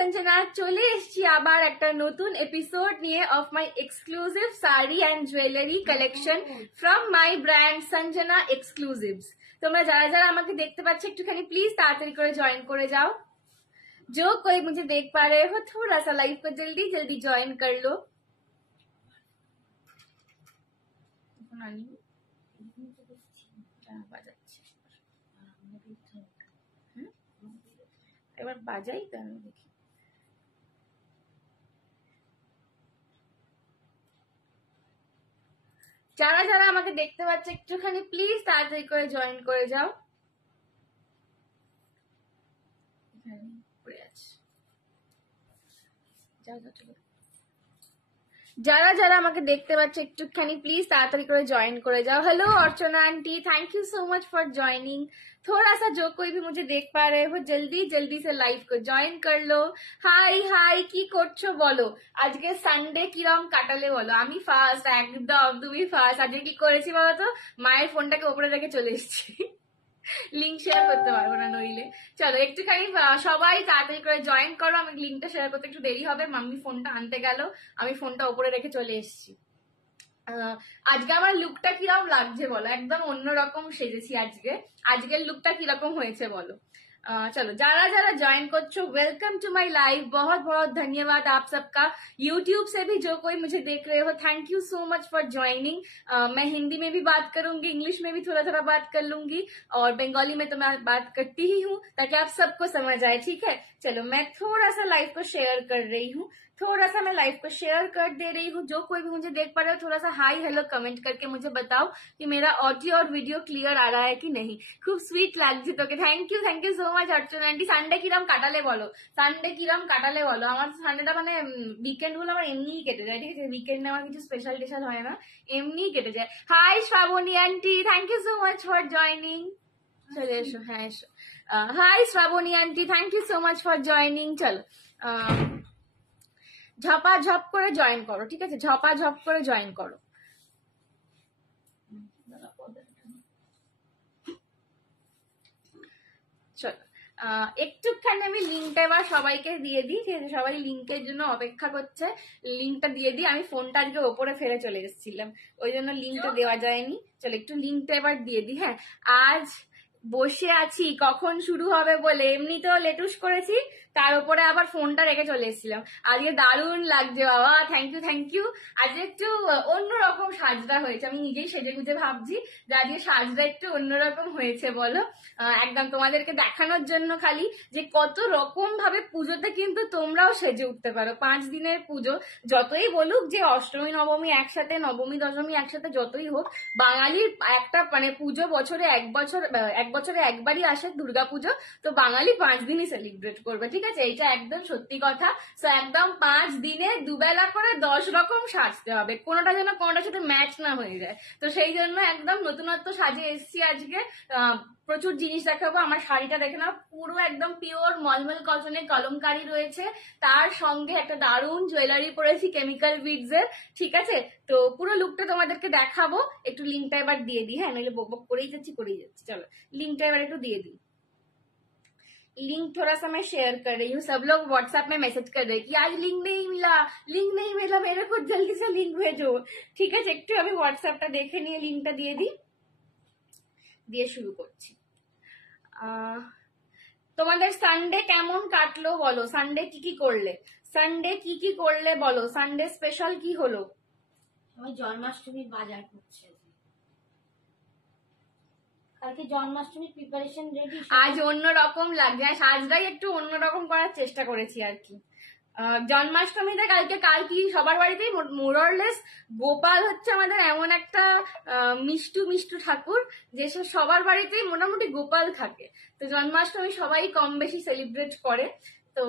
সঞ্জনা চলে এসেছি আবার একটা নতুন এপিসোড নিয়ে of my exclusive sari and jewellery collection from my brand Sanjana exclusives. তোমরা যারা যারা আমাকে দেখতে পাচ্ছ একটুখানি प्लीज ताड़ाताड़ी করে জয়েন করে যাও। जो कोई मुझे देख पा रहे हो थोड़ा सा लाइव को जल्दी जल्दी ज्वाइन कर लो। এবার বাজাই তো আমি দেখি। যারা যারা আমাকে দেখতে পাচ্ছে একটুখানি প্লিজ তাড়াতাড়ি করে জয়েন করে যাও। যারা যারা আমাকে দেখতে পাচ্ছে একটুখানি प्लीज ताड़ाताड़ी করে জয়েন করে যাও। Hello Archana aunty, thank you so much for joining. थोड़ा सा जो कोई भी मुझे देख पा रहे हो जल्दी जल्दी से लाइव को ज्वाइन कर लो। हाई हाई কি করছো বলো, আজকে সানডে কিরম কাটালে বলো। আমি ফার্স্ট, একদম তুমি ফার্স্ট। আজকে কি করেছি বলো তো, মায়ের ফোনটাকে উপরে রেখে চলে এসেছি। লিঙ্ক শেয়ার করতে পারবো না নইলে। চলো একটুখানি সবাই তাড়াতাড়ি করে জয়েন করো, আমি লিঙ্কটা শেয়ার করতে একটু দেরি হবে। মাম্মি ফোনটা আনতে গেল, আমি ফোনটা উপরে রেখে চলে এসেছি। আজকে আমার লুকটা কিরকম লাগছে বলো, একদম অন্যরকম সেজেছি আজকে। আজকের লুকটা কিরকম হয়েছে বলো। चलो যারা যারা ज्वाइन করছো वेलकम टू माय लाइव। बहुत बहुत धन्यवाद आप सबका। यूट्यूब से भी जो कोई मुझे देख रहे हो thank you so much for joining. मैं हिंदी में भी बात करूंगी, इंग्लिश में भी थोड़ा थोड़ा बात कर लूंगी, और बंगाली में तो मैं बात करती ही हूँ ताकि आप सबको समझ आए, ठीक है। चलो मैं थोड़ा सा लाइव को शेयर कर रही हूँ, थोड़ा सा मैं लाइव को शेयर कर दे रही हूँ। जो कोई भी मुझे देख पा रहे हो थोड़ा सा हाई हेलो कमेंट करके मुझे बताओ कि मेरा ऑडियो और वीडियो क्लियर आ रहा है कि नहीं। खूब स्वीट লাগছে তোকে, thank you so much Archana aunty. Sunday কিরম কাটালে বলো, সানডে কিরম কাটালে বলো। আমার সানডেটা মানে উইকেন্ড গুলো আমার এমনিই কেটে যায়, ঠিক আছে। উইকেন্ডে আমার কিছু স্পেশাল টেশাল হয় না, এমনিই কেটে যায়। Hi Shrabani aunty, thank you so much for joining. চলে এসো, হ্যাঁ এসো। Hi Shrabani aunty, thank you so much for joining. চলো ঝপাঝপ করে জয়েন করো, ঠিক আছে, ঝপাঝপ করে জয়েন করো। চলো একটুখানি আমি লিঙ্কটা এবার সবাইকে দিয়ে দিই, ঠিক আছে। সবাই লিঙ্কের জন্য অপেক্ষা করছে, লিঙ্কটা দিয়ে দিই। আমি ফোনটা আজকে ওপরে ফেলে চলে এসেছিলাম, ওই জন্য লিঙ্কটা দেওয়া যায়নি। চলো একটু লিঙ্কটা এবার দিয়ে দিই। হ্যাঁ, আজ বসে আছি কখন শুরু হবে বলে, এমনিতেও লেটুস করেছি, তার উপরে আবার ফোনটা রেখে চলে এসেছিলাম। আজকে দারুণ লাগছে বাবা, থ্যাংক ইউ। আজকে একটু অন্যরকম সাজটা হয়েছে, আমি নিজেই সেজে গুজে ভাবছি যে আজকে সাজটা একটু অন্যরকম হয়েছে বলো। একদম তোমাদেরকে দেখানোর জন্য খালি যে কত রকম ভাবে পুজোতে কিন্তু তোমরাও সেজে উঠতে পারো। 5 দিনের পুজো, যতই বলুক যে অষ্টমী নবমী একসাথে, নবমী দশমী একসাথে, যতই হোক বাঙালির একটা মানে পুজো বছরে এক বছরে একবারই আসে, দুর্গাপুজো। তো বাঙালি 5 দিনই সেলিব্রেট করবে, ঠিক আছে। এইটা একদম সত্যি কথা। তো একদম 5 দিনে দুবেলা করে 10 রকম সাজতে হবে, কোনোটা যেন কোনোটার সাথে ম্যাচ না হয়ে যায়। তো সেই জন্য একদম নতুনত্ব সাজে এসেছি আজকে। প্রচুর জিনিস দেখাবো। আমার শাড়িটা দেখে না, পুরো একদম পিওর মলমল কটনের কলমকারি রয়েছে, তার সঙ্গে একটা দারুণ জুয়েলারি পরেছি কেমিক্যাল বিডস এর, ঠিক আছে। তো পুরো লুকটা তোমাদেরকে দেখাবো। একটু লিঙ্কটা এবার দিয়ে দিই, হ্যাঁ, নইলে বক বক করেই যাচ্ছি। चलो लिंक एबार एकटू दिए दी। लिंक थोड़ा सा मैं शेयर कर रही हूँ, सब लोग व्हाट्सएप में मैसेज कर रहे हैं कि आज लिंक नहीं मिला, मेरे को जल्दी से लिंक भेजो, ठीक है। একটু আমি হোয়াটসঅ্যাপটা দেখে নিয়ে লিংকটা দিয়ে দিই, দিয়ে শুরু করছি। তোমাদের সানডে কেমন কাটলো বলো, সানডে কি করলে, সানডে কি করলে বলো, সানডে স্পেশাল কি হলো। আমি জন্মাষ্টমীর বাজার করছি, কালকে জন্মাষ্টমীর প্রিপারেশন রেডি। আজ অন্যরকম লাগছে, সাজটাই একটু অন্যরকম করার চেষ্টা করেছি আর কি। জন্মাষ্টমীতে কাল কি সবার বাড়িতেই মোরলেস গোপাল হচ্ছে আমাদের এমন একটা মিষ্টু ঠাকুর যে সবার বাড়িতেই মোটামুটি গোপাল থাকে। তো জন্মাষ্টমী সবাই কম বেশি সেলিব্রেট করে। তো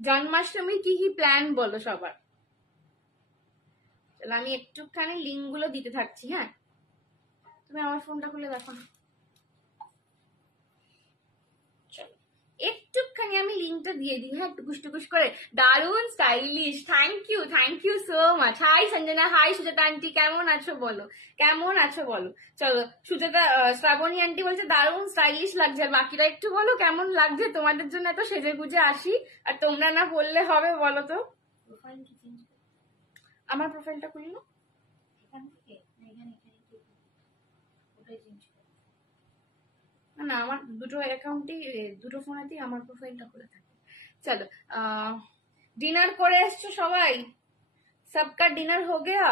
জন্মাষ্টমী কি প্ল্যান বলো সবার। আমি একটুখানি লিঙ্ক গুলো দিতে থাকছি, হ্যাঁ। তুমি আমার ফোনটা খুলে দেখো না, একটুখানি আমি লিঙ্কটা লিঙ্কটা দিয়ে দিই, হ্যাঁ, টুকুস টুকুস করে। দারুণ stylish, thank you so much. Hi Sanjana, hi Sujata aunty, কেমন আছো বলো, কেমন আছো বলো। চলো সুজাতা, শ্রাবণী আন্টি বলছে দারুণ স্টাইলিশ লাগছে, আর বাকিরা একটু বলো কেমন লাগছে, তোমাদের জন্য এত সেজে গুজে আসি আর তোমরা না বললে হবে, বলো তো। প্রোফাইল কি চেঞ্জ করতে আমার প্রোফাইলটা খুলি না, এখান থেকে না এখানে ওটাই চেঞ্জ করতে। না আমার দুটো অ্যাকাউন্টেই, দুটো ফোনেতেই আমার প্রোফাইলটা খোলা থাকে। চলো, ডিনার করে এসছো সবাই? সবকা ডিনার হো গয়া?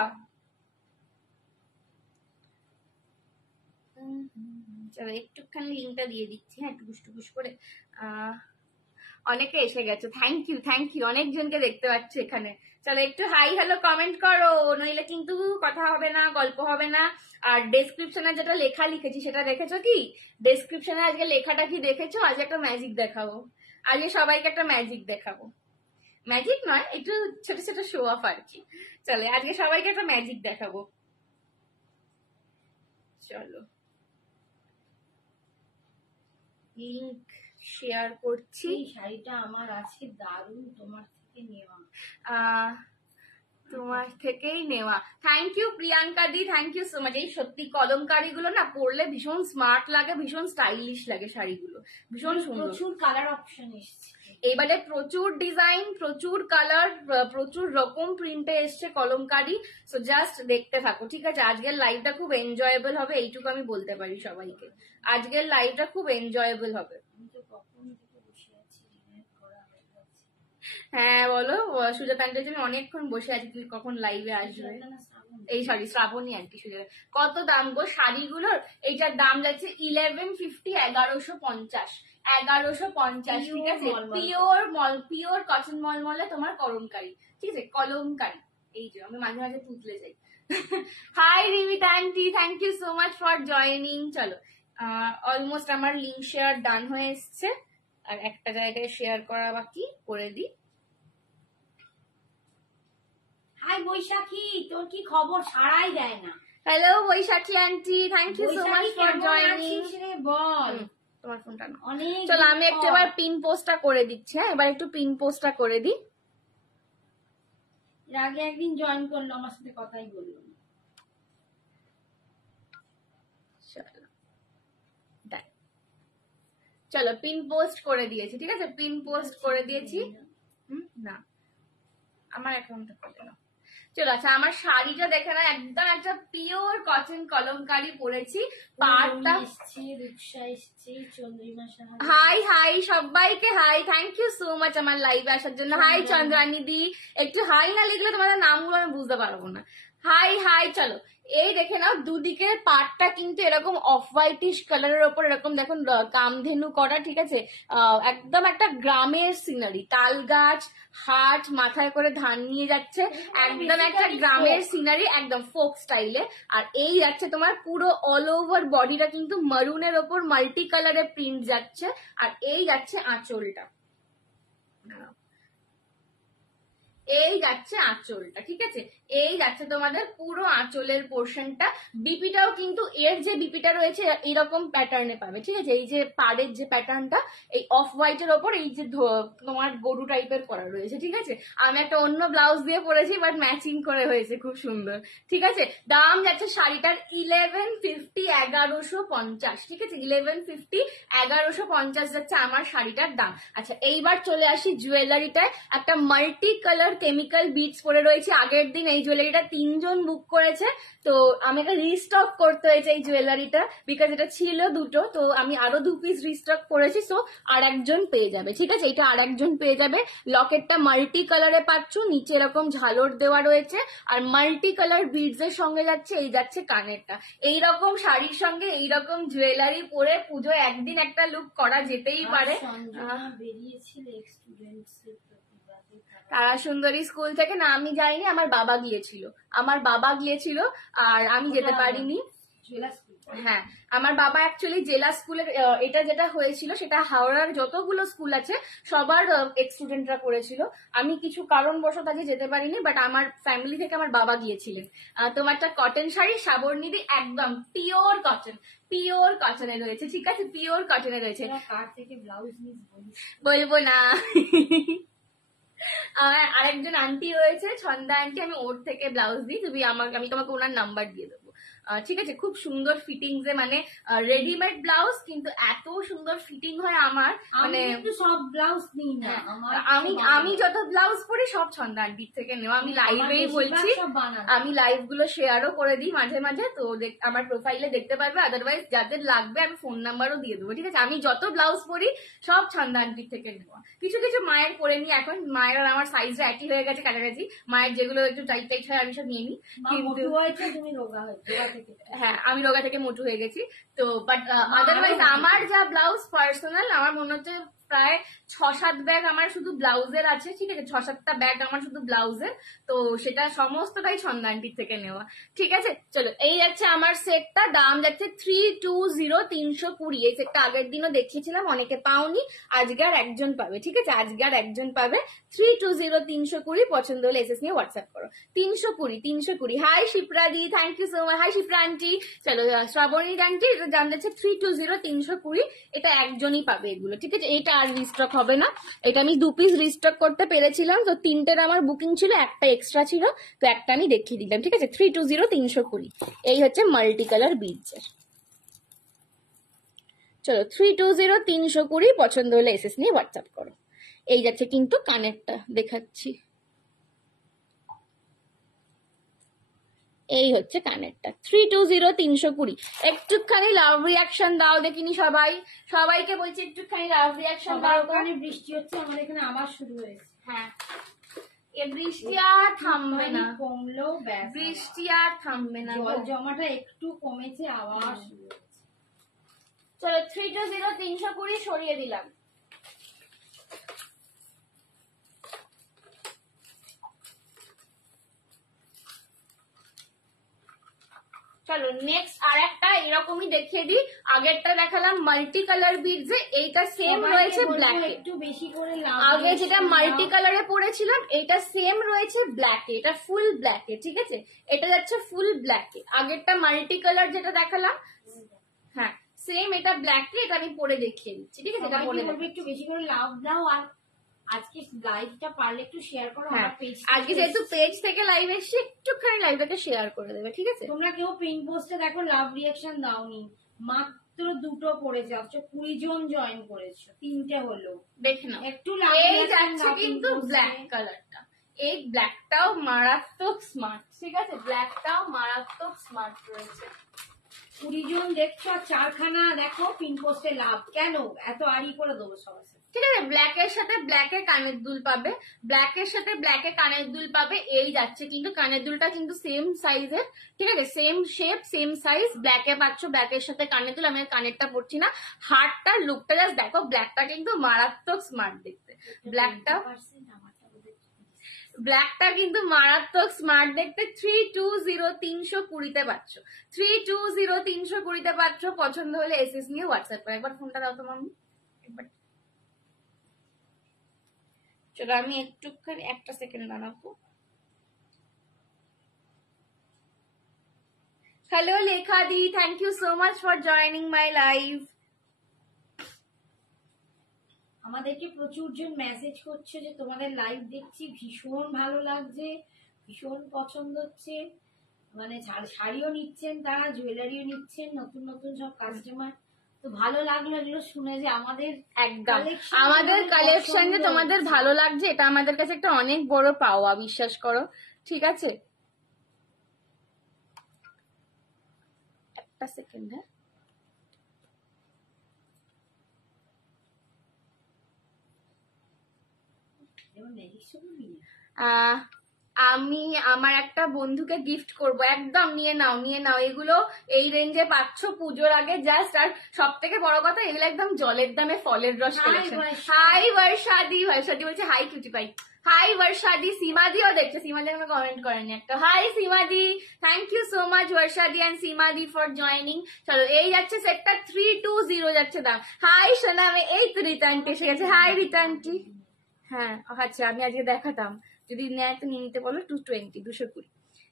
চলো একটুখানি লিঙ্কটা দিয়ে দিচ্ছি, হ্যাঁ, টুকুস টুকুস করে। অনেকে এসে গেছে, থ্যাংক ইউ, অনেকজনকে দেখতে পাচ্ছি এখানে। চলো একটু হাই হ্যালো কমেন্ট করো, নইলে কিন্তু কথা হবে না, গল্প হবে না। আর ডেসক্রিপশনে যেটা লেখা লিখেছি সেটা দেখেছো কি? ডেসক্রিপশনে আজকে লেখাটা কি দেখেছো? আজকে একটা ম্যাজিক দেখাবো, আজকে সবাইকে একটা ম্যাজিক দেখাবো। ম্যাজিক নয়, একটু ছোট ছোট শো অফ আর কি। চলো আজকে সবাইকে একটা ম্যাজিক দেখাবো। চলো লিংক শেয়ার করছি। এই শাড়িটা আমার আছে, দারুণ, তোমার থেকে নেওয়া। তোমার থেকেই নেওয়া। Thank you Priyanka di, thank you so much. এই সত্যি কলমকারি গুলো না পরলে ভীষণ স্মার্ট লাগে, ভীষণ স্টাইলিশ লাগে শাড়িগুলো, ভীষণ সুন্দর। প্রচুর কালার অপশন এসছে এবারে, প্রচুর ডিজাইন, প্রচুর কালার, প্রচুর রকম প্রিন্টে এসছে কলমকারি। সো জাস্ট দেখতে থাকো, ঠিক আছে? আজকের লাইভটা খুব এনজয়েবল হবে, এইটুকু আমি বলতে পারি সবাইকে। আজকের লাইভটা খুব এনজয়েবল হবে। আমি তো কখন থেকে বসে আছি, ডিনার করা হয়ে গেছে। হ্যাঁ বলো, সুজাতা আন্টির জন্য অনেকক্ষণ বসে আছি, তুমি কখন লাইভে আসবে। এই সরি, শ্রাবণী আন্টি। সুজাতা, কত দাম গো শাড়িগুলোর? এইটার দাম যাচ্ছে 1150, 1150, 1150, ঠিক আছে? পিওর কটন মলমলে তোমার কলমকারি, ঠিক আছে? কলমকারি। এই যে আমি মাঝে মাঝে তুতলে যাই। Hi Rimita aunty, thank you so much for joining. চলো, অলমোস্ট আমার লিঙ্ক শেয়ার ডান হয়ে এসছে, আর একটা জায়গায় শেয়ার করা বাকি, করে দিই। হাই বৈশাখী, তোর কি খবর? সারাই দেয় না। Hello Baishakhi aunty, thank you so much for joining. বল, তোমার ফোনটা না। অনেক। চলো আমি একটু এবার পিন পোস্টটা করে দিচ্ছি, হ্যাঁ, এবার একটু পিন পোস্টটা করে দিই। এর আগে একদিন জয়েন করলো, আমার সাথে কথাই বললো না। চলো পিন পোস্ট করে দিয়েছি, ঠিক আছে? পিন পোস্ট করে দিয়েছি। না, আমার অ্যাকাউন্টটা করে নাও। চলো, আচ্ছা আমার শাড়িটা দেখে না, একদম একটা পিওর কটন কলমকারি পরেছি। পাড়টা এসছে, রূপসা এসছে, চন্দ্রিমা সাহা। হাই সবাইকে hi, thank you so much আমার লাইভে আসার জন্য। হাই চন্দ্রানী দি, একটু হাই না লিখলে তোমাদের নামগুলো আমি বুঝতে পারবো না। হাই। চলো এই দেখে নাও, দুদিকের পাটটা কিন্তু এরকম অফ হোয়াইটিশ কালারের ওপর এরকম দেখুন কামধেনু করা, ঠিক আছে? একদম একটা গ্রামের সিনারি, তাল গাছ, হাট, মাথায় করে ধান নিয়ে যাচ্ছে, একদম একটা গ্রামের সিনারি, একদম ফোক স্টাইলে। আর এই যাচ্ছে তোমার পুরো অল ওভার বডিটা কিন্তু মারুনের ওপর মাল্টি কালারে প্রিন্ট যাচ্ছে, আর এই যাচ্ছে আঁচলটা, এই যাচ্ছে আঁচলটা, ঠিক আছে? এই যাচ্ছে তোমাদের পুরো আঁচলের পোর্শনটা। বিপিটাও কিন্তু এর যে বিপিটা রয়েছে এরকম প্যাটার্নে পাবে, ঠিক আছে? এই যে পাড়ের যে প্যাটার্নটা, এই অফ হোয়াইটের ওপর এই যে তোমার গরু টাইপের করা রয়েছে, ঠিক আছে? আমি একটা অন্য ব্লাউজ দিয়ে পরেছি, বাট ম্যাচিং করে হয়েছে, খুব সুন্দর, ঠিক আছে? দাম যাচ্ছে শাড়িটার 1150, 1150, ঠিক আছে? 1150, 1150 যাচ্ছে আমার শাড়িটার দাম। আচ্ছা এইবার চলে আসি জুয়েলারিটায়। একটা মাল্টি কালার কেমিক্যাল বিটস পরে রয়েছে। আগের দিন এই জুয়েলারিটা 3 জন বুক করেছে, তো আমি একটা রিস্টক করতে হয়েছে এই জুয়েলারিটা, বিকজ এটা ছিল দুটো, তো আমি আরো 2 পিস রিস্টক করেছি। সো আর একজন পেয়ে যাবে, ঠিক আছে? এটা আর একজন পেয়ে যাবে। লকেটটা মাল্টি কালারে পাচ্ছ, নিচে এরকম ঝালর দেওয়া রয়েছে, আর মাল্টি কালার বিডস এর সঙ্গে যাচ্ছে, এই যাচ্ছে কানেরটা। এইরকম শাড়ির সঙ্গে এইরকম জুয়েলারি পরে পুজো একদিন একটা লুক করা যেতেই পারে। বেরিয়েছিল স্টুডেন্টস তারা সুন্দরী স্কুল থেকে, না আমি যাইনি, আমার বাবা গিয়েছিল, আর আমি যেতে পারিনি। হ্যাঁ, আমার বাবা অ্যাকচুয়ালি জেলা স্কুলের এটা যেটা হয়েছিল সেটা হাওড়ার যতগুলো স্কুল আছে সবার এক্স স্টুডেন্টরা করেছিল। আমি কিছু কারণবশত আজকে যেতে পারিনি, বাট আমার ফ্যামিলি থেকে আমার বাবা গিয়েছিলেন। তোমারটা কটন শাড়ি সাবর্ণীদি, একদম পিওর কটন, পিওর কটনে রয়েছে, ঠিক আছে, পিওর কটনে রয়েছে। কার থেকে ব্লাউজ নিস বলিস? বলবো না। আমার আরেকজন আন্টি রয়েছে, ছন্দা আন্টি, আমি ওর থেকে ব্লাউজ দিই, আমি তোমাকে ওনার নাম্বার দিয়ে দেবো। ঠিক আছে, খুব সুন্দর ফিটিংস এ, মানে রেডিমেড ব্লাউজ কিন্তু এত সুন্দর ফিটিং হয় আমার, মানে সব ব্লাউজ নিই না, আমি যত ব্লাউজ পরি সব ছন্দা আন্টির থেকে নেওয়া। আমি লাইভেই বলছি, আমি লাইভ গুলো শেয়ারও করে দিই মাঝে মাঝে, তো আমার প্রোফাইলে দেখতে পারবে। আদারওয়াইজ যাদের লাগবে আমি ফোন নাম্বারও দিয়ে দেবো, ঠিক আছে। আমি যত ব্লাউজ পরি সব ছন্দা আন্টির থেকে নেওয়া। কিছু কিছু মায়ের পরে নিই, এখন মায়ের আর আমার সাইজটা একই হয়ে গেছে কাছাকাছি। মায়ের যেগুলো একটু টাইট টাইট হয় আমি সব নিয়ে নিই, কিন্তু তুমি রোগা হয়েছে। হ্যাঁ, আমি রোগা থেকে মোটু হয়ে গেছি। তো বাট আদারওয়াইজ আমার যা ব্লাউজ পার্সোনাল, আমার মনে হচ্ছে প্রায় 6-7 ব্যাগ আমার শুধু ব্লাউজের আছে, ঠিক আছে, 6-7টা ব্যাগ আমার শুধু ব্লাউজের। তো সেটা সমস্তটাই ছন্দা আন্টির থেকে নেওয়া, ঠিক আছে। চলো, এই যাচ্ছে আমার সেটটা, দাম যাচ্ছে 320, 320। এই সেটটা আগের দিনও দেখিয়েছিলাম, অনেকে পাওনি, আজকে আর একজন পাবে, ঠিক আছে, আজকে আর একজন পাবে। 320, 320, পছন্দ হলে এসএস নিয়ে হোয়াটসঅ্যাপ করো। 320। হাই শিপ্রাদি, thank you so much. Hi Shipra aunty. চলো, শ্রাবণী আন্টি, এটা দাম যাচ্ছে 320, 320। এটা একজনই পাবে এগুলো, ঠিক আছে। এটা আর রিস্টক হবে না, এটা আমি 2 পিস রিস্টক করতে পেরেছিলাম, তো 3টের আমার বুকিং ছিল, একটা এক্সট্রা ছিল, তো একটা আমি দেখিয়ে দিলাম, ঠিক আছে। 320, 320। এই হচ্ছে মাল্টি কালার বিডসের। চলো, 320, 320, পছন্দ হলে এসএস নিয়ে হোয়াটসঅ্যাপ করো। এই যাচ্ছে কিন্তু কানেরটা দেখাচ্ছি, এই হচ্ছে কানেরটা। 320, 320। একটুখানি লাভ রিয়াকশন দাও দেখিনি সবাই, সবাইকে বলছি একটুখানি লাভ রিয়াকশন দাও। ওখানে বৃষ্টি হচ্ছে, আমাদের এখানে আবার শুরু হয়েছে। হ্যাঁ, এ বৃষ্টি আর থামবে না, কমলো, বৃষ্টি আর থামবে না, জল জমাটা একটু কমেছে, আবার শুরু হয়েছে। চলো, 320, 320 সরিয়ে দিলাম। চলো, নেক্সট আর একটা এরকমই দেখিয়ে দিই। আগেরটা দেখালাম মাল্টি কালার বিডস, এইটা সেম রয়েছে ব্ল্যাকে, একটু বেশি করে আগে যেটা মাল্টি কালারে পরেছিলাম এইটা সেম রয়েছে ব্ল্যাকে, এটা ফুল ব্ল্যাকে, ঠিক আছে, এটা যাচ্ছে ফুল ব্ল্যাকে। আগেরটা মাল্টি কালার যেটা দেখালাম, হ্যাঁ সেম এটা ব্ল্যাকে, এটা আমি পরে দেখিয়ে দিচ্ছি, ঠিক আছে। এটা পরে একটু বেশি করে লাভ দাও, আর আজকে লাইভটা পারলে একটু শেয়ার করো। হ্যাঁ, আজকে যেহেতু পেজ থেকে লাইভ এসেছি, একটুখানি লাইভটাকে শেয়ার করে দেবে, ঠিক আছে। তোমরা কেউ পিন পোস্টে দেখো লাভ রিয়াকশন দাওনি, মাত্র 2টো পড়েছে, অথচ 20 জন জয়েন করেছো, 3টে হলো, দেখে নাও। একটু এই যাচ্ছে কিন্তু ব্ল্যাক কালারটা, এই ব্ল্যাকটাও মারাত্মক স্মার্ট, ঠিক আছে, ব্ল্যাকটাও মারাত্মক স্মার্ট রয়েছে। 20 জন দেখছো, আর 4খানা দেখো পিন পোস্টে লাভ। কেন এত আড়ি করে দেবো সবার সাথে, ঠিক আছে। ব্ল্যাকের সাথে ব্ল্যাকের কানের দুল পাবে, ব্ল্যাকের সাথে ব্ল্যাকের কানের দুল পাবে। এই যাচ্ছে কিন্তু কানের দুলটা কিন্তু সেম সাইজের, ঠিক আছে, সেম শেপ সেম সাইজ। ব্ল্যাকে পাচ্ছ, ব্ল্যাকের সাথে কানের দুল। আমি কানেরটা পরছি না, হারটার লুকটা জাস্ট দেখো, ব্ল্যাকটা কিন্তু মারাত্মক স্মার্ট দেখতে, ব্ল্যাকটা কিন্তু মারাত্মক স্মার্ট দেখতে। 320, 320 পাচ্ছ, 320, 320 পাচ্ছ। পছন্দ হলে এসএস নিয়ে হোয়াটসঅ্যাপ করে। একবার ফোনটা দাও তো মাম্মি, একবার। চলো, আমি একটুখানি একটা সেকেন্ড দাঁড়াবো। Hello Lekha di, thank you so much for joining my live. আমাদেরকে প্রচুর জন মেসেজ করছে যে তোমাদের লাইভ দেখছি, ভীষণ ভালো লাগছে, ভীষণ পছন্দ হচ্ছে, মানে শাড়িও নিচ্ছেন তারা, জুয়েলারিও নিচ্ছেন, নতুন নতুন সব কাস্টমার। তো ভালো লাগলো এগুলো শুনে, যে আমাদের একদম আমাদের কালেকশন যে তোমাদের ভালো লাগছে, এটা আমাদের কাছে একটা অনেক বড় পাওয়া, বিশ্বাস করো, ঠিক আছে। একটা সেকেন্ড, হ্যাঁ। আমি আমার একটা বন্ধুকে গিফট করব, একদম নিয়ে নাও নিয়ে নাও, এগুলো এই রেঞ্জে পাচ্ছ পুজোর আগে জাস্ট। আর সব থেকে বড় কথা, এগুলো একদম জলের দামে ফলের রস কালেকশন। হাই বর্ষাদি, বর্ষাদি বলছে হাই কিউটি পাই। হাই বর্ষাদি, সীমাদিও দেখছে, সীমাদি আমাকে কমেন্ট করেনি একটা। হাই সীমাদি, থ্যাংক ইউ সো মাচ বর্ষাদি অ্যান্ড সীমাদি ফর জয়নিং। চলো এই যাচ্ছে সেটটা 320 যাচ্ছে দাম। হাই সোনামে, এই তো রিটার্নটি এসে গেছে। হাই রিটার্নটি, হ্যাঁ আচ্ছা আমি আজকে দেখাতাম, যদি নেয় তো নিয়ে নিতে বলো। 220, 220।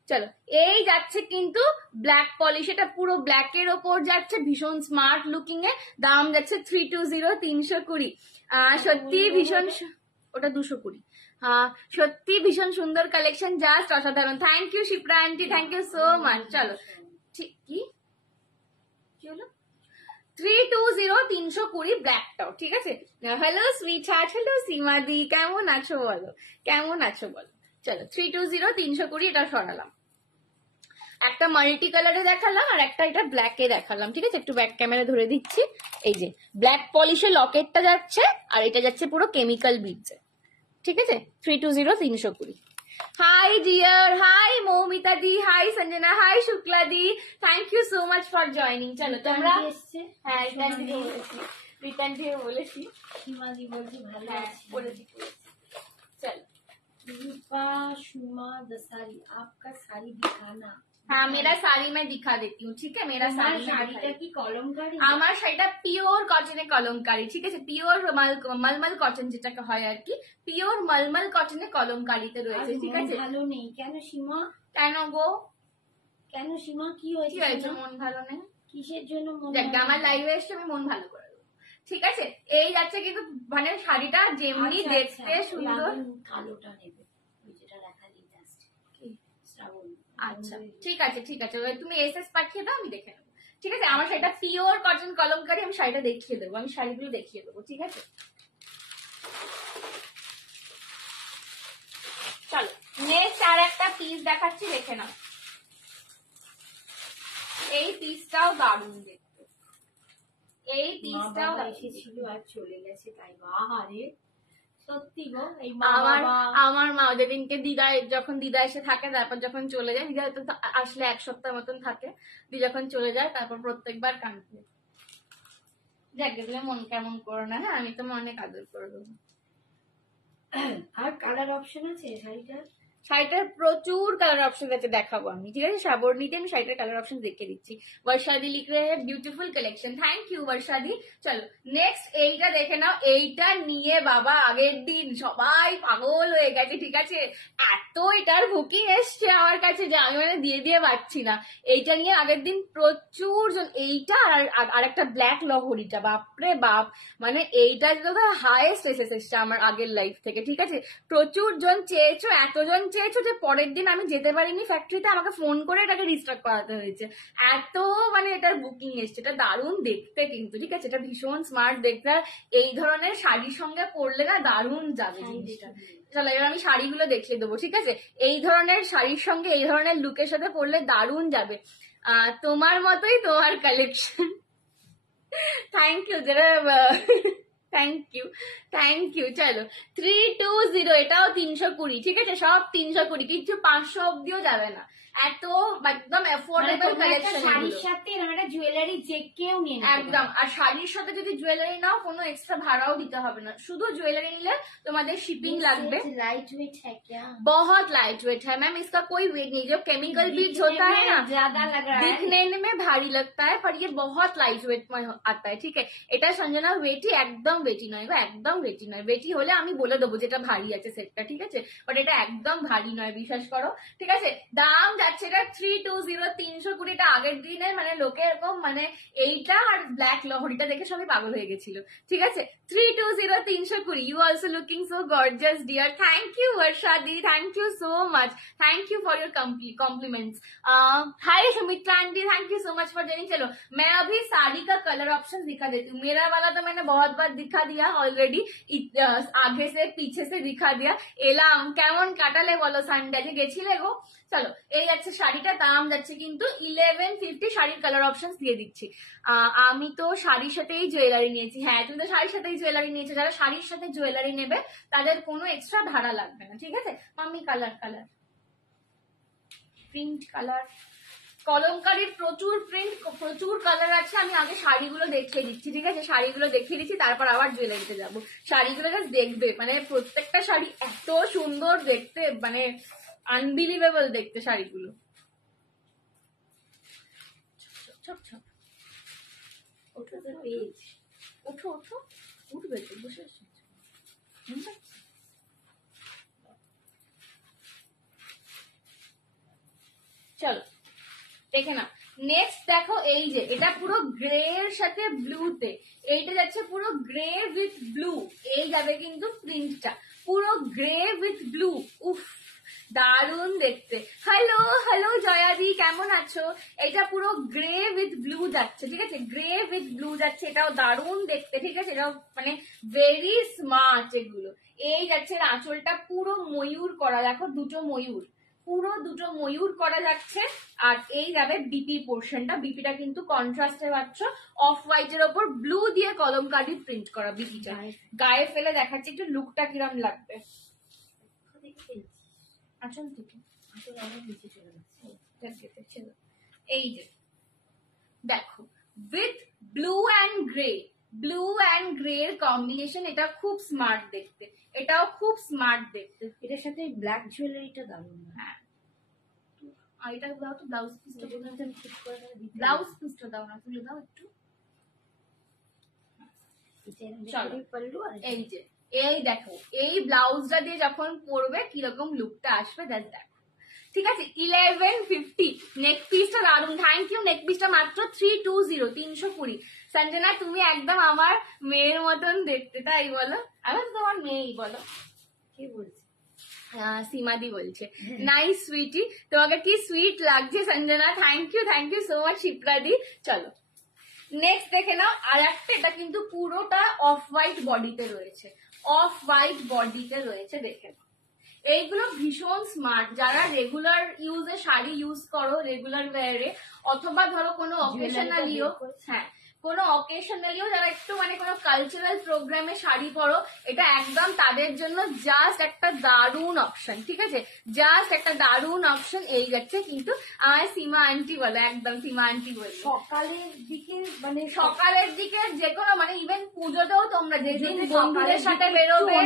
চলো এই যাচ্ছে কিন্তু ব্ল্যাক পলিশ, এটা পুরো ব্ল্যাকের ওপর যাচ্ছে, ভীষণ স্মার্ট লুকিং এ, দাম যাচ্ছে 320, 320। সত্যি ভীষণ, ওটা 220। সত্যি ভীষণ সুন্দর কালেকশন, জাস্ট অসাধারণ। Thank you Shipra aunty, thank you so much. চলো ঠিক কি হলো, 320, 320 ব্ল্যাকটাও ঠিক আছে। Hello sweetheart, hello Seema di, কেমন আছো বলো, কেমন আছো বলো। চলো 320, 320 এটা সরালাম। একটা মাল্টি কালারে দেখালাম আর একটা এটা ব্ল্যাকে দেখালাম, ঠিক আছে। একটু ব্যাক ক্যামেরা ধরে দিচ্ছি। এই যে ব্ল্যাক পলিশের লকেটটা যাচ্ছে, আর এটা যাচ্ছে পুরো কেমিক্যাল বিটসে, ঠিক আছে। 320, 320। Hi dear, hi Moumita di, hi Sanjana, hi Shukla di, thank you so much for joining. চলো তোমরা, হ্যাঁ রিটার্ন দিয়ে বলেছি, সীমাদি বলছি ভালো হ্যাঁ আছি। বলেছি। চলো रूपा शुमा दसारी, आपका साड़ी दिखाना। हाँ मेरा साड़ी मैं दिखा देती हूँ, ठीक है। मेरा তোমার साड़ी শাড়িটা কি কলমকারী? আমার শাড়িটা পিওর কটনে কলমকারি, ঠিক আছে। পিওর মলমল কটন যেটাকে হয় আর কি, পিওর মলমল কটনে কলমকারিতে রয়েছে, ঠিক আছে। ভালো নেই কেন সীমা? কেন গো, কেন সীমা, কি কি হয়েছে? হয়েছে, মন ভালো নেই? কিসের জন্য মন দেখ ভালো আমার নেই? লাইভে এসে আমি মন ভালো করে দেবো, ঠিক আছে। এই যাচ্ছে কিন্তু মানে শাড়িটা যেমনি আচ্ছা, দেখতে আচ্ছা, সুন্দর। লাল কালোটা নেবে, ওই যেটা রাখালি জাস্ট শ্রাবণ। আচ্ছা ঠিক আছে ঠিক আছে, এবার তুমি এসএস পাঠিয়ে দাও, আমি দেখে নেবো, ঠিক আছে। আমার শাড়িটা পিওর কটন কলমকারি, আমি শাড়িটা দেখিয়ে দেবো, আমি শাড়িগুলো দেখিয়ে দেবো, ঠিক আছে। চলো নেক্সট আর একটা পিস দেখাচ্ছি, দেখে নাও। এই পিসটাও দারুণ দেখতে, এই পিসটাও এসেছিল আর চলে গেছে, তাই বাহারে সত্যি গো। এই আমার মা যেদিনকে দিদা, যখন দিদা এসে থাকে, তারপর যখন চলে যায়, দিদা তো আসলে 1 সপ্তাহ মতন থাকে, দিদা যখন চলে যায় তারপর প্রত্যেকবার কাঁদবে। দেখবে তুমি মন কেমন করো না, হ্যাঁ আমি তো অনেক আদর করে দেবো। আর কালার অপশন আছে শাড়িটার? শাড়িটার প্রচুর কালার অপশন আছে, দেখাবো আমি, ঠিক আছে। সাবরণীতে আমি শাড়িটার কালার অপশন দেখে দিচ্ছি। বর্ষাদি লিখ রে হ্যাঁ বিউটিফুল কালেকশন, থ্যাংক ইউ বর্ষাদি। চলো নেক্সট এইটা দেখে নাও। এইটা নিয়ে বাবা আগের দিন সবাই পাগল হয়ে গেছে, ঠিক আছে। এত এটার বুকিং এসছে আমার কাছে যে আমি মানে দিয়ে দিয়ে পাচ্ছি না। এইটা নিয়ে আগের দিন প্রচুর জন, এইটা আর একটা ব্ল্যাক লহরিটা, বাপরে বাপ, মানে এইটা যেটা হাইয়েস্ট এসেছে আমার আগের লাইফ থেকে, ঠিক আছে। প্রচুর জন চেয়েছো, এতজন চেয়েছো যে পরের দিন আমি যেতে পারিনি ফ্যাক্টরিতে, আমাকে ফোন করে এটাকে রিস্টক করাতে হয়েছে। এত মানে এটার বুকিং এসছে। এটা দারুণ দেখতে কিন্তু, ঠিক আছে। এটা ভীষণ স্মার্ট দেখতে, আর এই ধরনের শাড়ির সঙ্গে পরলে না দারুণ যাবে জিনিসটা। চলো এবার আমি শাড়িগুলো দেখিয়ে দেবো, ঠিক আছে। এই ধরনের শাড়ির সঙ্গে এই ধরনের লুকের সাথে পরলে দারুণ যাবে। তোমার মতোই তোমার কালেকশন, থ্যাংক ইউ যেটা, থ্যাংক ইউ। চলো 320, এটাও 320, ঠিক আছে। সব 320, কিছু 500 অব্দিও যাবে না, এত একদম অ্যাফোর্ডেবল কালেকশন। শাড়ির সাথে একটা জুয়েলারি যে কেউ নিয়ে নিতে একদম। আর শাড়ির সাথে যদি জুয়েলারি নাও, কোনো এক্সট্রা ভাড়াও দিতে হবে না, শুধু জুয়েলারি নিলে তোমাদের शिपिंग লাগবে। लाइट वेट है क्या? बहुत लाइट वेट है मैम, इसका कोई वेट नहीं। जो केमिकल बीज होता है ना, ज्यादा लग रहा है, दिखने में भारी लगता है, पर ये बहुत लाइट वेट में आता है, ঠিক আছে। এটা সঞ্জনা ওয়েটি একদম ওয়েটি নয় গো, একদম ওয়েটি নয়। ওয়েটি হলে আমি বলে দেবো যেটা ভারী আছে সেটটা, ঠিক আছে। বাট এটা একদম ভারী নয়, বিশ্বাস করো, ঠিক আছে। দাম যাচ্ছে এটা 320, 320। এটা আগের দিনে মানে লোকে এরকম মানে এইটা আর ব্ল্যাক লহরিটা দেখে সবাই পাগল হয়ে গেছিল, ঠিক আছে। 320, 320। You also looking so gorgeous dear, thank you वर्षादी, thank you so much, thank you for your compliments. Hi Sumitra aunty, thank you so much for joining. चलो मैं अभी साड़ी का कलर ऑप्शन दिखा देती हूँ। मेरा वाला तो मैंने बहुत बार दिखा दिया ऑलरेडी, आगे से पीछे से दिखा दिया। এলাম কেমন কাটালে বলো সানডে, আজকে গেছিলে গো। চলো এই যাচ্ছে শাড়িটা, দাম যাচ্ছে কিন্তু 1150। শাড়ির কালার অপশন দিয়ে দিচ্ছি। আমি তো শাড়ির সাথেই জুয়েলারি নিয়েছি, হ্যাঁ তুমি তো শাড়ির সাথেই জুয়েলারি নিয়েছো। যারা শাড়ির সাথে জুয়েলারি নেবে তাদের কোনো এক্সট্রা ভাড়া লাগবে না, ঠিক আছে। Mummy colour colour print colour, কলমকারীর প্রচুর প্রিন্ট, প্রচুর কালার আছে। আমি আগে শাড়িগুলো দেখিয়ে দিচ্ছি, ঠিক আছে? শাড়িগুলো দেখিয়ে দিচ্ছি, তারপর আবার জুয়েলারিতে যাবো। শাড়িগুলো জাস্ট দেখবে, মানে প্রত্যেকটা শাড়ি এত সুন্দর দেখতে, মানে আনবিলিভেবল দেখতে শাড়িগুলো। ওটা তো পেজ, ওঠো ওঠো, উঠবে তো, বসে আছো। চলো দেখে না। নেক্সট দেখো, এই যে এটা পুরো গ্রে এর সাথে ব্লুতে, এইটা যাচ্ছে পুরো গ্রে উইথ ব্লু, এই যাবে কিন্তু প্রিন্টটা পুরো গ্রে উইথ ব্লু। উফ, দারুণ দেখতে। হ্যালো হ্যালো জয়াদি, কেমন আছো? এটা পুরো গ্রে উইথ ব্লু যাচ্ছে, ঠিক আছে? গ্রে উইথ ব্লু যাচ্ছে, এটাও দারুণ দেখতে, ঠিক আছে? এটাও মানে ভেরি স্মার্ট এগুলো। এই যাচ্ছে আঁচলটা পুরো ময়ূর করা, দেখো দুটো ময়ূর, পুরো দুটো ময়ূর করা যাচ্ছে। আর এই যাবে বিপি পোর্শনটা, বিপিটা কিন্তু কন্ট্রাস্টে পাচ্ছ, অফ হোয়াইটের ওপর ব্লু দিয়ে কলমকারি প্রিন্ট করা বিপিটা। গায়ে ফেলে দেখাচ্ছি একটু লুকটা কিরম লাগবে। আঁচল থেকে আসলে অনেক নিচে চলে যাচ্ছে। এই যে দেখো, with blue and grey, blue and grey এর কম্বিনেশন, এটা খুব স্মার্ট দেখতে, এটাও খুব স্মার্ট দেখতে। এটার সাথে ব্ল্যাক জুয়েলারিটা দারুণ। হ্যাঁ, আর এটা দাও তো, ব্লাউজ পিসটা, ঠিক করে ব্লাউজ পিসটা দাও না, তুলে দাও একটু। এই যে এই দেখো, এই ব্লাউজটা দিয়ে যখন পরবে কিরকম লুকটা আসবে দেখো, ঠিক আছে? 1150 নেক পিসটা দারুন। থ্যাংক ইউ, নেক পিসটা মাত্র 320, 320। সঞ্জনা তুমি একদম আমার মেয়ের মতন দেখতে, তাই বলো? আমি তো তোমার মেয়েই, বলো। কে বলছে? সীমাদি বলছে। নাইস সুইটি, তোমাকে কি সুইট লাগছে Sanjana. Thank you so much শিপ্রাদি। চলো নেক্সট দেখে নাও আর একটা, এটা কিন্তু পুরোটা অফ হোয়াইট বডিতে রয়েছে, অফ হোয়াইট বডিতে রয়েছে, দেখে নাও। এইগুলো ভীষণ স্মার্ট, যারা রেগুলার ইউজে শাড়ি ইউজ করো, রেগুলার ওয়ারে, অথবা ধরো কোনো অকেশনালিও, হ্যাঁ কোনো অকেশনালিও যারা একটু মানে কোনো কালচারাল প্রোগ্রামে শাড়ি পরো, এটা একদম তাদের জন্য জাস্ট একটা দারুণ অপশন, ঠিক আছে? জাস্ট একটা দারুণ অপশন। এই যাচ্ছে কিন্তু আমার সীমা আন্টি বলো, একদম সীমা আন্টি বলো। সকালের দিকে, মানে সকালের দিকে যে কোনো, মানে ইভেন পুজোতেও তোমরা যেদিন বন্ধুদের সাথে বেরোবে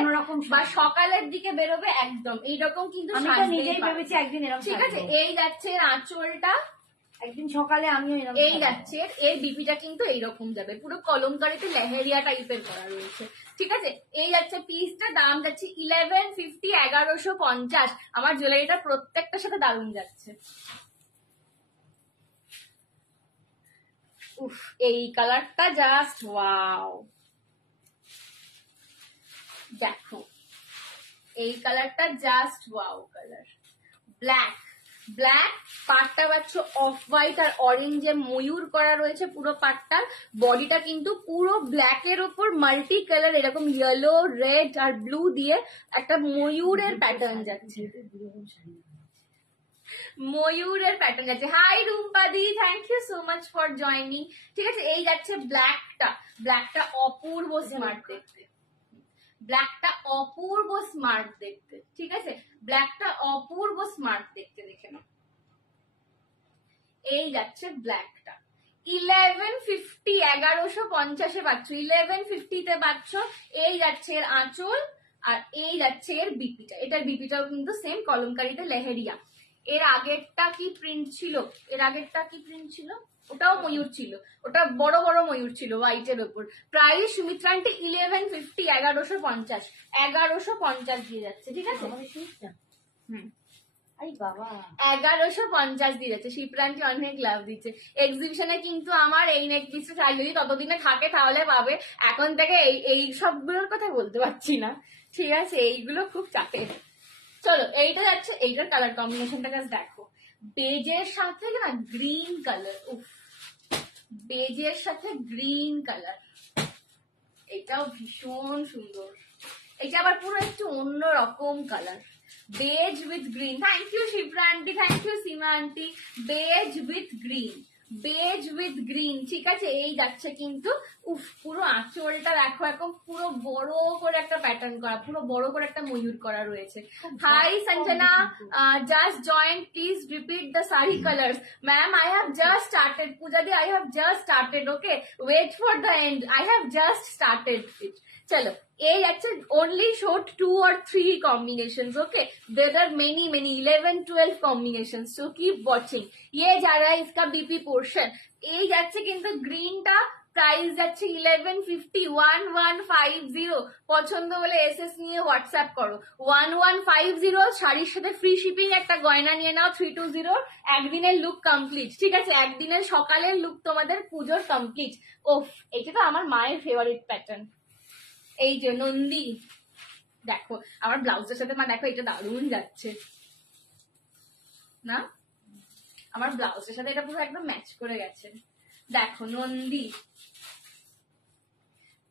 বা সকালের দিকে বেরোবে, একদম এইরকম কিন্তু আমি তো নিজেই ভেবেছি একদিন এরকম, ঠিক আছে? এই যাচ্ছে আঁচলটা, একদিন সকালে আমিও এরকম, এই যাচ্ছে এর বিপিটা কিন্তু এইরকম যাবে, পুরো কলমকারিতে লেহেরিয়া টাইপের করা রয়েছে, ঠিক আছে? এই যাচ্ছে পিসটা, দাম যাচ্ছে 1150, 1150। আমার জুয়েলারিটা প্রত্যেকটার সাথে দারুণ যাচ্ছে। উফ, এই কালারটা জাস্ট ওয়াও। দেখো এই কালারটা just wow colour, black, black পাটটা পাচ্ছ অফ হোয়াইট আর অরেঞ্জে ময়ূর করা রয়েছে পুরো পাটটার। বডিটা কিন্তু পুরো ব্ল্যাক এর উপর মাল্টি কালার, এরকম ইয়েলো, রেড আর ব্লু দিয়ে একটা ময়ূরের প্যাটার্ন যাচ্ছে, ময়ূরের প্যাটার্ন যাচ্ছে। হাই রুম্পাদি, thank you so much for joining, ঠিক আছে? এই যাচ্ছে ব্ল্যাকটা, ব্ল্যাকটা অপূর্ব স্মার্ট দেখতে, ব্ল্যাকটা অপূর্ব স্মার্ট দেখতে, ঠিক আছে? ব্ল্যাকটা অপূর্ব স্মার্ট দেখতে, দেখে নাও। এই যাচ্ছে ব্ল্যাকটা 1150, 1150 পাচ্ছ, 1150 তে পাচ্ছ। এই যাচ্ছে এর আঁচল আর এই যাচ্ছে এর বিপিটা, এটার বিপিটাও কিন্তু সেম কলমকারিতে লেহেরিয়া। এর আগেরটা কি প্রিন্ট ছিল, এর আগেরটা কি প্রিন্ট ছিল? ওটাও ময়ূর ছিল, ওটা বড় বড় ময়ূর ছিল হোয়াইটের উপর। প্রাইস সুমিত্রান্টি 1150, 1150, 1150 দিয়ে যাচ্ছে, ঠিক আছে? হুম, 1150 দিয়ে যাচ্ছে। শিপ্রান্টি অনেক লাভ দিচ্ছে। এক্সিবিশনে কিন্তু আমার এই নেক পিসটা চাই, যদি ততদিনে থাকে তাহলে পাবে। এখন থেকে এই সবগুলোর কথা বলতে পারছি না, ঠিক আছে? এইগুলো খুব চাপের। চলো এইটা যাচ্ছে, এইটার কালার কম্বিনেশনটা জাস্ট দেখো, বেজের সাথে না গ্রিন কালার, উফ, বেজের সাথে গ্রিন কালার, এটাও ভীষণ সুন্দর। এটা আবার পুরো একটু অন্য রকম colour, beige with green. Thank you Shipra aunty, thank you Seema aunty. Beige with green, beige with green, ঠিক আছে। এই যাচ্ছে কিন্তু উফ, পুরো আঁচলটা দেখো এখন পুরো বড় করে একটা প্যাটার্ন করা, পুরো বড় করে একটা ময়ূর করা রয়েছে। Hi Sanjana, just join, please repeat the sari colours. Ma'am I have just started, Puja di I have just started, okay wait for the end, I have just started it. চলো, এই আছে only showed 2 or 3 combinations, okay, there are many 11-12 combinations, so keep watching. ये जा रहा है इसका BP portion. এই যাচ্ছে কিন্তু গ্রিনটা, প্রাইস যাচ্ছে 1150, 1150। পছন্দ হলে এসএস নিয়ে হোয়াটসঅ্যাপ করো। 1150 শাড়ির সাথে ফ্রি শিপিং, একটা গয়না নিয়ে নাও 320, একদিনের লুক কমপ্লিট, ঠিক আছে। একদিনের সকালের লুক তোমাদের পুজোর কমপ্লিট। ওফ, এটা তো আমার মায়ের ফেভারিট প্যাটার্ন। এই যে নন্দী, দেখো আমার ব্লাউজের সাথে, মা দেখো এটা দারুণ যাচ্ছে না, আমার ব্লাউজের সাথে এটা পুরো একদম ম্যাচ করে গেছে। দেখো নন্দী,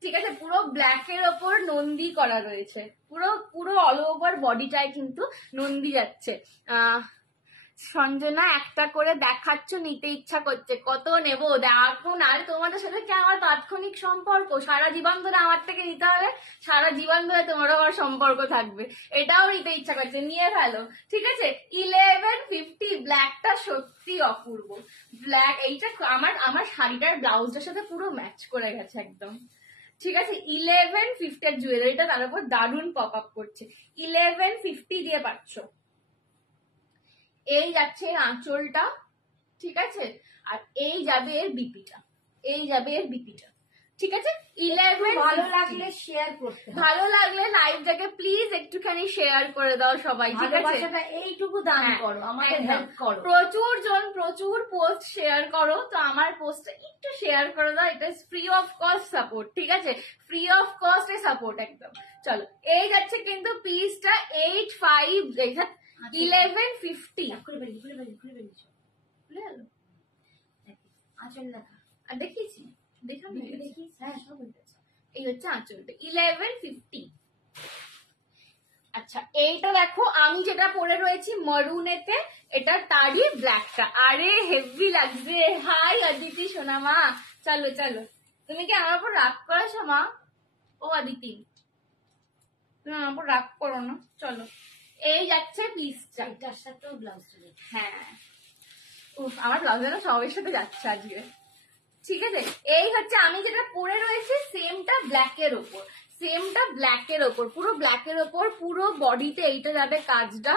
ঠিক আছে, পুরো ব্ল্যাক এর ওপর নন্দী করা রয়েছে, পুরো পুরো অল ওভার বডিটায় কিন্তু নন্দী যাচ্ছে। সঞ্জনা একটা করে দেখাচ্ছ, নিতে ইচ্ছা করছে, কত নেব দেখুন। আর তোমাদের সাথে কি আমার তাৎক্ষণিক সম্পর্ক, সারা জীবন ধরে আমার থেকে নিতে হবে, সারা জীবন ধরে তোমার আমার সম্পর্ক থাকবে, এটাও নিতে ইচ্ছা করছে, নিয়ে ফেলো, ঠিক আছে। 1150, ব্ল্যাকটা সত্যি অপূর্ব, ব্ল্যাক এইটা আমার শাড়িটার ব্লাউজটার সাথে পুরো ম্যাচ করে গেছে একদম, ঠিক আছে। 1150 এর জুয়েলারিটা তার উপর দারুণ পপ আপ করছে, 1150 দিয়ে পাচ্ছ। এই যাচ্ছে আঁচলটা, ঠিক আছে, আর এই যাবে এর বিপিটা, এই যাবে এর বিপিটা, ঠিক আছে। 11 ভালো লাগলে শেয়ার করতে, ভালো লাগলে লাইভটাকে প্লিজ একটুখানি শেয়ার করে দাও সবাই, ঠিক আছে। এইটুকু দান করো, আমাদের হেল্প করো। প্রচুর পোস্ট শেয়ার করো, তো আমার পোস্টটা একটু শেয়ার করে দাও, এটা ফ্রি অফ কস্ট সাপোর্ট, ঠিক আছে, free of cost A support একদম। চলো, এই যাচ্ছে কিন্তু পিসটা 85, 1150। আঁচল দেখা আর দেখিয়েছি, দেখলাম, দেখিস, হ্যাঁ সব হয়ে গেছে। এই হচ্ছে আঁচলটা 1150। আচ্ছা, এইটা দেখো আমি যেটা পরে রয়েছি মরুনেতে, এটা তারই ব্ল্যাকটা, আরে হেভি লাগছে। হাই অদিতি সোনামা, চলো চলো, তুমি কি আমার উপর রাগ করেছো মা? ও অদিতি, তুমি আমার উপর রাগ করো না, চলো। এই যাচ্ছে পিসটা, এটার সাথেও ব্লাউজ, হ্যাঁ আমার ব্লাউজের সবের সাথে যাচ্ছে আজকে, ঠিক আছে। এই হচ্ছে আমি যেটা পরে রয়েছে সেমটা ব্ল্যাকের ওপর, সেমটা ব্ল্যাকের ওপর, পুরো ব্ল্যাকের ওপর, পুরো বডিতে এইটা যাবে কাজটা,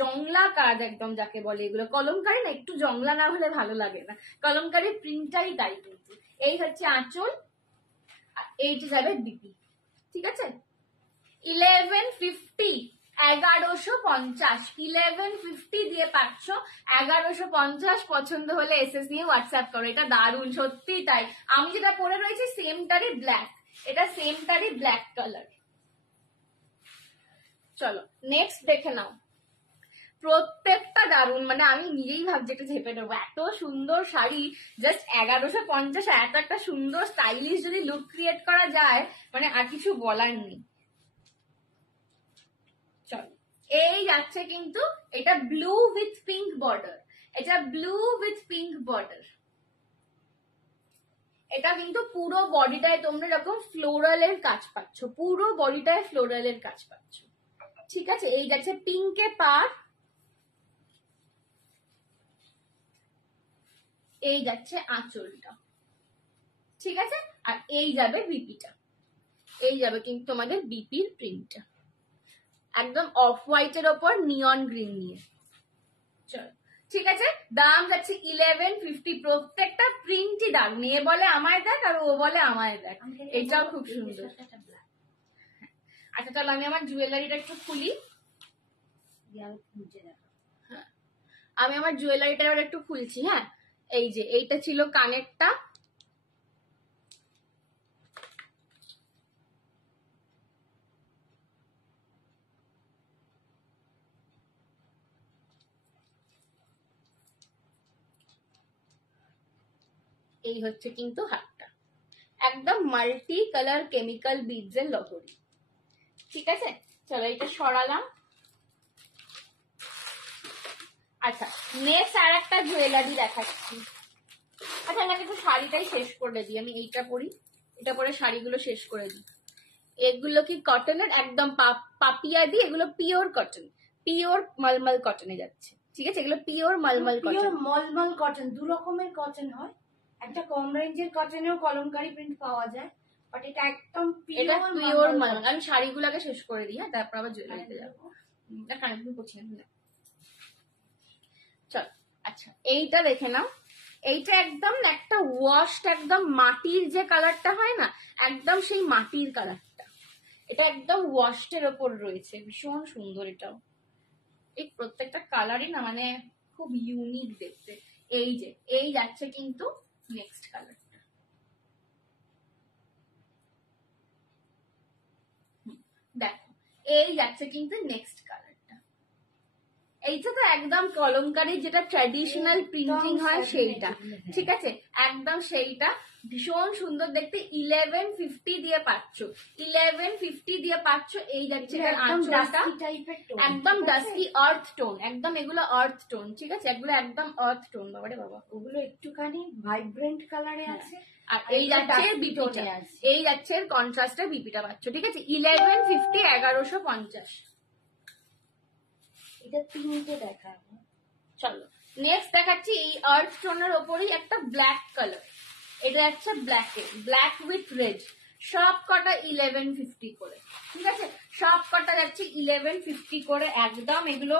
জংলা কাজ একদম যাকে বলে, এগুলো কলমকারি না, একটু জংলা না হলে ভালো লাগে না, কলমকারি প্রিন্টটাই তাই কিন্তু। এই হচ্ছে আঁচল, এইটা যাবে বিপি, ঠিক আছে। 1150, 1150, 1150 দিয়ে পাচ্ছ 1150। পছন্দ হলে এসএস নিয়ে হোয়াটসঅ্যাপ করো, এটা দারুণ সত্যি তাই। আমি যেটা পরে রয়েছি সেমটারই ব্ল্যাক, এটা সেমটারই ব্ল্যাক কালার। চলো নেক্সট দেখে নাও, প্রত্যেকটা দারুণ, মানে আমি নিজেই ভাবছি একটা ঝেপে নেবো, এত সুন্দর শাড়ি, জাস্ট 1150, এত একটা সুন্দর স্টাইলিশ যদি লুক ক্রিয়েট করা যায়, মানে আর কিছু বলার নেই। চলো, এই যাচ্ছে কিন্তু এটা ব্লু উইথ পিঙ্ক বর্ডার, এটা ব্লু উইথ পিঙ্ক বর্ডার, এটা কিন্তু পুরো বডিটায় তোমরা এরকম ফ্লোরালের কাজ পাচ্ছ, পুরো বডিটায় ফ্লোরালের কাজ পাচ্ছ, ঠিক আছে। এই যাচ্ছে পিঙ্কে পার, এই যাচ্ছে আঁচলটা, ঠিক আছে, আর এই যাবে বিপিটা, এই যাবে কিন্তু তোমাদের বিপির প্রিন্টটা একদম অফ হোয়াইটের ওপর নিয়ন গ্রিন নিয়ে। চলো, ঠিক আছে, দাম যাচ্ছে 1150। প্রত্যেকটা প্রিন্টই দারুণ, এ বলে আমায় দেখ আর ও বলে আমায় দেখ, এটাও খুব সুন্দর। আচ্ছা চলো আমি আমার জুয়েলারিটা একটু খুলি, হ্যাঁ আমি আমার জুয়েলারিটা এবার একটু খুলছি। হ্যাঁ, এই যে এইটা ছিল কানেরটা, এই হচ্ছে কিন্তু হাতটা, একদম মাল্টি কালার কেমিক্যাল বিডস এর লহরি, ঠিক আছে। চলো এটা সরালাম। আচ্ছা নেক্সট আর একটা জুয়েলারি দেখাচ্ছি, আচ্ছা আমি একটু শাড়িটাই শেষ করে দিই, আমি এইটা পরি, এটা পরে শাড়িগুলো শেষ করে দিই। এগুলো কি কটনের, একদম পাপিয়া দিয়ে, এগুলো পিওর কটন, পিওর মলমল কটনে যাচ্ছে, ঠিক আছে? এগুলো পিওর মলমল পিওর কটন। মলমল কটন, দু রকমের কটন হয়। একটা কম রেঞ্জের কটনেও কলমকারি প্রিন্ট পাওয়া যায়, বাট এটা একদম এটা পিওর পিওর মলমল। আমি শাড়িগুলোকে শেষ করে দিই, হ্যাঁ, তারপর আবার জুয়েলারিতে যাবো। দেখান একদম করছি না, চল। আচ্ছা এইটা দেখে নাও, এইটা একদম একটা ওয়াশড, একদম মাটির যে কালারটা হয় না, একদম সেই মাটির কালারটা, এটা একদম ওয়াশের ওপর রয়েছে, ভীষণ সুন্দর। এটাও এই প্রত্যেকটা কালারই না মানে খুব ইউনিক দেখতে। এই যে এই যাচ্ছে কিন্তু নেক্সট কালারটা, দেখো এই যাচ্ছে কিন্তু নেক্সট কালারটা। এইটা তো একদম কলমকারি যেটা ট্র্যাডিশনাল প্রিন্টিং হয় সেইটা, ঠিক আছে? একদম সেইটা, ভীষণ সুন্দর দেখতে। 1150 দিয়ে পাচ্ছ, 1150 দিয়ে পাচ্ছ। এই যাচ্ছে এটার আঁচলটা, একদম ডাস্কি আর্থ টোন, একদম এগুলো আর্থ টোন, ঠিক আছে? এগুলো একদম আর্থ টোন, বাবারে বাবা, ওগুলো একটুখানি ভাইব্রেন্ট কালারে আছে। আর এই যাচ্ছে বিপিটা, এই যাচ্ছে কন্ট্রাস্টের বিপিটা পাচ্ছ, ঠিক আছে? 1150, 1150। এটা তিনটে দেখাবো, চলো নেক্সট দেখাচ্ছি এই আর্থ টোনের ওপরই একটা ব্ল্যাক কালার। এটা যাচ্ছে ব্ল্যাকে, ব্ল্যাক উইথ রেড, সব কটা 1150 করে, ঠিক আছে? সব কটা যাচ্ছে 1150 করে, একদম এগুলো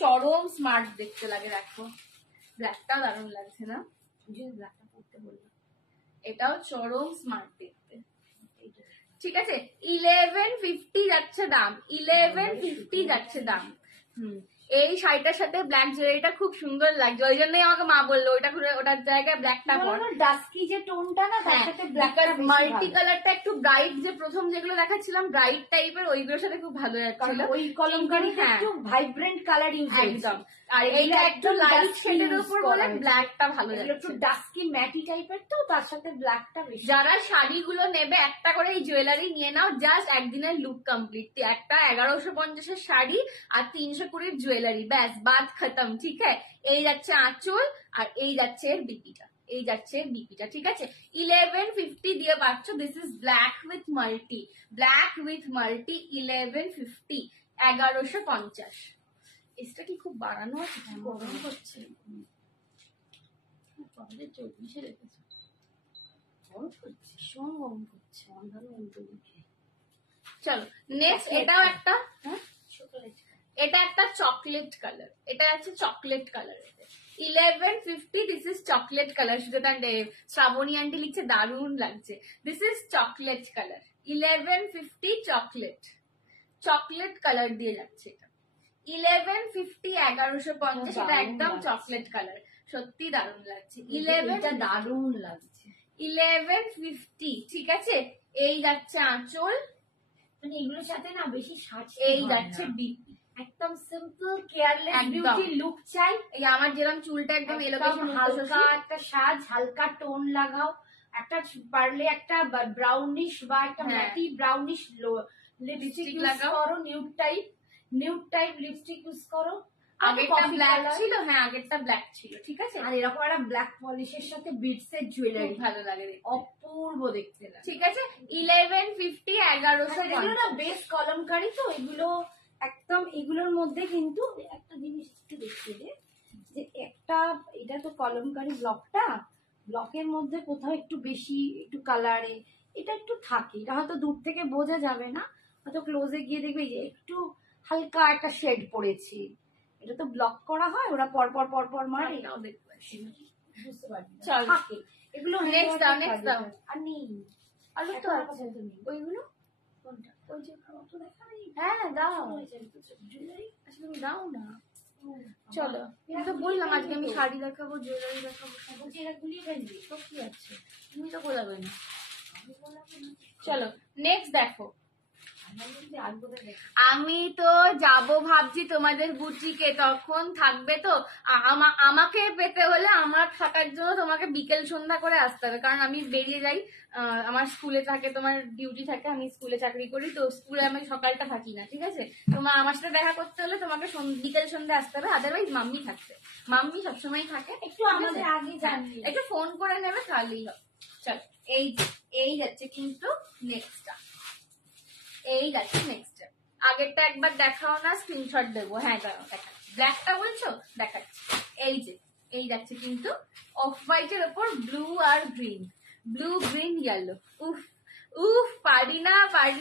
চরম স্মার্ট দেখতে লাগে। দেখো ব্ল্যাকটা দারুণ লাগছে না? ব্ল্যাকটা পড়তে বললাম, এটাও চরম স্মার্ট দেখতে, ঠিক আছে? 1150 যাচ্ছে দাম, 1150 যাচ্ছে দাম। এই শাড়িটার সাথে ব্ল্যাক জুয়েলারিটা খুব সুন্দর লাগছে, ওই জন্যই আমাকে মা বললো ওইটা ঘুরে ওটার জায়গায় ব্ল্যাকটা পর। ডাস্কি যে টোনটা না, তার সাথে ব্ল্যাকটা মাল্টি কালারটা একটু ব্রাইট, যে প্রথম যেগুলো দেখাচ্ছিলাম ব্রাইট টাইপের, ওইগুলোর সাথে খুব ভালো যাচ্ছিল। ওই কলমকারিতে একটু ভাইব্রেন্ট কালার ইউজ একদম, আর এইটা একটু লাইট শেডের উপর বলে ব্ল্যাকটা ভালো যাচ্ছে, একটু ডাস্কি ম্যাটি টাইপের, তো তার সাথে ব্ল্যাকটা বেশি। যারা শাড়িগুলো নেবে একটা করে এই জুয়েলারি নিয়ে নাও, জাস্ট একদিনের লুক কমপ্লিট। একটা 1150 শাড়ি আর 320 জুয়েলারি, ব্যাস বাদ খতম, ঠিক আছে? এই যাচ্ছে আঁচল, আর এই যাচ্ছে এর বিপিটা, এই যাচ্ছে এর বিপিটা, ঠিক আছে? 1150 দিয়ে পাচ্ছ। This is black with multi, black with multi 1150, 1150। এটা কি খুব বাড়ানো আছে? গরম হচ্ছে, 24-এ রেখেছে, ভীষণ গরম করছে। চলো নেক্সট, এটাও একটা, এটা একটা চকলেট কালার, এটা আছে chocolate colour, 1150। This is chocolate colour, শুধু তার শ্রাবণী আন্টি লিখছে দারুণ লাগছে। This is chocolate colour, 1150 chocolate, chocolate colour দিয়ে যাচ্ছে এটা। 1150, 1150, এটা একদম চকলেট কালার, সত্যি দারুণ লাগছে। 11 দারুণ লাগছে, 1150, ঠিক আছে? এই যাচ্ছে আঁচল, মানে এগুলোর সাথে না বেশি সাজ, এই যাচ্ছে বিপি, একদম সিম্পল কেয়ারলেস বিউটি লুক চাই। এই আমার যেরকম চুলটা একদম এলোকেশন, হালকা একটা সাজ, হালকা টোন লাগাও, একটা পারলে একটা ব্রাউনিশ বা একটা ম্যাটি ব্রাউনিশ লিপস্টিক ইউজ করো, নিউড টাইপ লিপস্টিক ইউজ করো। আগেরটা ব্ল্যাক ছিল, হ্যাঁ আগেরটা ব্ল্যাক ছিল, ঠিক আছে? আর এরকম একটা ব্ল্যাক পলিশের সাথে বিটস এর জুয়েলারি ভালো লাগে দেখতে, অপূর্ব দেখতে লাগে, ঠিক আছে? 1150, 1150। এগুলো না বেশ কলমকারি, তো এগুলো একদম এগুলোর মধ্যে কিন্তু একটা জিনিস একটু দেখতে যে একটা, এটা তো কলমকারি ব্লকের মধ্যে কোথাও একটু বেশি একটু কালারে এটা একটু থাকে, এটা হয়তো দূর থেকে বোঝা যাবে না, হয়তো ক্লোজে গিয়ে দেখবে যে একটু হালকা একটা শেড পড়েছে। এটা তো ব্লক করা হয়, ওরা পর মারে, বুঝতে পারছি। থাকে এগুলো। নেক্সট দাও, নেক্সট দাও। আর নেই, আলু তো আছে ওইগুলো, কোনটা? ওই যে হ্যাঁ দাও, তুমি দাও না। চলো, আমি তো বললাম আজকে আমি শাড়ি দেখাবো, জুয়েলারি দেখাবো, তো কি আছে, তুমি তো বলাবে না। চলো নেক্সট দেখো, আমি তো যাব ভাবছি তোমাদের বুটিকে, তখন থাকবে তো। আমাকে পেতে হলে আমার থাকার জন্য তোমাকে বিকেল সন্ধ্যা করে আসতে হবে, কারণ আমি বেরিয়ে যাই, আমার স্কুলে থাকে, তোমার ডিউটি থাকে, আমি স্কুলে চাকরি করি, তো স্কুলে আমি সকালটা থাকি না, ঠিক আছে? তোমার আমার সাথে দেখা করতে হলে তোমাকে বিকেল সন্ধ্যা আসতে হবে, আদারওয়াইজ মাম্মি থাকছে, মাম্মি সবসময় থাকে। একটু আমাদের আগে জানিয়ে একটু ফোন করে নেবে তাহলেই হবে। চল, এই যাচ্ছে কিন্তু নেক্সটটা, এই যাচ্ছে নেক্সট। আগেরটা একবার দেখাও না, স্ক্রিনশট দেবো। হ্যাঁ দাঁড়াও দেখাচ্ছি, ব্ল্যাকটা বলছো, দেখাচ্ছি। এই যে এই যাচ্ছে কিন্তু অফ হোয়াইটের ওপর ব্লু আর গ্রিন, ব্লু গ্রিন ইয়েলো। উফ উফ, পারি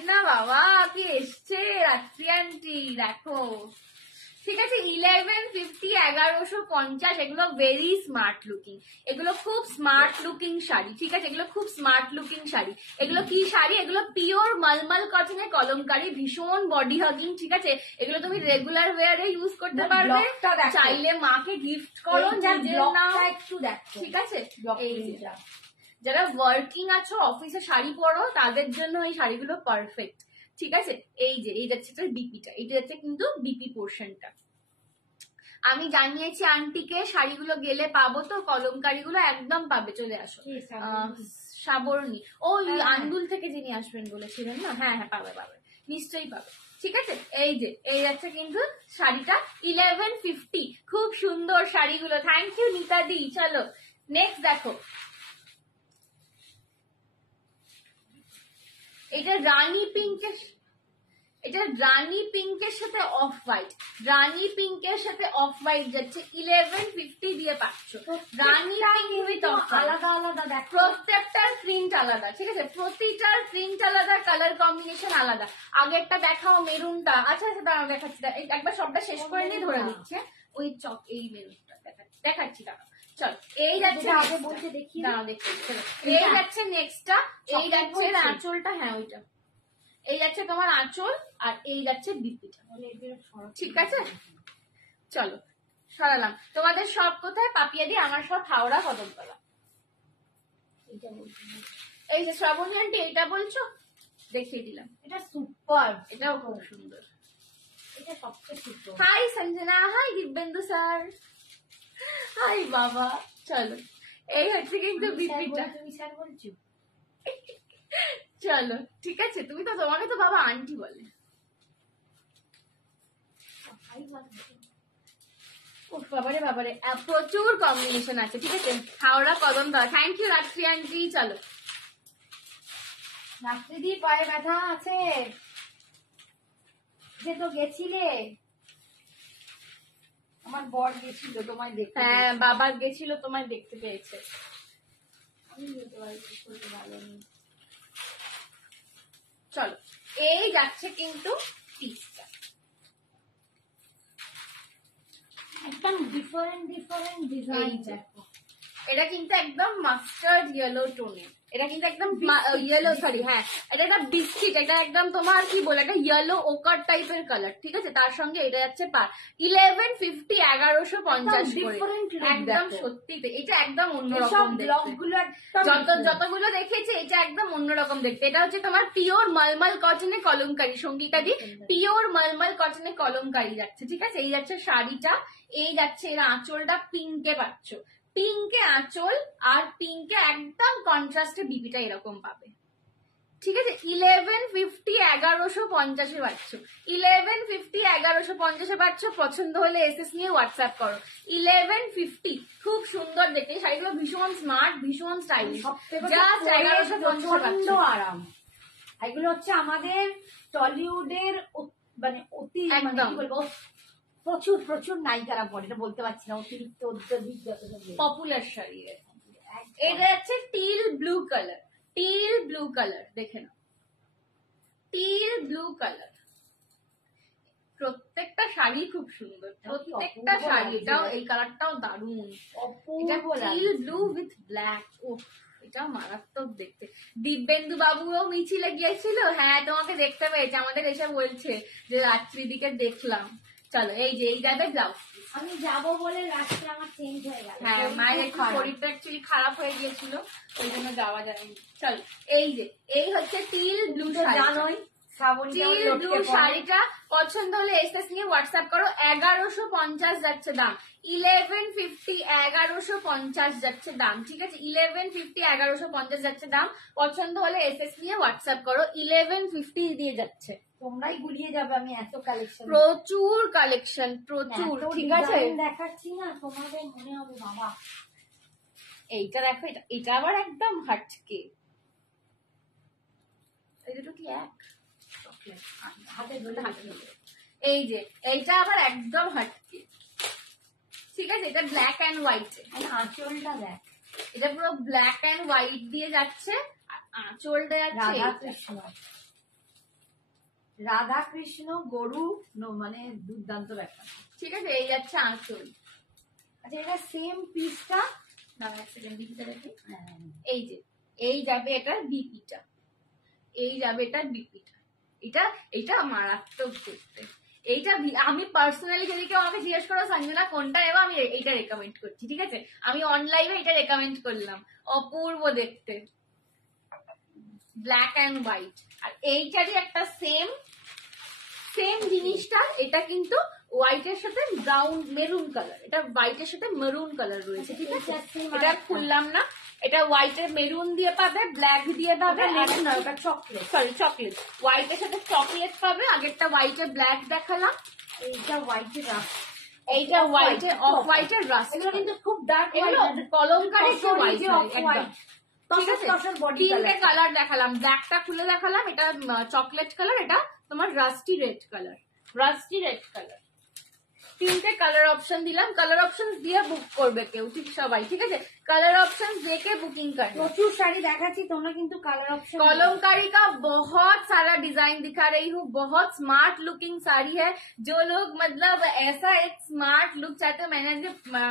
না বাবা, কি এসছে রাত্রি আন্টি, দেখো। ঠিক আছে, 1150, 1150, এগুলো ভেরি স্মার্ট লুকিং, এগুলো খুব স্মার্ট লুকিং শাড়ি, ঠিক আছে? এগুলো খুব স্মার্ট লুকিং শাড়ি। এগুলো কি শাড়ি? এগুলো পিওর মলমল কটনের কলমকারি, ভীষণ বডি হাগিং, ঠিক আছে? এগুলো তুমি রেগুলার ওয়ারে ইউজ করতে পারবে, চাইলে মাকে গিফট করো, একটু দেখো, ঠিক আছে? যারা ওয়ার্কিং আছো, অফিসে শাড়ি পরো, তাদের জন্য এই শাড়িগুলো পারফেক্ট, ঠিক আছে? এই যাচ্ছে বিপিটা, এটা যাচ্ছে কিন্তু বিপি পোর্শনটা। আমি জানিয়েছি আন্টিকে শাড়িগুলো গেলে পাবো তো, কলমকারিগুলো একদম পাবে, চলে আসো। সাবরণী, ও আন্দুল থেকে যিনি আসবেন বলেছিলেন না, হ্যাঁ হ্যাঁ পাবে নিশ্চয়ই পাবে, ঠিক আছে? এই যাচ্ছে কিন্তু শাড়িটা 1150, খুব সুন্দর শাড়িগুলো। থ্যাংক ইউ নিতা দি। চলো নেক্সট দেখো, এটা রানী পিঙ্কের, এটা রানী পিঙ্কের সাথে অফ হোয়াইট, রানী পিঙ্কের সাথে অফ হোয়াইট যাচ্ছে 1150 দিয়ে পাচ্ছ। রানী পিঙ্ক উইথ আলাদা আলাদা দেখো, প্রত্যেকটার প্রিন্ট আলাদা, ঠিক আছে? প্রতিটার প্রিন্ট আলাদা, কালার কম্বিনেশন আলাদা। আগেরটা দেখাও মেরুনটা, আচ্ছা দাঁড়াও দেখাচ্ছি, একবার সবটা শেষ করে নিয়ে ধরে দিচ্ছে। ওই চক, এই মেরুনটা দেখাচ্ছি দাঁড়াও। চল, এই যাচ্ছে আগে বলতে দেখি, দাঁড়াও দেখতে, এই যাচ্ছে নেক্সটটা, এই যাচ্ছে আঁচলটা, হ্যাঁ ওইটা, এই যাচ্ছে তোমার আঁচল, আর এই যাচ্ছে বিপিটা, ঠিক আছে? চলো সরালাম। তোমাদের সব কোথায়? পাপিয়াদি, আমার সব হাওড়া কদমতলা। এই যে শ্রাবণী আন্টি, এটা বলছো, দেখিয়ে দিলাম। এটা সুপার, এটাও খুব সুন্দর, এটা সবচেয়ে সুন্দর। Hi Sanjana, hi Dibyendu sir, hi বাবা। চলো, এই হচ্ছে কিন্তু বিপিটা। তুমি স্যার বলছো? চলো ঠিক আছে, তুমি তো, তোমাকে তো বাবা আন্টি বলে। বাবারে প্রচুর কম্বিনেশন আছে, ঠিক আছে? Howrah Kadamtala. Thank you Ratri aunty. চলো, রাত্রিদি পায়ে ব্যথা আছে, যে তো গেছিলে, আমার বর গেছিল তোমায় দেখতে। হ্যাঁ বাবা গেছিল, তোমায় দেখতে পেয়েছে। আমি যেতে পারি, ভালো নেই। চলো, এই যাচ্ছে কিন্তু পিসটা, একদম ডিফারেন্ট ডিজাইন দেখো। এটা কিন্তু একদম মাস্টার্ড ইয়েলো টোনের, এটা কিন্তু একদম ইয়েলো, সরি হ্যাঁ, এটা একটা বিস্কিট, এটা একদম তোমার কি বলে, একটা ইয়েলো ওকার টাইপের কালার, ঠিক আছে? তার সঙ্গে এটা যাচ্ছে 1150, 1150 একদম সত্যি, এটা একদম অন্যরকম দেখতে। যতগুলো দেখেছি এটা একদম অন্যরকম দেখতে। এটা হচ্ছে তোমার পিওর মলমল কটনে কলমকারি, সঙ্গীতা দি পিওর মলমল কটনে কলমকারি যাচ্ছে, ঠিক আছে? এই যাচ্ছে শাড়িটা, এই যাচ্ছে এর আঁচলটা পিঙ্কে পাচ্ছ, পিঙ্কে আঁচল, আর পিঙ্কে একদম কন্ট্রাস্টে বিপিটা এরকম পাবে, ঠিক আছে? 1150, 1150 পাচ্ছ, 1150, 1150 পাচ্ছ। পছন্দ হলে এসএস নিয়ে হোয়াটসঅ্যাপ করো। 1150, খুব সুন্দর দেখতে, শাড়িগুলো ভীষণ স্মার্ট, ভীষণ স্টাইলিশ, জাস্ট 1150 আরাম। এগুলো হচ্ছে আমাদের টলিউডের মানে অতি, মানে কি বলবো, প্রচুর নায়িকারা পরে, এটা বলতে পারছি না, অতিরিক্ত অত্যধিক পপুলার শাড়ি। এটা হচ্ছে teal blue colour, teal blue colour, দেখে নাও, টিল ব্লু কালার। প্রত্যেকটা শাড়ি খুব সুন্দর, প্রত্যেকটা শাড়ি। এটাও, এই কালারটাও দারুণ, এটা টিল ব্লু উইথ ব্ল্যাক। ও এটা মারাত্মক দেখতে। দিব্যেন্দু বাবুও মিছিলে গিয়েছিল, হ্যাঁ তোমাকে দেখতে পেয়েছে, আমাদের এসে বলছে যে রাত্রি দিকে দেখলাম। চলো, এই যে এই যাবে যাও, আমি যাবো বলে রাত্রে আমার চেঞ্জ হয়ে গেল। হ্যাঁ, মায়ের একটু শরীরটা অ্যাকচুয়ালি খারাপ হয়ে গিয়েছিল, ওই জন্য যাওয়া যায়নি। চল, এই যে এই হচ্ছে টিল ব্লু, জানোই শ্রাবণী চিল কেমন ব্লু লটকে পড়ে। শাড়িটা পছন্দ হলে এসএস নিয়ে হোয়াটসঅ্যাপ করো। 1150 যাচ্ছে দাম, 1150 1150 যাচ্ছে দাম, ঠিক আছে? 1150 1150 যাচ্ছে দাম। পছন্দ হলে এসএস নিয়ে হোয়াটসঅ্যাপ করো। 1150 দিয়ে যাচ্ছে। তোমরাই গুলিয়ে যাবে, আমি এত কালেকশন, প্রচুর কালেকশন, প্রচুর, ঠিক আছে? দেখাচ্ছি না, তোমাদের মনে হবে বাবা। এইটা দেখো, এটা আবার একদম হাটকে। এই দুটো কি এক? হাতে ধরে হাতে ধরে। এই যে এইটা আবার একদম হাটকে, ঠিক আছে? এটা ব্ল্যাক এন্ড হোয়াইট, আঁচলটা দেখ, এটা পুরো ব্ল্যাক এন্ড হোয়াইট দিয়ে যাচ্ছে, আর আঁচলটা যাচ্ছে রাধা কৃষ্ণ, রাধা কৃষ্ণ গরু, মানে দুর্দান্ত ব্যাপার, ঠিক আছে? এই যাচ্ছে আঁচল। আচ্ছা এটা সেম পিসটা, দাঁড়া এক সেকেন্ড, বিপিটা দেখি। এই যে এই যাবে এটার বিপিটা, এই যাবে এটার বিপিটা। এটা মারাত্মক দেখতে। এইটা আমি পার্সোনালি যদি কেউ আমাকে জিজ্ঞেস করো সঞ্জনা কোনটা নেবো, আমি এইটা রেকমেন্ড করছি, ঠিক আছে? আমি অনলাইনে এটা রেকমেন্ড করলাম, অপূর্ব দেখতে, ব্ল্যাক এন্ড হোয়াইট। আর এইটারই একটা সেম জিনিসটা, এটা কিন্তু হোয়াইটের সাথে ব্রাউন মেরুন কালার, এটা হোয়াইটের সাথে মেরুন কালার রয়েছে, ঠিক আছে? এটা খুললাম না, এটা হোয়াইটের মেরুন দিয়ে পাবে, ব্ল্যাক দিয়ে পাবে, ওটা চকলেট, সরি চকলেট, হোয়াইটের সাথে চকলেট পাবে। আগেরটা হোয়াইটে ব্ল্যাক দেখালাম, এইটা হোয়াইটে রাখ, এইটা হোয়াইটে অফ হোয়াইটের রাস্ট। এগুলো কিন্তু খুব ডার্ক, এগুলো কলমকারি হোয়াইট, ঠিক আছে? তিনটে কালার দেখালাম, ব্ল্যাকটা খুলে দেখালাম, এটা চকলেট কালার, এটা তোমার রাস্টি রেড কালার, তিনটে কালার অপশন দিলাম। কালার অপশন দিয়ে বুক করবে কেউ, ঠিক সবাই, ঠিক আছে? কালার ऑप्शन देके बुकिंग करना। প্রচুর শাড়ি দেখাচ্ছি, তোমরা কিন্তু কালার অপশন। कलमकारी का बहुत सारा डिजाइन दिखा रही हूँ, बहुत स्मार्ट लुकिंग साड़ी है। जो लोग मतलब ऐसा एक स्मार्ट लुक चाहते हो,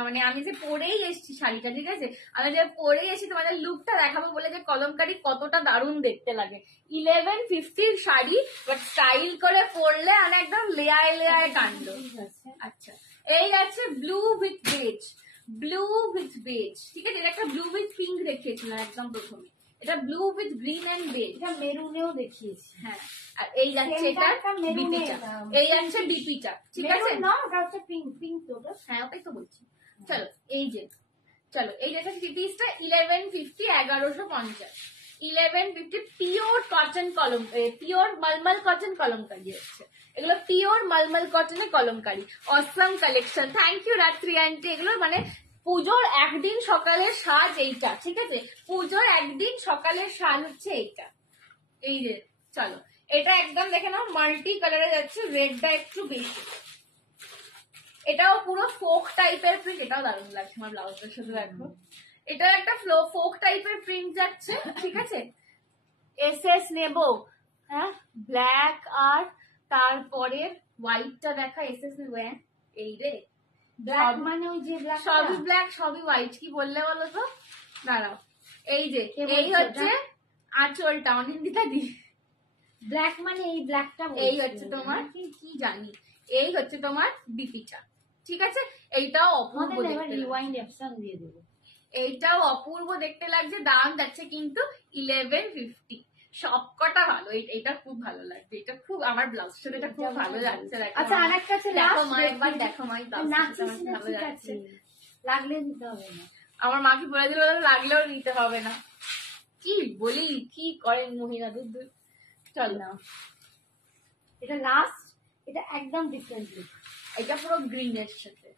মানে আমি যে পরেই এসেছি শাড়িটা, ঠিক আছে? আমি যে পরেই এসেছি তোমাদের লুকটা দেখাবো বলে, যে কলমকারি কতটা দারুণ দেখতে লাগে। 1150 শাড়ি, বাট স্টাইল করে পরলে মানে একদম লেয়ায় লেয়ায় কাণ্ড। আচ্ছা, এই আছে blue with beige, blue with beige, ঠিক আছে? এটা একটা ব্লু উইথ পিঙ্ক দেখিয়েছিলাম একদম প্রথমে, এটা blue with green and beige, এটা মেরুনেও দেখিয়েছি। হ্যাঁ, আর এই যাচ্ছে এটা বিপিটা, এই যাচ্ছে বিপিটা, ঠিক আছে? না ওটা হচ্ছে পিঙ্ক, পিঙ্ক তো ওটা। হ্যাঁ ওটাই তো বলছি। চলো এই যে, চলো এই যেটা সিটিজটা 1150 1150, 1150 পিওর কটন কলম, পিওর মলমল কটন কলমকারি হচ্ছে এগুলো, পিওর মলমল কটনে kalamkari. Awesome collection, thank you Ratri aunty. এগুলো মানে পুজোর একদিন সকালের সাজ এইটা, ঠিক আছে? পুজোর একদিন সকালের সাজ হচ্ছে এইটা। এই যে চলো, এটা একদম দেখে নাও মাল্টি কালারে যাচ্ছে, রেডটা একটু বেশি। এটাও পুরো ফোক টাইপের প্রিন্ট, এটাও দারুণ লাগছে আমার ব্লাউজের সাথে, দেখো এটা একটা ফোক টাইপের প্রিন্ট যাচ্ছে, ঠিক আছে? এসএস নেবো, হ্যাঁ ব্ল্যাক আর তারপরে হোয়াইটটা দেখা, এসএস নেবো। হ্যাঁ এই রে, ব্ল্যাক মানে ওই যে ব্ল্যাক, সবই ব্ল্যাক সবই হোয়াইট, কি বললে বলো তো? দাঁড়াও, এই যে এই হচ্ছে আঁচলটা, অনিন্দিতা দি, ব্ল্যাক মানে এই ব্ল্যাকটা, এই হচ্ছে তোমার কি জানি, এই হচ্ছে তোমার বিপিটা, ঠিক আছে? এইটাও অপূর্ব দেখতে, রিওয়াইন্ড অপশন দিয়ে দেবো। এইটাও অপূর্ব দেখতে লাগছে। দাম যাচ্ছে কিন্তু 1150, সবকটা ভালো। এটা খুব ভালো লাগছে, এটা খুব আমার ব্লাউজ সাথে এটা খুব ভালো লাগছে। আচ্ছা আরেকটা আছে, দেখো মা একবার দেখো মা, ভালো যাচ্ছে, লাগলে দিতে হবে না। আমার মা কি বলে দিল, লাগলেও নিতে হবে না। কি বলি, কি করেন মহিলা, দূর দূর। চল না, এটা লাস্ট, এটা একদম ডিফারেন্ট লুক, এটা পুরো গ্রিনের সাথে,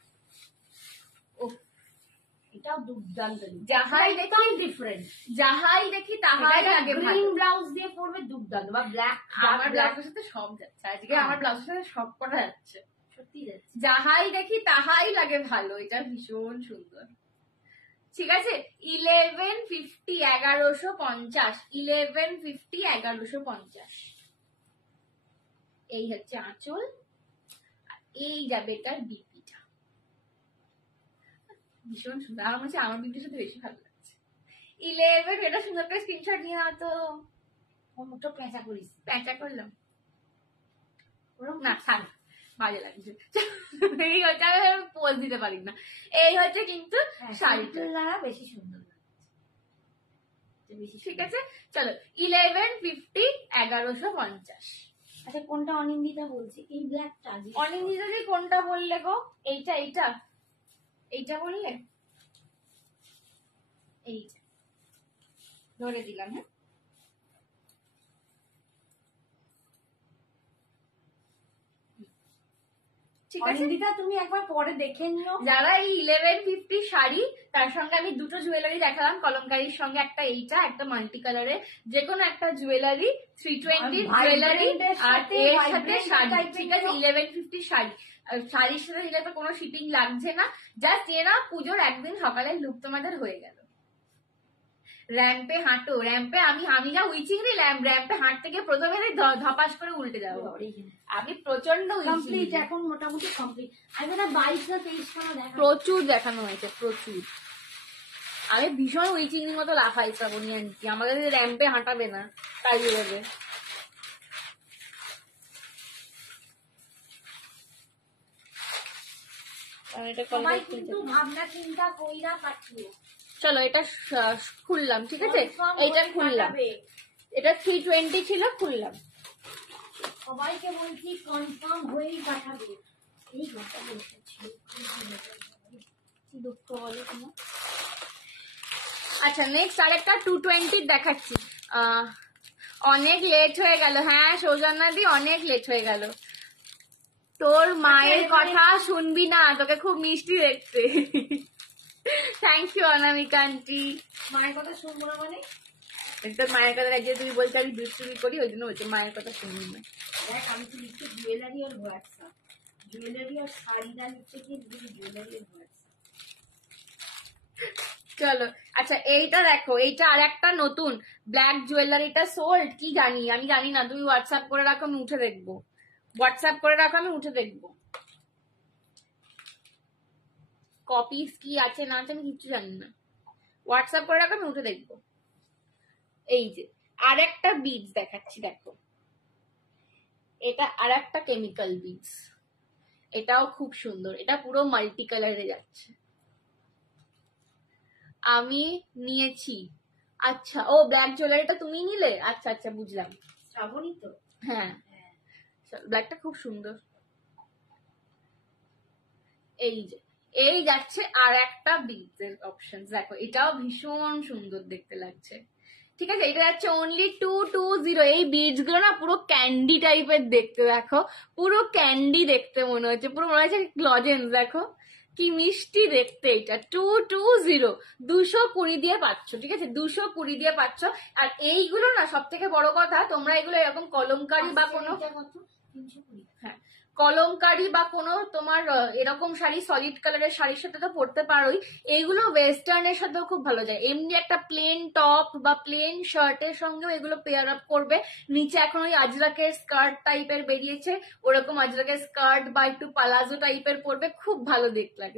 ও এটাও দুর্দান্ত। যাহাই দেখি ডিফারেন্ট, যাহাই দেখি তাহাই লাগে ভালো। গ্রিন ব্লাউজ দিয়ে পরবে দুর্দান্ত, বা ব্ল্যাক। আমার ব্লাউজের সাথে সব যাচ্ছে আজকে, আমার ব্লাউজের সাথে সব কটা যাচ্ছে, সত্যি যাচ্ছে। যাহাই দেখি তাহাই লাগে ভালো। এটা ভীষণ সুন্দর, ঠিক আছে? 1150 1150, 1150 1150। এই হচ্ছে আঁচল, এই যাবে এটার বিপিটা, ভীষণ সুন্দর। আমার মনে হচ্ছে আমার বিপির সাথে বেশি ভালো লাগছে। 11, এটা সুন্দর করে স্ক্রিনশট নিয়ে হয়তো মুখটা পেঁচা করিস, প্যাঁচা করলাম, ওরকম না থাক, বাজে লাগছে। এই হচ্ছে, আমি পোজ দিতে পারি না। এই হচ্ছে কিন্তু শাড়িটা বেশি সুন্দর লাগছে, ঠিক আছে? চলো 1150 1150, আচ্ছা কোনটা অনিন্দিতা বলছে? এই ব্ল্যাকটা। অনিন্দিতা দি কোনটা বললে গো? এইটা এইটা এইটা বললে? এইটা ধরে দিলাম। হ্যাঁ ঠিক আছে। অনিন্দিতা তুমি একবার পরে দেখে নিও। যারা এই 1150 শাড়ি, তার সঙ্গে আমি দুটো জুয়েলারি দেখালাম কলমকারীর সঙ্গে, একটা এইটা, একটা মাল্টি কালারে, যে কোনো একটা জুয়েলারি 320 জুয়েলারি আর এর সাথে শাড়ি, ঠিক আছে? 1150 শাড়ি, আর শাড়ির সাথে দিলে তো কোনো শিপিং লাগছে না। জাস্ট এরা পুজোর একদিন সকালে লুক তোমাদের হয়ে গেল। র্যাম্পে হাঁটো, র্যাম্পে আমি যা উইচিং দিলাম, র্যাম্পে হাঁটতে গিয়ে প্রথমে ধপাস করে উল্টে যাবো। আমি প্রচন্ড কমপ্লিট, এখন মোটামুটি কমপ্লিট। আমি ওটা 22 না 23 খানা দেখা, প্রচুর দেখানো হয়েছে, প্রচুর। আমি ভীষণ উইচিং মতো লাফাই শ্রাবণী আনছি, আমাকে র্যাম্পে হাঁটাবে না তাই ভেবে। সবাই কিন্তু ভাবনা চিন্তা কইরা পাঠিও। চলো এটা খুললাম, ঠিক আছে? এইটা খুললাম, এটা 320 ছিল, খুললাম। সবাইকে বলছি কনফার্ম হয়েই পাঠাবে। এই কথা বলছি, দুঃখ বলে তোমার। আচ্ছা নেক্সট আরেকটা 220 দেখাচ্ছি। অনেক লেট হয়ে গেল। হ্যাঁ সৌজন্যা দি অনেক লেট হয়ে গেল। তোর মায়ের কথা শুনবি না, তোকে খুব মিষ্টি দেখতে। Thank you Anamika aunty. মায়ের কথা শুনবো না মানে? তোর মায়ের কথা যে তুমি বলছো আমি দুষ্টুমি করি, ওই জন্য বলছি মায়ের কথা শুনবি না। দেখ আমি তো লিখছি জুয়েলারি আর হোয়াটসঅ্যাপ, জুয়েলারি আর শাড়িটা লিখছে কি জুয়েলারি আর হোয়াটসঅ্যাপ। চলো আচ্ছা এইটা দেখো, এইটা আর একটা নতুন ব্ল্যাক জুয়েলারিটা সোল্ড কি জানি, আমি জানি না। তুমি হোয়াটসঅ্যাপ করে রাখো, আমি উঠে দেখবো। হোয়াটসঅ্যাপ করে রাখো, আমি উঠে দেখবো। কপিস কি আছে না আছে আমি কিচ্ছু জানি না। হোয়াটসঅ্যাপ করে রাখো, আমি উঠে দেখবো। এই যে আর একটা বিডস দেখাচ্ছি, দেখো এটা আর একটা কেমিক্যাল বিডস, এটাও খুব সুন্দর। এটা পুরো মাল্টি কালারে যাচ্ছে। আমি নিয়েছি। আচ্ছা ও ব্ল্যাক জুয়েলারিটা তুমি নিলে? আচ্ছা আচ্ছা বুঝলাম। শ্রাবণী তো? হ্যাঁ ব্ল্যাকটা খুব সুন্দর। এই যে এই যাচ্ছে আর একটা বিডসের অপশন, দেখো এটাও ভীষণ সুন্দর দেখতে লাগছে। ঠিক আছে এটা যাচ্ছে অনলি 220। এই বিডস গুলো না পুরো ক্যান্ডি টাইপের দেখতে, দেখো পুরো ক্যান্ডি দেখতে মনে হচ্ছে, পুরো মনে হচ্ছে লজেন্স। দেখো কি মিষ্টি দেখতে। এটা 220 220 দিয়ে পাচ্ছ, ঠিক আছে? 220 দিয়ে পাচ্ছ। আর এইগুলো না সব থেকে বড় কথা, তোমরা এগুলো এরকম কলমকারি বা কোনো, হ্যাঁ কলমকারি বা কোনো তোমার এরকম শাড়ি সলিড কালারের শাড়ির সাথে তো পরতে পারোই। এইগুলো ওয়েস্টার্নের সাথেও খুব ভালো যায়। এমনি একটা প্লেন টপ বা প্লেন শার্টের সঙ্গেও এগুলো পেয়ার আপ করবে। নিচে এখন ওই আজরাকের স্কার্ট টাইপের বেরিয়েছে, ওরকম আজরাকের স্কার্ট বা একটু পালাজো টাইপের পরবে, খুব ভালো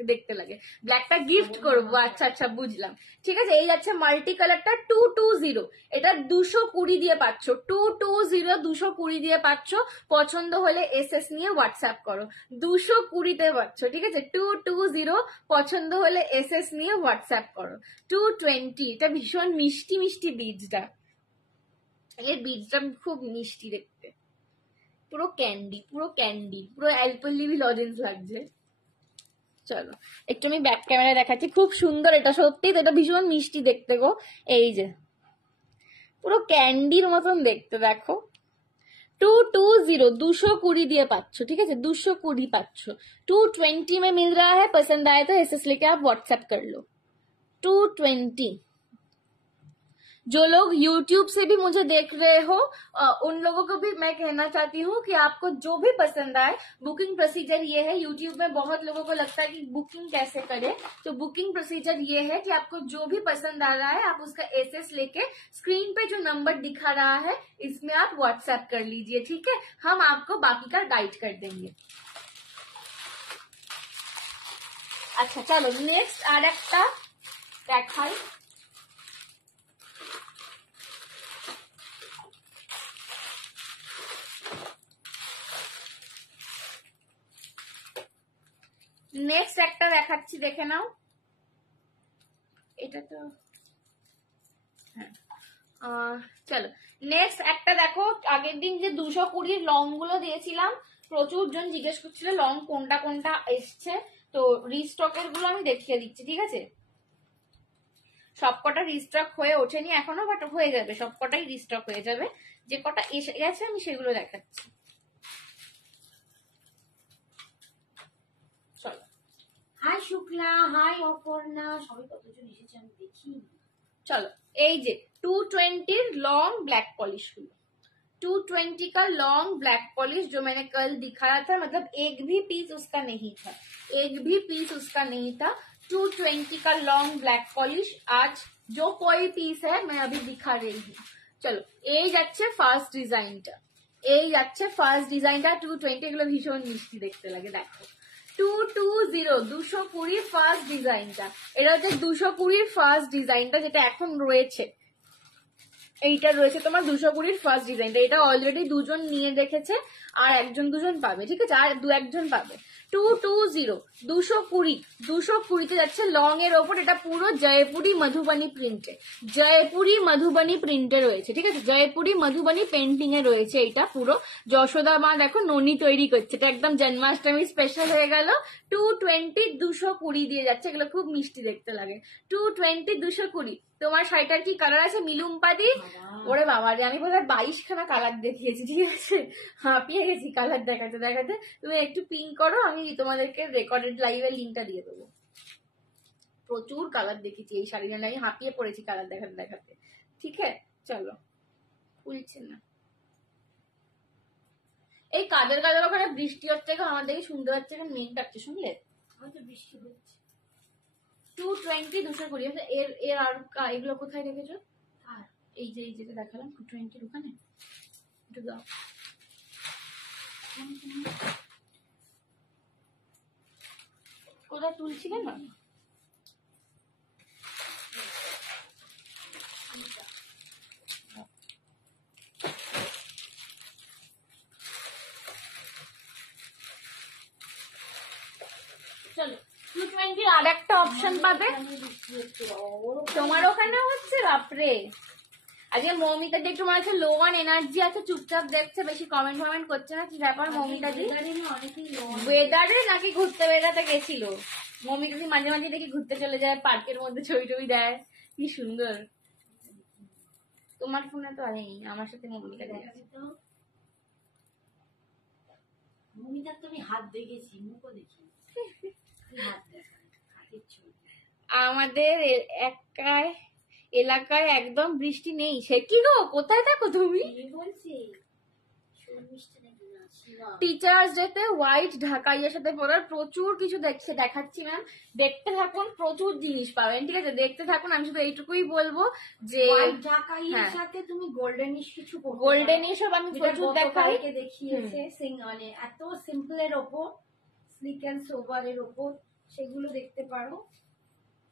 দেখতে লাগে। ব্ল্যাকটা গিফট করবো। আচ্ছা আচ্ছা বুঝলাম, ঠিক আছে। এই যাচ্ছে মাল্টি কালারটা 220, এটা 220 দিয়ে পাচ্ছ। 220 220 দিয়ে পাচ্ছ। পছন্দ হলে এসএস নিয়ে হোয়াটসঅ্যাপ করো। 220 পাচ্ছ, ঠিক আছে? 220 পছন্দ হলে এসএস নিয়ে হোয়াটসঅ্যাপ করো। 220 এটা ভীষণ মিষ্টি মিষ্টি বিডসটা, এই বিডসটা খুব মিষ্টি দেখতে, পুরো ক্যান্ডি, পুরো ক্যান্ডি, পুরো অ্যালপেনলিবি লজেন্স লাগছে। চলো একটু আমি ব্যাক ক্যামেরা দেখাচ্ছি, খুব সুন্দর এটা সত্যি। এটা ভীষণ মিষ্টি দেখতে গো। এই যে পুরো ক্যান্ডির মতন দেখতে, দেখো 220 220 দিয়ে পাচ্ছ, ঠিক আছে? 220 পাচ্ছ। 220 में मिल रहा है, पसंद आए तो एसएस लेके आप व्हाट्सएप कर लो। 220। जो लोग YouTube से भी मुझे देख रहे हो उन लोगों को भी मैं कहना चाहती हूँ कि आपको जो भी पसंद आए, बुकिंग प्रोसीजर ये है। YouTube में बहुत लोगों को लगता है कि बुकिंग कैसे करें, तो बुकिंग प्रोसीजर ये है कि आपको जो भी पसंद आ रहा है आप उसका एसएस लेके स्क्रीन पे जो नंबर दिखा रहा है इसमें आप व्हाट्सएप कर लीजिए, ठीक है? हम आपको बाकी का गाइड कर देंगे। अच्छा चलो नेक्स्ट আর একটা দেখাই। নেক্সট একটা দেখাচ্ছি, দেখে নাও। এটা তো হ্যাঁ চলো নেক্সট একটা দেখো, আগের দিন যে 220 লং গুলো দিয়েছিলাম, প্রচুর জন জিজ্ঞেস করছিল লং কোনটা কোনটা এসছে, তো রিস্টকের গুলো আমি দেখিয়ে দিচ্ছি, ঠিক আছে? সবকটা রিস্টক হয়ে ওঠেনি এখনো, বাট হয়ে যাবে, সবকটাই রিস্টক হয়ে যাবে। যে কটা এসে গেছে আমি সেগুলো দেখাচ্ছি। চলো, হাই শুক্লা, হাই অপর্ণা, সবাই কতজন এসেছে আমি দেখি। चलो এই যে 220 लॉन्ग ब्लैक पॉलिश हुई, 220 का लॉन्ग ब्लैक पॉलिश जो मैंने कल दिखाया था, मतलब एक भी पीस उसका नहीं था, एक भी पीस उसका नहीं था। 220 का लॉन्ग ब्लैक पॉलिश आज जो कोई पीस है मैं अभी दिखा रही हूँ। चलो এই যাচ্ছে ফার্স্ট ডিজাইনটা, এই যাচ্ছে ফার্স্ট ডিজাইনটা 220, এগুলো ভীষণ মিষ্টি দেখতে লাগে। দেখো 220 220 ফার্স্ট ডিজাইনটা, এটা হচ্ছে 220 ফার্স্ট ডিজাইনটা যেটা এখন রয়েছে, এইটা রয়েছে তোমার 220 ফার্স্ট ডিজাইনটা। এটা অলরেডি দুজন নিয়ে দেখেছে, আর একজন দুজন পাবে, ঠিক আছে, আর দু একজন পাবে। 220 220 যাচ্ছে লং এর ওপর, এটা পুরো জয়পুরি মধুবনী প্রিন্টে, জয়পুরি মধুবনী প্রিন্টে রয়েছে, ঠিক আছে, জয়পুরি মধুবনী পেন্টিং এ রয়েছে। এটা পুরো যশোদা মা দেখো ননি তৈরি করছে, এটা একদম জন্মাষ্টমী স্পেশাল হয়ে গেল। 220 220 দিয়ে যাচ্ছে, এগুলো খুব মিষ্টি দেখতে লাগে। 220 220। তোমার শাড়িটার কি কালার আছে মিলুম্পাদি? ওরে বাবা রে, আমি বোধহয় 22 খানা কালার দেখিয়েছি, ঠিক আছে, হাঁপিয়ে গেছি কালার দেখাতে দেখাতে। তুমি একটু পিন করো, আমি তোমাদেরকে রেকর্ডেড লাইভের লিঙ্কটা দিয়ে দেবো। প্রচুর কালার দেখেছি এই শাড়িটা, আমি হাঁপিয়ে পড়েছি কালার দেখাতে দেখাতে, ঠিক আছে। চলো, খুলছে না, এই কাদের কাদের ওখানে বৃষ্টি হচ্ছে, আমার দেখে শুনতে পাচ্ছে, মেঘ ডাকছে, শুনলে? হয়তো বৃষ্টি হচ্ছে। 220 220, এর এর আর এগুলো কোথায় রেখেছো? আর এই যে এই যেটা দেখালাম 220 ওখানে একটু দাও। কোথায় তুলছিলে না? চলো 220 আর একটা অপশন পাবে তোমার ওখানে হচ্ছে। বাপরে, আজকে মৌমিতাদি একটু মনে হচ্ছে লো অন এনার্জি আছে, চুপচাপ দেখছে, বেশি কমেন্ট ফমেন্ট করছে না, কি ব্যাপার মৌমিতাদি? ওয়েদারে নাকি ঘুরতে বেড়াতে গেছিল? মৌমিতাদি মাঝে মাঝে দেখি ঘুরতে চলে যায়, পার্কের মধ্যে ছবি টবি দেয়, কি সুন্দর। তোমার ফোনে তো নেই, আমার সাথে মৌমিতাদি আছে। মৌমিতার তো আমি হাত দেখেছি, মুখও দেখি, হাত দেখা, হাতের ছবি। আমাদের এলাকায় একদম বৃষ্টি নেই। সে কি গো, কোথায় থাকো তুমি? টিচার্স ডেতে হোয়াইট ঢাকাইয়ের সাথে পরার প্রচুর কিছু দেখাচ্ছি ম্যাম, দেখতে থাকুন, প্রচুর জিনিস পাবেন, ঠিক আছে, দেখতে থাকুন। আমি শুধু এইটুকুই বলবো যে ঢাকাইয়ের সাথে তুমি গোল্ডেনিশ কিছু, গোল্ডেনিশ সব আমি প্রচুর দেখাই, দেখিয়েছে, মানে এত সিম্পলের ওপর, স্লিক এন্ড সোবার এর ওপর, সেগুলো দেখতে পারো।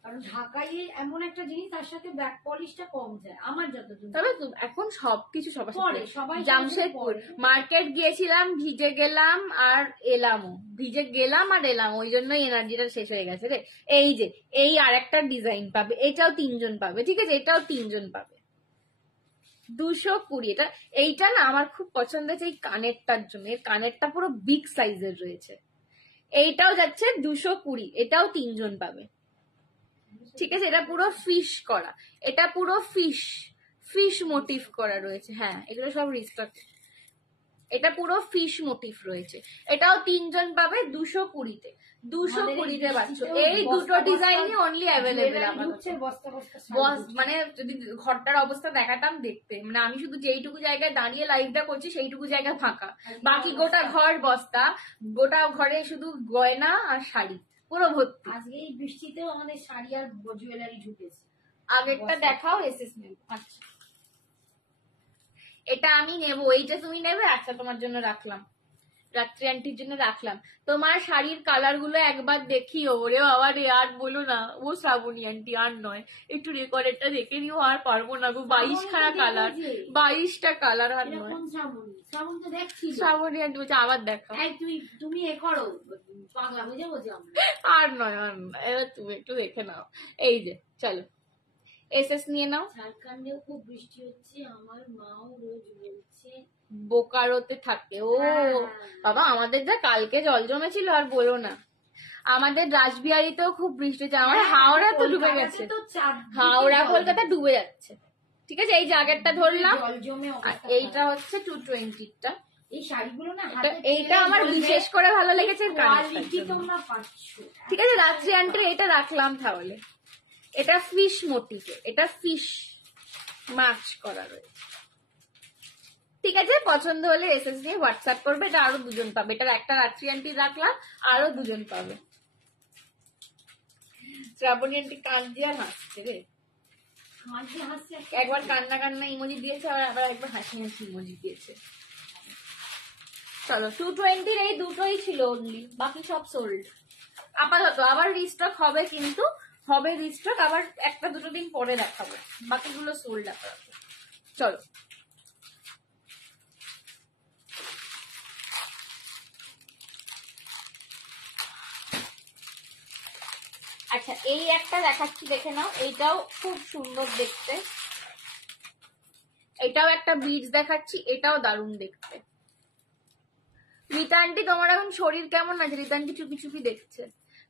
কারণ ঢাকাই এমন একটা জিনিস, তার সাথে ব্যাক পলিশটা কম যায় আমার যতদূর। তবে এখন সবকিছু সবাই জামশেদপুর মার্কেট গিয়েছিলাম, ভিজে গেলাম আর এলামও, ভিজে গেলাম আর এলাম, ওই জন্যই এনার্জিটা শেষ হয়ে গেছে রে। এই যে এই আর একটা ডিজাইন পাবে, এটাও 3 জন পাবে, ঠিক আছে, এটাও 3 জন পাবে। 220 এটা, এইটা না আমার খুব পছন্দ হয়েছে এই কানেরটার জন্য, এর কানেরটা পুরো বিগ সাইজের রয়েছে। এইটাও যাচ্ছে 220, এটাও 3 জন পাবে, ঠিক আছে। এটা পুরো ফিশ করা, এটা পুরো ফিশ মোটিভ করা রয়েছে, হ্যাঁ এগুলো সব রিস্টক। এটা পুরো ফিশ মোটিভ রয়েছে, এটাও 3 জন পাবে 220-তে। 220-তে পাচ্ছ। এই দুটো ডিজাইনই অনলি অ্যাভেলেবেল আমাদের। মানে যদি ঘরটার অবস্থা দেখাতাম দেখতে, মানে আমি শুধু যেইটুকু জায়গায় দাঁড়িয়ে লাইভটা করছি সেইটুকু জায়গা ফাঁকা, বাকি গোটা ঘর বস্তা, গোটা ঘরে শুধু গয়না আর শাড়ি পুরো ভর্তি। আজকে এই বৃষ্টিতেও আমাদের শাড়ি আর জুয়েলারি ঢুকেছে। আগেরটা দেখাও, এসএস নেব। আচ্ছা এটা আমি নেব, এইটা তুমি নেবে? আচ্ছা তোমার জন্য রাখলাম, রাত্রি আন্টির জন্য রাখলাম। তোমার শাড়ির কালার গুলো একবার দেখিও। ওরে বাবা রে, আর বলো না, ও শ্রাবণী আন্টি আর নয়, একটু রেকর্ডেরটা দেখে নিও, আর পারবো না গো, 22 খানা কালার, 22টা কালার, আর নয়। শ্রাবণী আন্টি বলছে আবার দেখা, তুমি এ করো, পাগলা বুঝে বোঝো, আর নয় আর নয়, এবার তুমি একটু দেখে নাও। এই যে চলো, এসএস নিয়ে নাও। ঝাড়খণ্ডেও খুব বৃষ্টি হচ্ছে, আমার মাও রোজ বলছে। বোকারোতে থাকে ও বাবা, আমাদের যা কালকে জল জমেছিল আর বলো না। আমাদের রাসবিহারীতেও খুব বৃষ্টি হচ্ছে, আমার হাওড়া তো ডুবে গেছে, হাওড়া কলকাতা ডুবে যাচ্ছে। ঠিক আছে, এই জায়গাটা ধরলাম, জল জমে আর এইটা হচ্ছে 220টা। এই শাড়িগুলো না এইটা আমার বিশেষ করে ভালো লেগেছে, কোয়ালিটি তোমরা পাচ্ছ। ঠিক আছে, রাত্রি আন্টি এটা রাখলাম তাহলে। এটা ফিশ মোটিভে, এটা ফিশ মাছ করা রয়েছে। ঠিক আছে, পছন্দ হলে এসএস দিয়ে হোয়াটসঅ্যাপ করবে, এটা আরো 2জন পাবে। এটা একটা রাত্রি আন্টি রাখলাম, আরো 2জন পাবে। শ্রাবণী আন্টি কাঁদছে আর হাসছে রে, একবার কান্না কান্না ইমোজি দিয়েছে, আবার একবার হাসি হাসি ইমোজি দিয়েছে। চলো 220 এই দুটোই ছিল অনলি, বাকি সব সোল্ড আপাতত। আবার রিস্টক হবে, কিন্তু হবে রিস্টক আবার 1-2 দিন পরে দেখাবো, বাকিগুলো সোল্ড আপাতত। চলো আচ্ছা, এই একটা দেখাচ্ছি, দেখে নাও, এইটাও খুব সুন্দর দেখতে। এটাও একটা বিডস দেখাচ্ছি, এটাও দারুণ দেখতে। রীতা আন্টি তোমার এখন শরীর কেমন আছে? রীতা আন্টি চুপি চুপি দেখছে।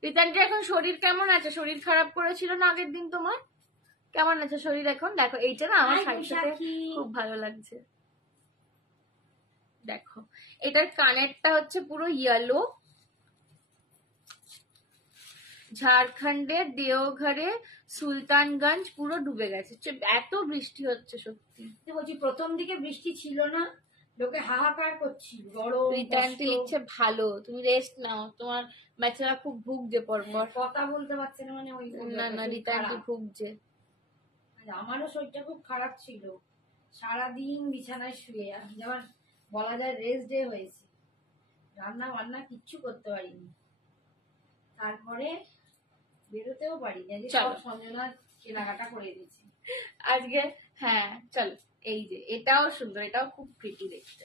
রীতা আন্টি এখন শরীর কেমন আছে? শরীর খারাপ করেছিল না আগের দিন তোমার? কেমন আছে শরীর এখন? দেখো এইটা না আমার শাড়ির সাথে খুব ভালো লাগছে। দেখো এটার কানেরটা হচ্ছে পুরো ইয়েলো, ঝাড়খণ্ডের দেওঘরে সুলতানগঞ্জ পুরো ডুবে গেছে, এত বৃষ্টি হচ্ছে সত্যি। বলছি প্রথম দিকে বৃষ্টি ছিল না, লোকে হাহাকার করছিল, গরম। রীতা আন্টি লিখছে ভালো, তুমি রেস্ট নাও, তোমার বাচ্চারা খুব ভুগছে পরপর। কথা বলতে পারছে না মানে ওই না না, রীতা আন্টি ভুগছে। আমারও শরীরটা খুব খারাপ ছিল, সারাদিন বিছানায় শুয়ে, আমার বলা যায় রেস্ট ডে হয়েছে, রান্না বান্না কিচ্ছু করতে পারিনি। তারপরে বেরোতেও পারি না, যে সব সঞ্জনা কেনাকাটা করে দিয়েছি আজকে। হ্যাঁ চলো, এই যে এটাও সুন্দর, এটাও খুব প্রিটি দেখতে।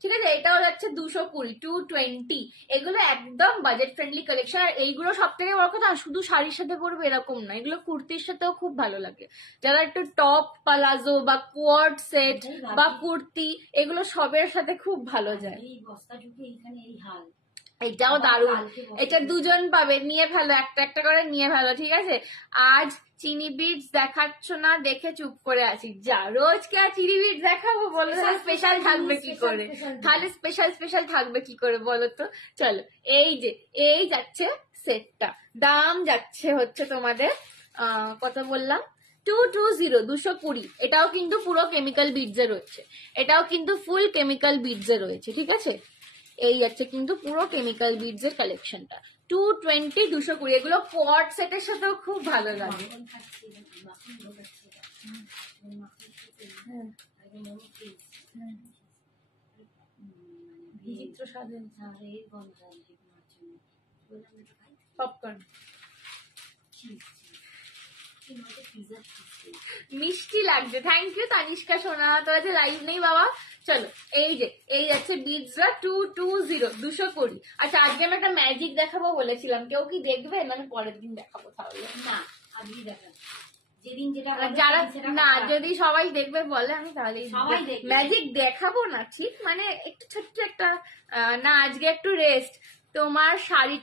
ঠিক আছে, এটাও যাচ্ছে 220, 220। এগুলো একদম বাজেট ফ্রেন্ডলি কালেকশন। আর এইগুলো সব থেকে বড় কথা, শুধু শাড়ির সাথে পরবে এরকম না, এগুলো কুর্তির সাথেও খুব ভালো লাগে। যারা একটু টপ প্লাজো বা কোয়ার্ড সেট বা কুর্তি, এগুলো সবের সাথে খুব ভালো যায়। এই বস্তা ঢুকে এইখানে এই হাল। এটাও দারুণ, এটা 2জন পাবে, নিয়ে ফেলো, একটা একটা করে নিয়ে ফেলো। ঠিক আছে, আজ চিনি বিটস দেখাচ্ছ না দেখে চুপ করে আছি। যা, রোজ কে আর চিনি বিটস দেখাবো বলো? স্পেশাল থাকবে কি করে? তাহলে স্পেশাল থাকবে কি করে বলো তো? চলো, এই যে এই যাচ্ছে সেটটা, দাম যাচ্ছে হচ্ছে তোমাদের কত বললাম, 220, 220। এটাও কিন্তু পুরো কেমিক্যাল বিটস এ রয়েছে, এটাও কিন্তু ফুল কেমিক্যাল বিটস এ রয়েছে। ঠিক আছে, এই যাচ্ছে কিন্তু পুরো কেমিক্যাল বিডস এর কালেকশনটা 220, 220। এগুলো কোয়ার্ড সেটের সাথেও খুব ভালো লাগে। বিচিত্র স্বাদের পপকর্ন মিষ্টি লাগছে। থ্যাংক ইউ তানিষ্কা সোনা, তোরা যে লাইভ নেই বাবা। চলো, এই যে এই যাচ্ছে বিটসরা 220, 220। আচ্ছা, আজকে আমি একটা ম্যাজিক দেখাবো বলেছিলাম, কেউ কি দেখবে? মানে পরের দিন দেখাবো তাহলে। না আজকে দেখাবো, যেদিন যেটা যারা না, যদি সবাই দেখবে বলে আমি তাহলে ম্যাজিক দেখাবো না। ঠিক মানে একটু ছোট্ট একটা না, আজকে একটু রেস্ট। তোমার साड़ी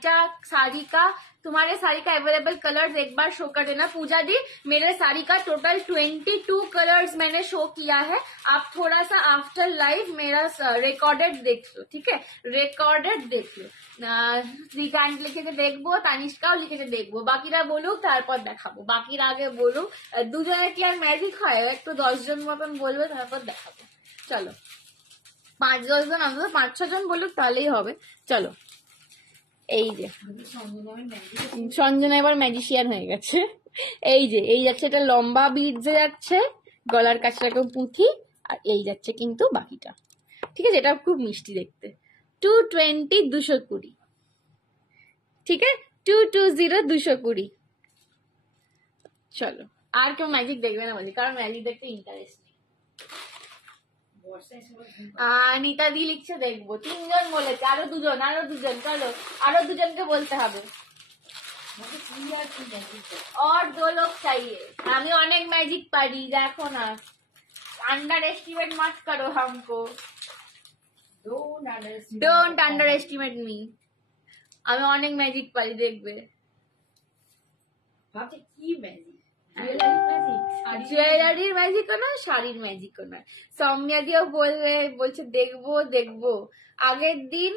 का तुम्हारे साड़ी का अवेलेबल कलर्स एक बार शो कर देना। पूजा दी, मेरे साड़ी का टोटल 22 कलर्स मैंने शो किया है। आप थोड़ा सा आफ्टर लाइव मेरा रिकॉर्डेड देख लो, ठीक है? रिकॉर्डेड देख लो। শ্রীকান্ত লিখেছে দেখবো, তানিষ্কাও লিখেছে দেখবো, বাকিরা বলুক তারপর দেখাবো। বাকিরা আগে বলুক, 2জনের কি আর ম্যাজিক হয়? একটু 10 জন মতন বলবে, তারপর দেখাবো। চলো, 5-10 জন, অন্তত 5-6 জন বলুক, তাহলেই হবে। চলো, এই যে সঞ্জনা এবার ম্যাজিশিয়ান হয়ে গেছে। এই যে এই যাচ্ছে, এটা লম্বা বিটস যাচ্ছে, গলার কাছটাকেও পুঁথি, আর এই যাচ্ছে কিন্তু বাকিটা। ঠিক আছে, এটা খুব মিষ্টি দেখতে। 220, 220। ঠিক আছে, 220, 220। চলো, আর কেউ ম্যাজিক দেখবে না বলি, কারণ ম্যাজিক দেখতে ইন্টারেস্ট নেই। নিতা দি লিখছে দেখবো, 3জন বলেছে, আরো 2জন। চলো, আরো 2জনকে বলতে হবে। আমাকে কি আর কি ম্যাজিক और दो लोग चाहिए আমি অনেক ম্যাজিক পারি দেখো না अंडर एस्टिमेट मत करो हमको डोंट अंडर एस्टिमेट मी আমি অনেক ম্যাজিক পারি দেখবে ভাবছি কি ম্যাজিক জুয়েলারি ম্যাজিক জুয়েলারির ম্যাজিকও না শাড়ির ম্যাজিকও না সৌম্যা দিয়েও বলছে দেখবো দেখবো আগের দিন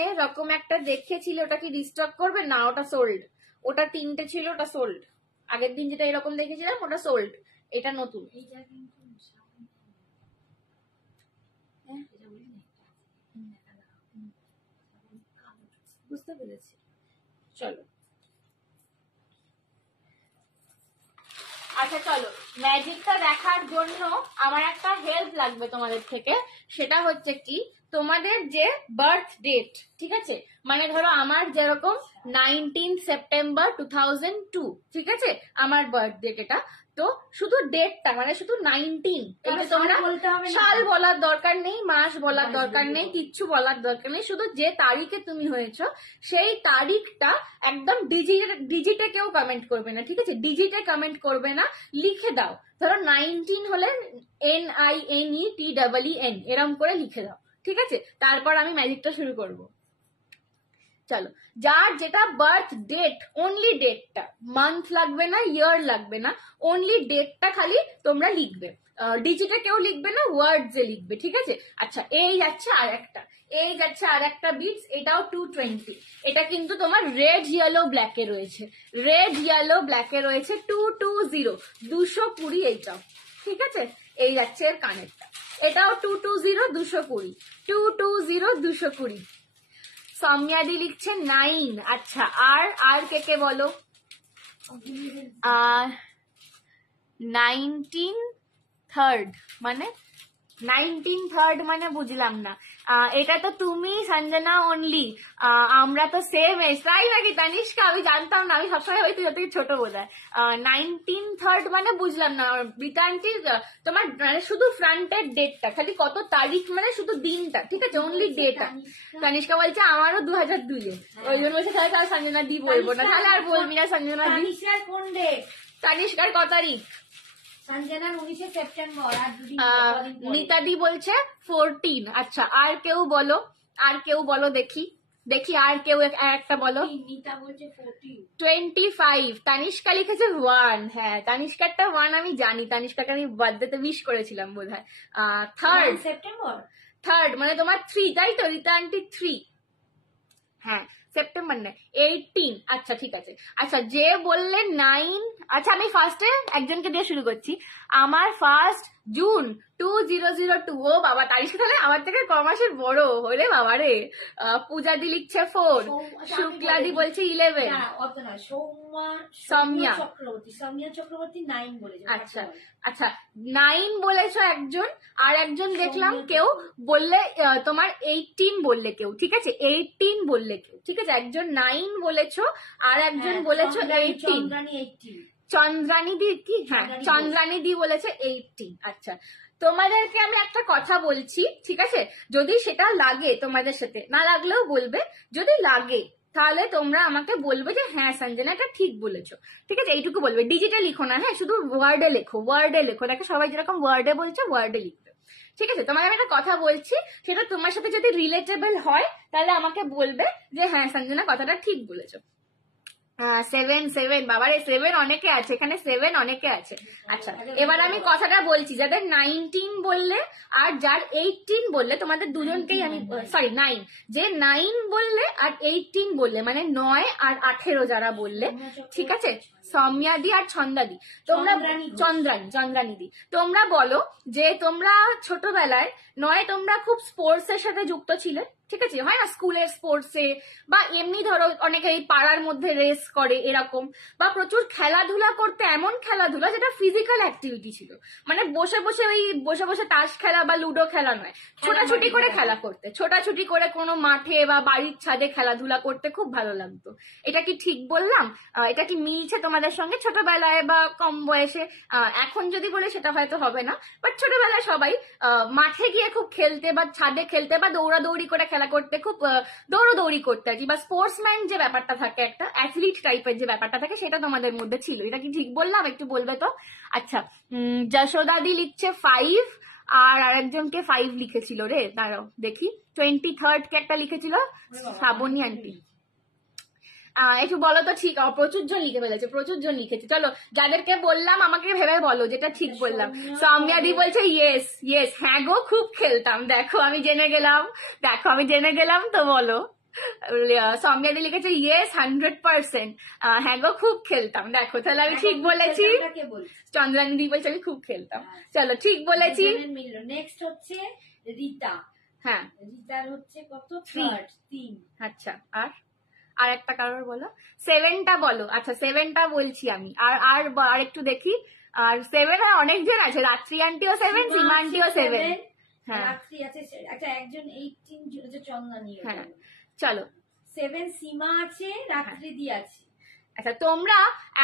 এরকম একটা দেখেছিল ওটা কি রিস্টক করবে না ওটা সোল্ড ওটা 3টে ছিল ওটা সোল্ড আগের দিন যেটা এরকম দেখেছিলাম ওটা সোল্ড এটা নতুন এইটা কিন্তু বুঝতে পেরেছি চলো আচ্ছা চলো ম্যাজিকটা দেখার জন্য আমার একটা হেল্প লাগবে তোমাদের থেকে সেটা হচ্ছে কি তোমাদের যে বার্থ ডেট ঠিক আছে মানে ধরো আমার যেরকম 19 সেপ্টেম্বর 2002 ঠিক আছে আমার বার্থ ডেট এটা তো শুধু ডেটটা মানে শুধু 19 এই যে তোমরা বলতে হবে না সাল বলার দরকার নেই মাস বলার দরকার নেই কিচ্ছু বলার দরকার নেই শুধু যে তারিখে তুমি হয়েছো সেই তারিখটা একদম ডিজিটে কেউ কমেন্ট করবে না ঠিক আছে ডিজিটে কমেন্ট করবে না লিখে দাও ধরো 19 হলে NINETEEN এরকম করে লিখে দাও ঠিক আছে তারপর আমি ম্যাজিকটা শুরু করব চলো যার যেটা বার্থ ডেট অনলি ডেটটা মান্থ লাগবে না ইয়ার লাগবে না অনলি ডেটটা খালি তোমরা লিখবে ডিজিটে কেউ লিখবে না ওয়ার্ডসে লিখবে ঠিক আছে আচ্ছা এই যাচ্ছে আর একটা বিটস এটাও 220 এটা কিন্তু তোমার রেড ইয়েলো ব্ল্যাকে রয়েছে 220 220 এইটাও ঠিক আছে এই যাচ্ছে এর কানেরটা এটাও 220 220 সৌম্যাদি লিখছে 9 আচ্ছা আর কে বলো 19 মানে 19 মানে বুঝলাম না এটা তো তুমি সঞ্জনা অনলি আমরা তো সেম এজ তাই নাকি তানিষ্কা আমি জানতাম না আমি সবসময় হয়তো যত ছোট বোধ হয় 19 মানে বুঝলাম না বিতানটি তোমার মানে শুধু ফ্রন্টের ডেটটা খালি কত তারিখ মানে শুধু দিনটা ঠিক আছে অনলি ডেটা তানিষ্কা বলছে আমারও 2002 ওই জন্য বলছে তাহলে সঞ্জনা দি বলবো না তাহলে আর বলবি না সঞ্জনা দি তানিষ্কার কোন ডেট তানিষ্কার কত তারিখ সঞ্জনা 19 সেপ্টেম্বর আর দুদিন নিতাদি বলছে 14 আচ্ছা আর কেউ বলো দেখি আর কেউ একটা বলো নিতা বলছে 14 25 তানিষ্কা লিখেছে 1 হ্যাঁ তানিষ্কারটা 1 আমি জানি তানিষ্কাকে আমি বার্থডেতে উইশ করেছিলাম বোধহয় থার্ড মানে তোমার 3 তাই তো রীতা আন্টি 3 হ্যাঁ সেপ্টেম্বর না 18 আচ্ছা ঠিক আছে আচ্ছা যে বললে 9 আচ্ছা আমি ফার্স্টে একজনকে দিয়ে শুরু করছি আমার ফার্স্ট জুন 2002 ও বাবা তারিখটা তাহলে আমার থেকে ক মাসের বড় হলে বাবা রে পূজাদি লিখছে 4 শুক্লাদি বলছে 11 সৌম্যা চক্রবর্তী 9 বলেছে আচ্ছা আচ্ছা 9 বলেছো একজন আর একজন দেখলাম কেউ বললে তোমার 18 বললে কেউ ঠিক আছে 18 বললে কেউ ঠিক আছে একজন 9 বলেছো আর একজন বলেছো 18 চন্দ্রানী দি কি হ্যাঁ চন্দ্রানী দি বলেছে 18 আচ্ছা তোমাদেরকে আমি একটা কথা বলছি ঠিক আছে যদি সেটা লাগে তোমাদের সাথে না লাগলেও বলবে যদি লাগে তাহলে তোমরা আমাকে বলবে যে হ্যাঁ সঞ্জনা এটা ঠিক বলেছো ঠিক আছে এইটুকু বলবে ডিজিটাল লিখো না হ্যাঁ শুধু ওয়ার্ডে লেখো দেখো সবাই যেরকম ওয়ার্ডে বলছে ওয়ার্ডে লিখবে ঠিক আছে তোমাকে আমি একটা কথা বলছি সেটা তোমার সাথে যদি রিলেটেবল হয় তাহলে আমাকে বলবে যে হ্যাঁ সঞ্জনা কথাটা ঠিক বলেছো 7 বাবার 7 অনেকে আছে এখানে 7 অনেকে আছে আচ্ছা এবার আমি কথাটা বলছি যাদের 19 বললে আর যার 18 বললে তোমাদের দুজনকেই আমি সরি 9 যে 9 বললে আর 18 বললে মানে 9 আর 18 যারা বললে ঠিক আছে সৌম্যাদি আর ছন্দাদি তোমরা চন্দ্রানীদি তোমরা বলো যে তোমরা ছোটবেলায় নয় তোমরা খুব স্পোর্টস এর সাথে যুক্ত ছিলে ঠিক আছে হয় না স্কুলের স্পোর্টসে বা এমনি ধরো অনেকে এই পাড়ার মধ্যে রেস করে এরকম বা প্রচুর খেলাধুলা করতে এমন খেলাধুলা যেটা ফিজিক্যাল অ্যাক্টিভিটি ছিল মানে বসে তাস খেলা বা লুডো খেলা নয় ছোটাছুটি করে খেলা করতে ছোটাছুটি করে কোনো মাঠে বা বাড়ির ছাদে খেলাধুলা করতে খুব ভালো লাগতো এটা কি ঠিক বললাম এটা কি মিলছে তোমার তোমাদের সঙ্গে ছোটবেলায় বা কম বয়সে, এখন যদি বলে সেটা হয়তো হবে না, বাট ছোটবেলায় সবাই মাঠে গিয়ে খুব খেলতে বা ছাদে খেলতে বা দৌড়াদৌড়ি করে খেলা করতে, খুব দৌড়াদৌড়ি করতে আর কি, বা স্পোর্টসম্যান যে ব্যাপারটা থাকে, একটা অ্যাথলিট টাইপের যে ব্যাপারটা থাকে, সেটা তোমাদের মধ্যে ছিল। এটা কি ঠিক বললাম? একটু বলবে তো। আচ্ছা, যশোদাদি লিখছে 5, আর আরেকজনকে 5 লিখেছিল রে, দাঁড়াও দেখি, 23rd কে একটা লিখেছিল শ্রাবণী আন্টি। একটু বলো তো ঠিক, প্রচুর জন লিখে ফেলেছে, প্রচুর জন লিখেছে। চলো, যাদেরকে বললাম আমাকে ভেবে বলো যেটা ঠিক বললাম। সৌম্যাদি বলছে ইয়েস ইয়েস, হ্যাঁ গো খুব খেলতাম, দেখো আমি জেনে গেলাম, দেখো আমি জেনে গেলাম তো বলো। সৌম্যাদি লিখেছে ইয়েস 100%, হ্যাঁ গো খুব খেলতাম, দেখো তাহলে আমি ঠিক বলেছি। চন্দ্রানী বলছে আমি খুব খেলতাম, চলো ঠিক বলেছি। নেক্সট হচ্ছে রীতা। হ্যাঁ, রীতার হচ্ছে কত? 3। আচ্ছা, আর একটা কারোর বলো, 7টা বলো। আচ্ছা 7টা বলছি আমি, আর একটু দেখি। আর 7 আর অনেকজন আছে, রাত্রি আন্টিও 7, সীমা আন্টিও 7। হ্যাঁ, রাত্রি আছে, আচ্ছা একজন 18 হচ্ছে চন্দনী। হ্যাঁ চলো, 7 সীমা আছে, রাত্রি দি আছে। আচ্ছা, তোমরা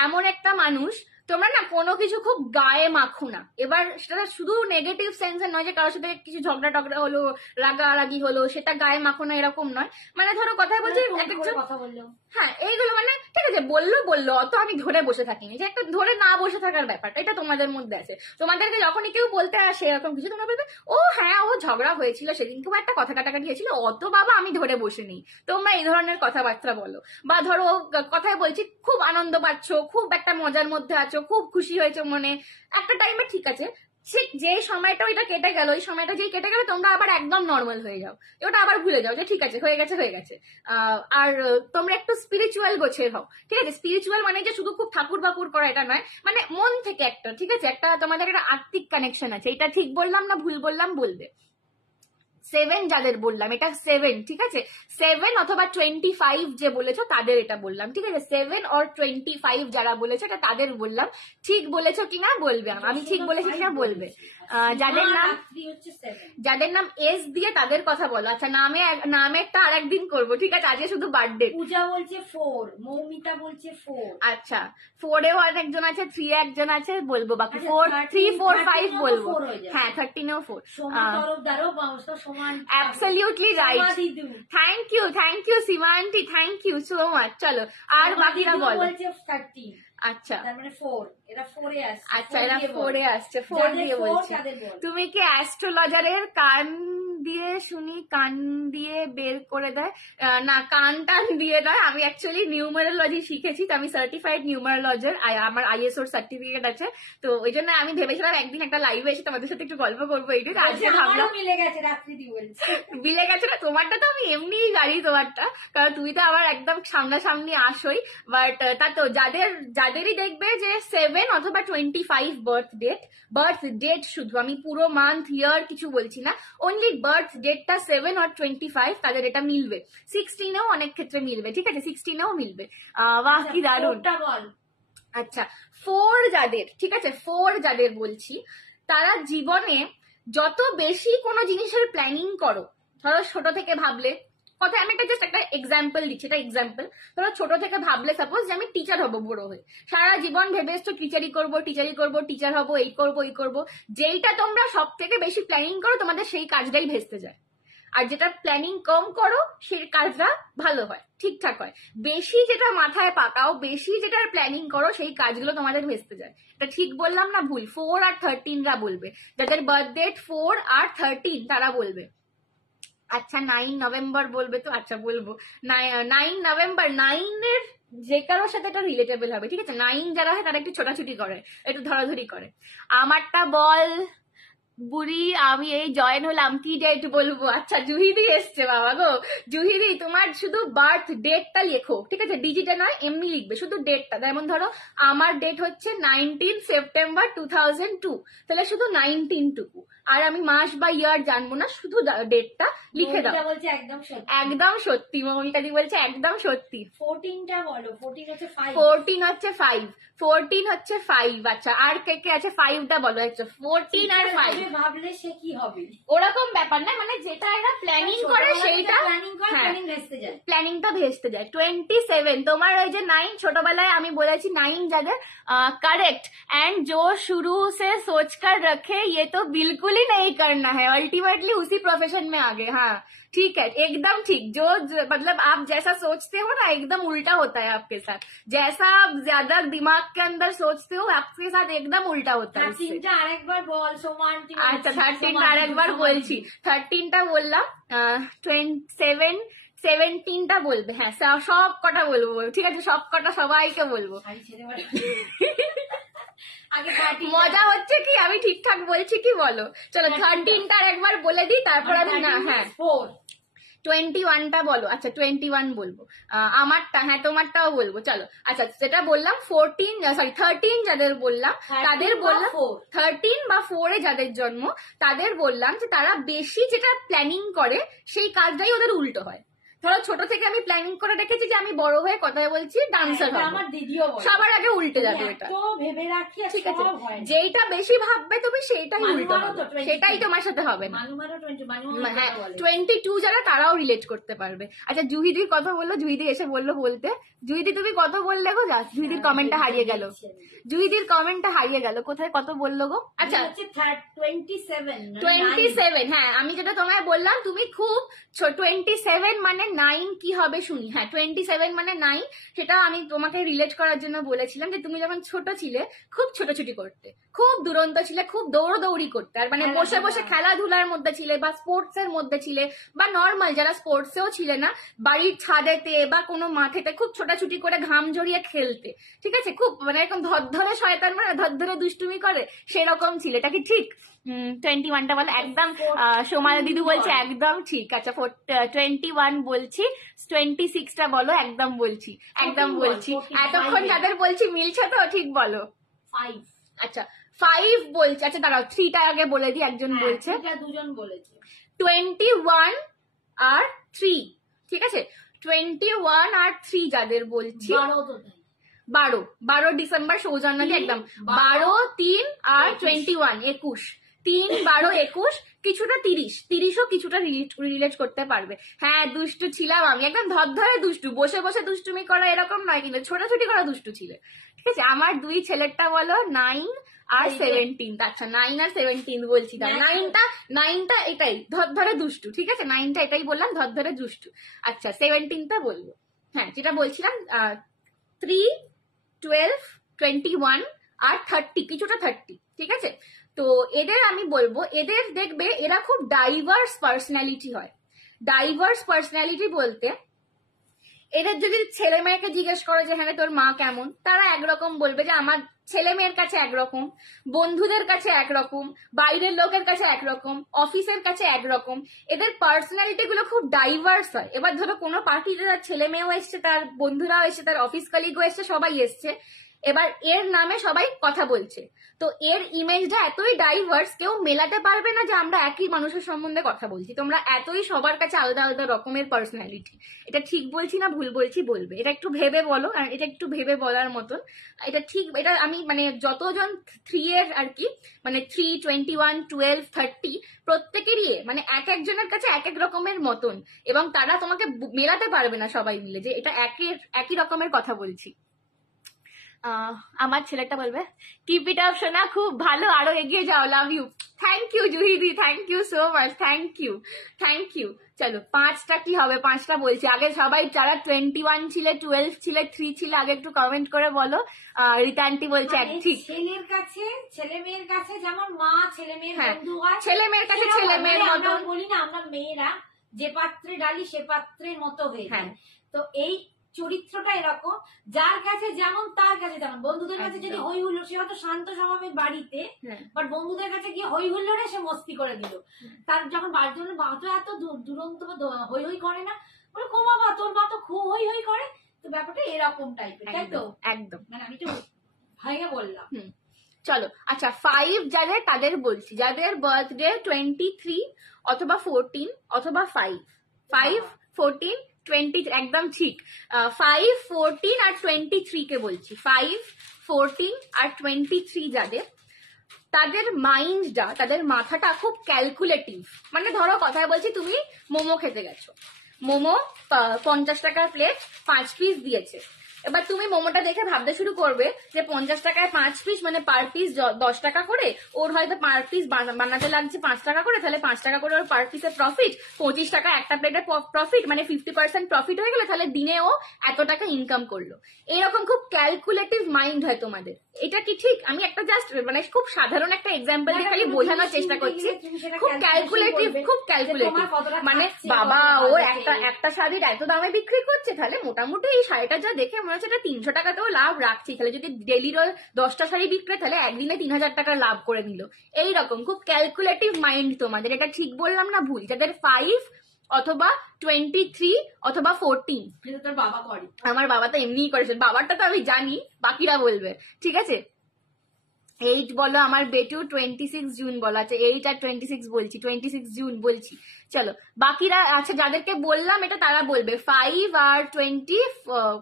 এমন একটা মানুষ, তোমরা না কোনো কিছু খুব গায়ে মাখো না। এবার সেটা শুধু নেগেটিভ সেন্সে নয় যে কারোর সাথে কিছু ঝগড়া টগড়া হলো, রাগারাগি হলো, সেটা গায়ে মাখো না এরকম নয়। মানে ধরো কথায় বলছি কথা বললো, হ্যাঁ এইগুলো মানে ঠিক আছে, বললো অত আমি ধরে বসে থাকিনি, যে একটা ধরে না বসে থাকার ব্যাপারটা এটা তোমাদের মধ্যে আছে। তোমাদেরকে যখনই কেউ বলতে আসে এরকম কিছু, তোমরা বলবে ও হ্যাঁ ও ঝগড়া হয়েছিল সেদিন, খুব একটা কথা কাটাকাটি হয়েছিল, অত বাবা আমি ধরে বসে নেই। তোমরা এই ধরনের কথাবার্তা বলো, বা ধরো কথায় বলছি খুব আনন্দ পাচ্ছ, খুব একটা মজার মধ্যে আছো, খুব খুশি হয়েছো মনে একটা টাইমে, ঠিক আছে, ঠিক যে সময়টা ওইটা কেটে গেল, ওই সময়টা যেই কেটে গেল তোমরা আবার একদম নর্মাল হয়ে যাও, ওটা আবার ভুলে যাও যে ঠিক আছে হয়ে গেছে। আর তোমরা একটু স্পিরিচুয়াল গোছের হও, ঠিক আছে। স্পিরিচুয়াল মানে যে শুধু খুব ঠাকুর বাকুর করা এটা নয়, মানে মন থেকে একটা, ঠিক আছে, একটা তোমাদের একটা আত্মিক কানেকশন আছে। এটা ঠিক বললাম না ভুল বললাম বলবে। 7 যাদের বললাম, এটা 7, ঠিক আছে। 7 অথবা 25 যে বলেছো তাদের এটা বললাম, ঠিক আছে। 7 or 25 যারা বলেছো এটা তাদের বললাম, ঠিক বলেছো কিনা বলবে, আমি ঠিক বলেছি কিনা বলবে। যাদের নাম এস দিয়ে তাদের কথা বলো। আচ্ছা, নামেরটা আরেকদিন করবো, ঠিক আছে, আজকে শুধু বার্থডে। পূজা বলছে 4, মৌমিতা বলছে 4। আচ্ছা, 4এও একজন আছে, 3 একজন আছে, বলবো বাকি 4, 3, 4, 5 বলবো। হ্যাঁ 13এও 4। Absolutely right, thank you Seema aunty, thank you so much. চলো আর বাকিরা বলো। আচ্ছা মানে 4, এরা 4 এ আসছে। আচ্ছা, এরা 4 এ আসছে, 4 দিয়ে বলছে। তুমি কি অ্যাস্ট্রোলজারের কান দিয়ে শুনি, কান দিয়ে বের করে দেয়? না, কান টান দিয়ে দেয়। আমি অ্যাকচুয়ালি নিউমারোলজি শিখেছি, তো আমি সার্টিফাইড নিউমারোলজার, আমার ISO সার্টিফিকেট আছে। তো ওই জন্য আমি ভেবেছিলাম একদিন একটা লাইভে এসে তোমাদের সাথে একটু গল্প করবো, এইটা আজকে ভাবলাম। মিলে গেছে, রাত্রি দি বলছে মিলে গেছে না? তোমারটা তো আমি এমনিই জানি তোমারটা, কারণ তুমি তো আবার একদম সামনাসামনি আসোই। বাট তা তো যাদেরই দেখবে যে 7 অথবা 25 বার্থ ডেট শুধু, আমি পুরো মান্থ ইয়ার কিছু বলছি না, অনলি বার্থ ডেটটা 7 or 25 তাদের এটা মিলবে। 16এও অনেক ক্ষেত্রে মিলবে, ঠিক আছে, 16এও মিলবে। বাহ কি দারুণ। আচ্ছা, 4 যাদের, ঠিক আছে, 4 যাদের বলছি, তারা জীবনে যত বেশি কোনো জিনিসের প্ল্যানিং করো, ধরো ছোট থেকে ভাবলে, কথা আমি জাস্ট একটা এক্সাম্পল দিচ্ছি, এটা এক্সাম্পল। ধরো ছোট থেকে ভাবলে সাপোজ যে আমি টিচার হবো, বড় হয়ে সারা জীবন ভেবে এসছো টিচার হবো, টিচার হবো, এই করবো, যেইটা তোমরা সব থেকে বেশি প্ল্যানিং করো তোমাদের সেই কাজটাই ভেস্তে যায়। আর যেটা প্ল্যানিং কম করো সেই কাজটা ভালো হয়, ঠিকঠাক হয়। বেশি যেটা মাথায় পাকাও, বেশি যেটা প্ল্যানিং করো সেই কাজগুলো তোমাদের ভেস্তে যায়। এটা ঠিক বললাম না ভুল? 4 আর 13রা বলবে, যাদের বার্থডে 4 আর 13 তারা বলবে। আচ্ছা 9 নভেম্বর বলবে তো? আচ্ছা বলবো 9 নভেম্বর। 9-এর যে কারোর সাথে এটা রিলেটেবল হবে, ঠিক আছে। 9 যারা হয় তারা একটু ছোটাছুটি করে, একটু ধরাধরি করে। আমারটা বল বুড়ি, আমি এই জয়েন হলাম, কি ডেট বলবো? আচ্ছা জুহিদি এসছে, বাবা গো জুহিদি, তোমার শুধু বার্থ ডেটটা লেখো, ঠিক আছে, ডিজিটে নয়, এমনি লিখবে শুধু ডেটটা। যেমন ধরো আমার ডেট হচ্ছে 19 সেপ্টেম্বর 2002, তাহলে শুধু 19 টুকু, আর আমি মাস বা ইয়ার জানবো না, শুধু ডেটটা লিখে দাও। মৌমিতা বলছে একদম সত্যি। একদম সত্যি, মৌমিতাদি বলছে একদম সত্যি। 14টা বলো। 14 হচ্ছে 5। 14 হচ্ছে 5, 14 হচ্ছে 5। আচ্ছা, আর কে কে আছে? 5টা বলো। আচ্ছা 14 আর 5 ভাবলে সে কি হবে ওরকম ব্যাপার না, মানে যেটা এরা প্ল্যানিং করে সেইটা প্ল্যানিং করে, হ্যাঁ, প্ল্যানিং ভেস্তে যায়। প্ল্যানিংটা ভেস্তে যায়। 27 তোমার ওই যে 9 ছোটবেলায় আমি বলেছি 9 যাদের करेक्ट एंड जो शुरू से सोच कर रखे ये तो बिल्कुल ही नहीं करना है, अल्टीमेटली उसी प्रोफेशन में आगे। हाँ ठीक है, एकदम ठीक। जो मतलब आप जैसा सोचते हो ना एकदम उल्टा होता है आपके साथ, जैसा आप ज्यादा दिमाग के अंदर सोचते हो आपके साथ एकदम उल्टा होता है उससे। 13টা আরেকবার বল সোমান। আচ্ছা 13টা আরেকবার বলছি। 13টা বললাম, 27 17টা বলবে। হ্যাঁ সব কটা বলবো, ঠিক আছে সব কটা সবাইকে বলবো। মজা হচ্ছে কি আমি ঠিকঠাক বলছি কি বলো? চলো 13টা আরেকবার বলে দিই তারপর আমি না। হ্যাঁ 21টা বলো। আচ্ছা 21 বলবো আমারটা। হ্যাঁ তোমারটাও বলবো চলো। আচ্ছা যেটা বললাম 13 যাদের বললাম তাদের বললাম 13 বা 4 যাদের জন্ম তাদের বললাম যে তারা বেশি যেটা প্ল্যানিং করে সেই কাজটাই ওদের উল্টো হয়। ধরো ছোট থেকে আমি প্ল্যানিং করে রেখেছি যে আমি বড় হয়ে কথা বলছি ডান্সার হবো, আমার দিদিও বলে সবার আগে উল্টে যাবে এটা। তো ভেবে রাখি, ঠিক আছে যেইটা বেশি ভাববে তুমি সেইটাই উল্টো হবে, সেটাই তোমার সাথে হবে না। হ্যাঁ 22 যারা তারাও রিলেট করতে পারবে। আচ্ছা জুহিদির কথা বললো, জুহিদি এসে বললো বলতে। জুহিদি তুমি কত বললে গো? যা জুহিদির কমেন্টটা হারিয়ে গেল, জুহিদির কমেন্টটা হারিয়ে গেল। কোথায় কত বললো গো? আচ্ছা 27। হ্যাঁ আমি যেটা তোমায় বললাম তুমি খুব 27 মানে 9 কি হবে শুনি। হ্যাঁ 27 মানে 9 সেটা আমি তোমাকে রিলেট করার জন্য বলেছিলাম যে তুমি যখন ছোট ছিলে খুব ছোটাছুটি করতে, খুব দুরন্ত ছিলে, খুব দৌড়দৌড়ি করতে, আর মানে বসে বসে খেলাধুলার মধ্যে ছিলে বা স্পোর্টস এর মধ্যে ছিলে, বা নর্মাল যারা স্পোর্টসেও ছিলে না বাড়ির ছাদেতে বা কোনো মাঠেতে খুব ছোটাছুটি করে ঘাম ঝরিয়ে খেলতে। ঠিক আছে, খুব মানে এরকম ধরধরে শয়তান মানে ধরধরে দুষ্টুমি করে সেরকম ছিল। এটা কি ঠিক? 21টা বলে একদম। সোমালা দিদি বলছে একদম ঠিক। আচ্ছা 21 বলছি। 26টা বলো। একদম বলছি, একদম বলছি। এতক্ষণ যাদের বলছি মিলছে তো? ঠিক বলো। 5। আচ্ছা 5 বলছে। আচ্ছা দাঁড়াও 3টা আগে বলে দিই। একজন বলছে, দুজন বলেছে 21 আর 3। ঠিক আছে 21 আর 3 যাদের বলছি 12 ডিসেম্বর সৌজন্যদি একদম 12, 3 আর 21 21, 3, 12, 21, কিছুটা 30ও কিছুটা রিলেট করতে পারবে। হ্যাঁ দুষ্টু ছিলাম আমি, একদম ধরধরে দুষ্টু, বসে বসে দুষ্টুমি করা এরকম নয় কিন্তু ছোটাছুটি করা দুষ্টু ছিল। ঠিক আছে আমার দুই ছেলেরটা বলো 9 আর 17। আচ্ছা 9 আর 17 বলছি। 9টা এটাই ধরধরে দুষ্টু। ঠিক আছে 9টা এটাই বললাম ধরধরে দুষ্টু। আচ্ছা 17টা বলবো। হ্যাঁ যেটা বলছিলাম 3, 12, 21 আর 30, কিছুটা 30। ঠিক আছে তো এদের আমি বলবো, এদের দেখবে এরা খুব ডাইভার্স পার্সোনালিটি হয়। ডাইভার্স পার্সোনালিটি বলতে এদের যদি ছেলে মেয়েকে জিজ্ঞেস করে যে হ্যাঁ তোর মা কেমন, তারা একরকম বলবে যে আমার ছেলে মেয়ের কাছে একরকম, বন্ধুদের কাছে একরকম, বাইরের লোকের কাছে একরকম, অফিসের কাছে একরকম। এদের পার্সোনালিটি গুলো খুব ডাইভার্স হয়। এবার ধরো কোনো পার্টিতে তার ছেলে মেয়েও এসছে, তার বন্ধুরাও এসছে, তার অফিস কলিগও এসছে, সবাই এসছে। এবার এর নামে সবাই কথা বলছে, তো এর ইমেজটা এতই ডাইভার্স কেউ মেলাতে পারবে না যে আমরা একই মানুষের সম্বন্ধে কথা বলছি। তোমরা এতই সবার কাছে আলাদা আলাদা রকমের পার্সোনালিটি। এটা ঠিক বলছি না ভুল বলছি বলবে, এটা একটু ভেবে বলো। আর এটা একটু ভেবে বলার মতন, এটা ঠিক। এটা আমি মানে যতজন 3 এর আর কি মানে 3, 21, 12, 30 প্রত্যেকেরই মানে এক একজনের কাছে এক এক রকমের মতন, এবং তারা তোমাকে মেলাতে পারবে না সবাই মিলে যে এটা একই রকমের কথা বলছি। আমার ছেলেটা বলবে কিপ ইট আপ সোনা, খুব ভালো, আরো এগিয়ে যাও, লাভ ইউ। থ্যাংক ইউ জুহিদি, thank you so much, thank you. চলো 5টা কি হবে? 5টা বলছি। আগে সবাই যারা 21 ছিলে, 12 ছিলে, 3 ছিলে আগে একটু কমেন্ট করে বলো। রিতান্টি বলছে ঠিক। ছেলের কাছে ছেলে মেয়ের কাছে যেমন মা ছেলে মেয়ের বন্ধু হয়, ছেলে মেয়ের কাছে ছেলে মেয়ের মতো বলি না আমরা মেয়েরা যে পাত্রে ডালি সে পাত্রের মতো হয়ে যায়। তো এই চরিত্রটা এরকম, যার কাছে যেমন তার কাছে তেমন। বন্ধুদের কাছে যদি হই হুল্লোড়, সে হয়তো শান্ত স্বভাবের বাড়িতে, বাট বন্ধুদের কাছে গিয়ে হই হুল্লোড়ে সে মস্তি করে দিল। তার যখন বাড়ির জন্য মা তো এত দুরন্ত হই হই করে না, বলে কো বাবা তোর মা তো খুব হই হই করে। তো ব্যাপারটা এরকম টাইপের, তাই তো? একদম মানে আমি তো ভাইয়া বললাম। চলো আচ্ছা 5 যাদের তাদের বলছি, যাদের বার্থডে 23 অথবা 14 অথবা 5 14 20 একদম ঠিক। 5 14 আর 23 কে বলছি, 5 14 আর 23 যাদের, তাদের মাইন্ডটা, তাদের মাথাটা খুব ক্যালকুলেটিভ। মানে ধরো কথায় বলছি, তুমি মোমো খেতে গেছো, মোমো 50 টাকার প্লেট 5 পিস দিয়েছে। এবার তুমি মোমোটা দেখে ভাবতে শুরু করবে যে 50 টাকায় 5 পিস মানে পার পিস 10 টাকা করে, ওর হয়তো পার পিস বানাতে লাগছে 5 টাকা করে, তাহলে 5 টাকা করে ওর পার পিসের প্রফিট, 25 টাকা একটা প্লেটের প্রফিট, মানে 50% প্রফিট হয়ে গেলে তাহলে দিনে ও এত টাকা ইনকাম করলো। এরকম খুব ক্যালকুলেটিভ মাইন্ড হয় তোমাদের। এটা কি ঠিক? আমি একটা জাস্ট মানে খুব সাধারণ একটা এক্সাম্পল দিয়ে খালি বোঝানোর চেষ্টা করছি। খুব ক্যালকুলেটিভ, খুব ক্যালকুলেটিভ। মানে বাবা ও একটা শাড়ির এত দামে বিক্রি করছে, তাহলে মোটামুটি এই শাড়িটা যা দেখে মনে হচ্ছে এটা 300 টাকাতেও লাভ রাখছি, তাহলে যদি ডেলি রোজ 10টা শাড়ি বিক্রি তাহলে একদিনে 3000 টাকার লাভ করে নিল। এইরকম খুব ক্যালকুলেটিভ মাইন্ড তোমাদের। এটা ঠিক বললাম না ভুল? যাদের 5 অথবা 23 অথবা 14, তোর বাবা করে। আমার বাবা তো এমনিই করেছে, বাবারটা তো আমি জানি, বাকিরা বলবে, ঠিক আছে? 8 বলো, আমার বেটু 26 জুন বলো। আচ্ছা 8 আর 26 বলছি, 26 জুন বলছি। চলো বাকিরা, আচ্ছা যাদেরকে বললাম এটা তারা বলবে 5 আর 20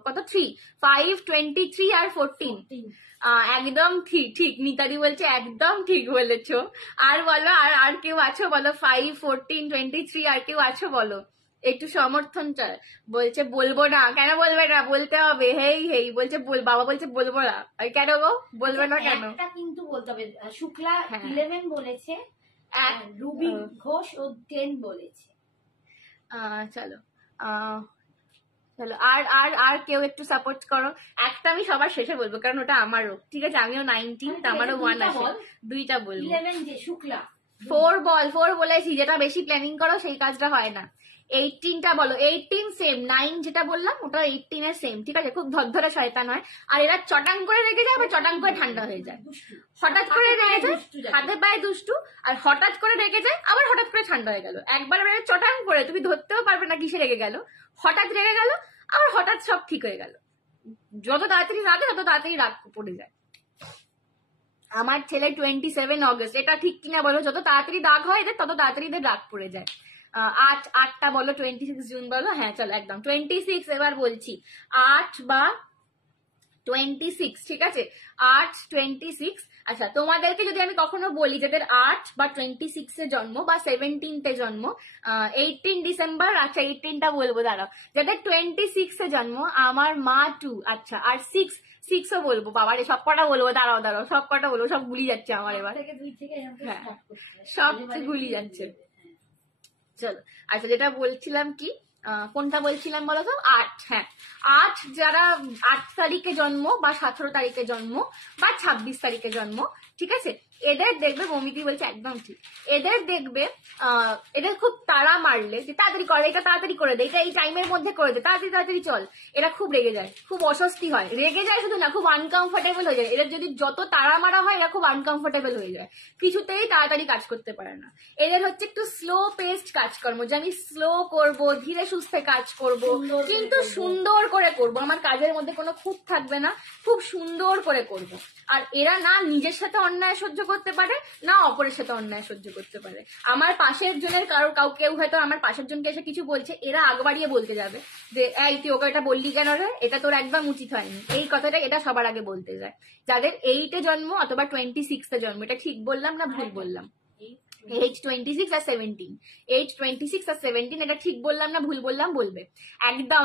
কত 3, 5 23 আর 14। একদম ঠিক, ঠিক নিতাদি বলছে একদম ঠিক বলেছো। আর বলো, আর কেউ আছো বলো? 5 14 23 আর কেউ আছো বলো? একটু সমর্থন চায়। বলছে বলবো না। কেন বলবে না? বলতে হবে। হেই বলছে বাবা বলছে বলবো না। কেন গো বলবে না কেন? একটা কিন্তু বলতে হবে। শুক্লা হ্যাঁ। 11 বলেছে, রুবি ঘোষ ও 10 বলেছে। চলো চলো আর কেউ একটু সাপোর্ট করো। একটা আমি সবার শেষে বলবো, কারণ ওটা আমারও, ঠিক আছে? আমিও 19, আমারও 1 আসে। দুইটা বলবো। 11 যে শুক্লা 4 বল, 4 বলেছি। যেটা বেশি প্ল্যানিং করো সেই কাজটা হয় না। 18টা বলো। 18 সেম, 9 যেটা বললাম ওটা 18 এর সেম, ঠিক আছে? খুব ধরধরে শয়তান হয়, আর এরা চটাং করে রেখে যায়, আবার চটাং করে ঠান্ডা হয়ে যায়। হঠাৎ করে রেগে যায়, হাতে পায়ে দুষ্টু, আর হঠাৎ করে রেগে যায়, আবার হঠাৎ করে ঠান্ডা হয়ে গেল। একবার বেড়ে চটাং করে তুমি ধরতেও পারবে না কিসে রেগে গেল। হঠাৎ রেগে গেল, আবার হঠাৎ সব ঠিক হয়ে গেল। যত তাড়াতাড়ি রাগে তত তাড়াতাড়ি রাগ পড়ে যায়। আমার ছেলে 27 অগস্ট, এটা ঠিক কিনা বলো? যত তাড়াতাড়ি রাগ হয় এদের তত তাড়াতাড়ি এদের রাগ পড়ে যায়। 8টা বলো, 26 জুন বলো। হ্যাঁ চলো একদম 26 এবার বলছি। 8 বা 26, ঠিক আছে? 8 26। আচ্ছা তোমাদেরকে যদি আমি কখনো বলি যাদের 8 বা 26 এ জন্ম বা 17তে জন্ম, 18 ডিসেম্বর, আচ্ছা 18টা বলবো, দাঁড়াও। যাদের 26 এ জন্ম, আমার মা 2, আচ্ছা আর 6ও বলবো। বাবারে সব কটা বলবো, দাঁড়াও সব কটা বলবো, সব গুলি যাচ্ছে আমার এবার। হ্যাঁ সব গুলি যাচ্ছে। চলো আচ্ছা যেটা বলছিলাম কি, কোনটা বলছিলাম বলো তো? 8, হ্যাঁ 8 যারা 8 তারিখে জন্ম বা 17 তারিখে জন্ম বা 26 তারিখে জন্ম, ঠিক আছে? এদের দেখবে, মমিদি বলছে একদম ঠিক, এদের দেখবে এদের খুব তাড়া মারলে যে তাড়াতাড়ি করে, এটা তাড়াতাড়ি করে দে, এটা এই টাইমের মধ্যে করে দে, তাড়াতাড়ি চল, এরা খুব রেগে যায়, খুব অস্বস্তি হয়। রেগে যায় শুধু না, খুব আনকমফোর্টেবল হয়ে যায়। এদের যদি যত তাড়া মারা হয় এরা খুব আনকমফোর্টেবল হয়ে যায়, কিছুতেই তাড়াতাড়ি কাজ করতে পারে না। এদের হচ্ছে একটু স্লো পেস্ট কাজকর্ম, যে আমি স্লো করব, ধীরে সুস্থে কাজ করব, কিন্তু সুন্দর করে করব। আমার কাজের মধ্যে কোনো খুঁত থাকবে না, খুব সুন্দর করে করব। আর এরা না নিজের সাথে অন্যায় সহ্য করতে পারে, না অপরের সাথে অন্যায় সহ্য করতে পারে। আমার পাশের জনের কেউ হয়তো আমার পাশের জনকে এসে কিছু বলছে, এরা আগ বাড়িয়ে বলতে যাবে যে এই তুই ওকে এটা বললি কেন রে, এটা তোর একদম উচিত হয়নি, এই কথাটা এটা সবার আগে বলতে যায়। যাদের 8 এ জন্ম অথবা 26 এ জন্ম, এটা ঠিক বললাম না ভুল বললাম? 8 26 আর 17, 8 26 আর 17, এটা ঠিক বললাম না ভুল বললাম? বলবে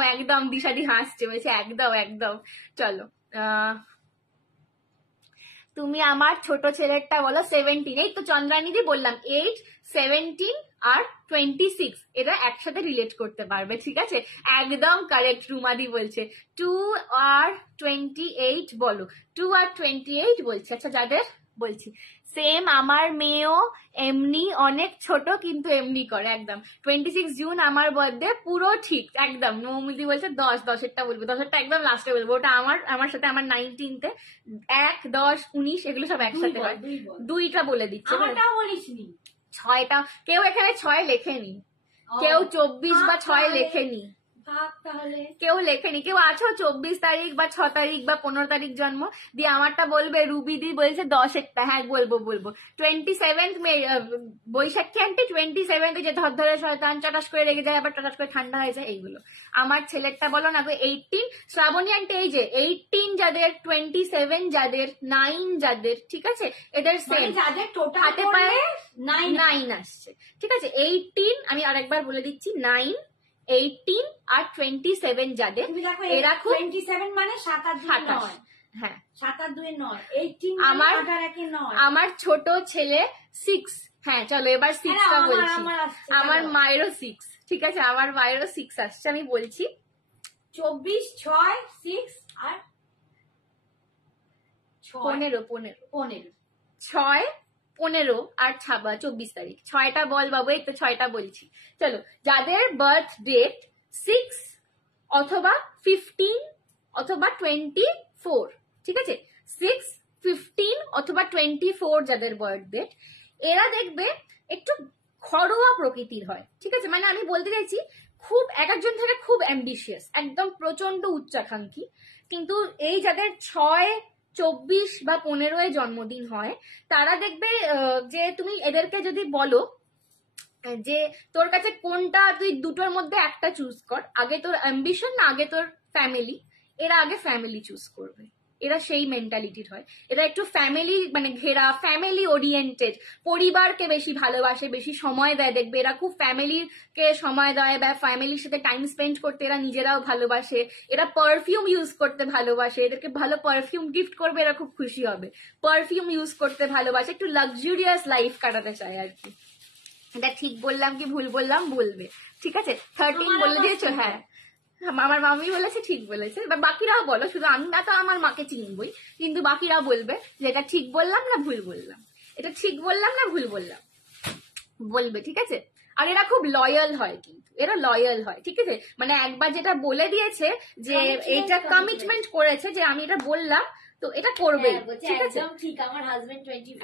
একদম। দিশাদি হাসছে, বলছে একদম। চলো তুমি আমার ছোট ছেলেরটা বলো। 17, এই তো চন্দ্রানীদি বললাম 8 17 আর 26 এরা একসাথে রিলেট করতে পারবে, ঠিক আছে? একদম কারেক্ট। রুমাদি বলছে 2 আর 28 বলো। 2 আর 28 বলছে। আচ্ছা যাদের বলছি সেম, আমার মেয়েও এমনি, অনেক ছোট কিন্তু এমনি করে। একদম 26 জুন আমার বার্থডে, পুরো ঠিক একদম। মৌমিদি বলছে 10 বলবো, 10 একদম লাস্টে বলবো। ওটা আমার সাথে আমার 19তে 1 10 19 এগুলো সব একসাথে হয়। 2টা বলে দিচ্ছে, 6টা। কেউ এখানে 6 লেখেনি, কেউ 24 বা 6 লেখেনি। থাক তাহলে। কেউ লেখেনি, কেউ আছো 24 তারিখ বা 6 তারিখ বা 15 তারিখ জন্ম, দিয়ে আমারটা বলবে রুবি দি বলছে 10-এরটা। হ্যাঁ বলবো 27 মে বৈশাখী আন্টি 27 যে ধরধরে শয়তান চটাস করে রেগে যায় আবার টটাস করে ঠান্ডা হয়ে যায়, এইগুলো। আমার ছেলেরটা বলো না গো 18 শ্রাবণী আন্টি, এই যে 18 যাদের, 27 যাদের, 9 যাদের, ঠিক আছে, এদের সেম যাদের টোটাল হাতে পায়ে 9 আসছে, ঠিক আছে। 18 আমি আরেকবার বলে দিচ্ছি, 9, 18 আর 27 যাদের, এরা খুব 27 মানে 7 আর 2 নয়। হ্যাঁ 7 আর 2 নয়, 18 আমার 8 আর 1 নয়। আমার ছোট ছেলে 6। হ্যাঁ চলো এবার 6টা বলছি। আমার মায়েরও 6, ঠিক আছে, আমার মায়েরও 6 আসছে, আমি বলছি 24, 6, 6 আর 15, 6, 15 আর 24 তারিখ। 6টা বল বাবু, এই তো 6টা বলছি। চলো, যাদের বার্থ ডেট 6 অথবা 15 অথবা 24, ঠিক আছে, 6, 15 অথবা 24 যাদের বার্থ ডেট, এরা দেখবে একটু ঘরোয়া প্রকৃতির হয়, ঠিক আছে। মানে আমি বলতে চাইছি খুব একজন থেকে খুব অ্যাম্বিশিয়াস, একদম প্রচন্ড উচ্চাকাঙ্ক্ষী। কিন্তু এই যাদের 6, 24 বা 15 জন্মদিন হয়, তারা দেখবে যে তুমি এদেরকে যদি বলো যে তোর কাছে কোনটা, তুই দুটোর মধ্যে একটা চুজ কর, আগে তোর অ্যাম্বিশন না আগে তোর ফ্যামিলি, এরা আগে ফ্যামিলি চুজ করবে। এরা সেই মেন্টালিটির হয়, এরা একটু ফ্যামিলি মানে ঘেরা, ফ্যামিলি ওরিয়েন্টেড, পরিবারকে বেশি ভালোবাসে, বেশি সময় দেয়। দেখবে এরা খুব ফ্যামিলিকে সময় দেয় বা ফ্যামিলির সাথে টাইম স্পেন্ড করতে এরা নিজেরাও ভালোবাসে। এরা পারফিউম ইউজ করতে ভালোবাসে, এদেরকে ভালো পারফিউম গিফট করবে, এরা খুব খুশি হবে। পারফিউম ইউজ করতে ভালোবাসে, একটু লাক্সুরিয়াস লাইফ কাটাতে চায় আর কি। এটা ঠিক বললাম কি ভুল বললাম বলবে, ঠিক আছে। 13 বলে দিয়েছো? হ্যাঁ আমার মামি বলেছে ঠিক বলেছে, এবার বাকিরাও বলো, শুধু আমি না তো আমার মাকে চিনবই, কিন্তু বাকিরাও বলবে যে এটা ঠিক বললাম না ভুল বললাম, এটা ঠিক বললাম না ভুল বললাম, বলবে, ঠিক আছে। আর এরা খুব লয়াল হয়, কিন্তু এরা লয়াল হয়, ঠিক আছে। মানে একবার যেটা বলে দিয়েছে যে এটা কমিটমেন্ট করেছে যে আমি এটা বললাম তো এটা করবে, ঠিক আছে। একদম ঠিক, আমার হাজবেন্ড 24,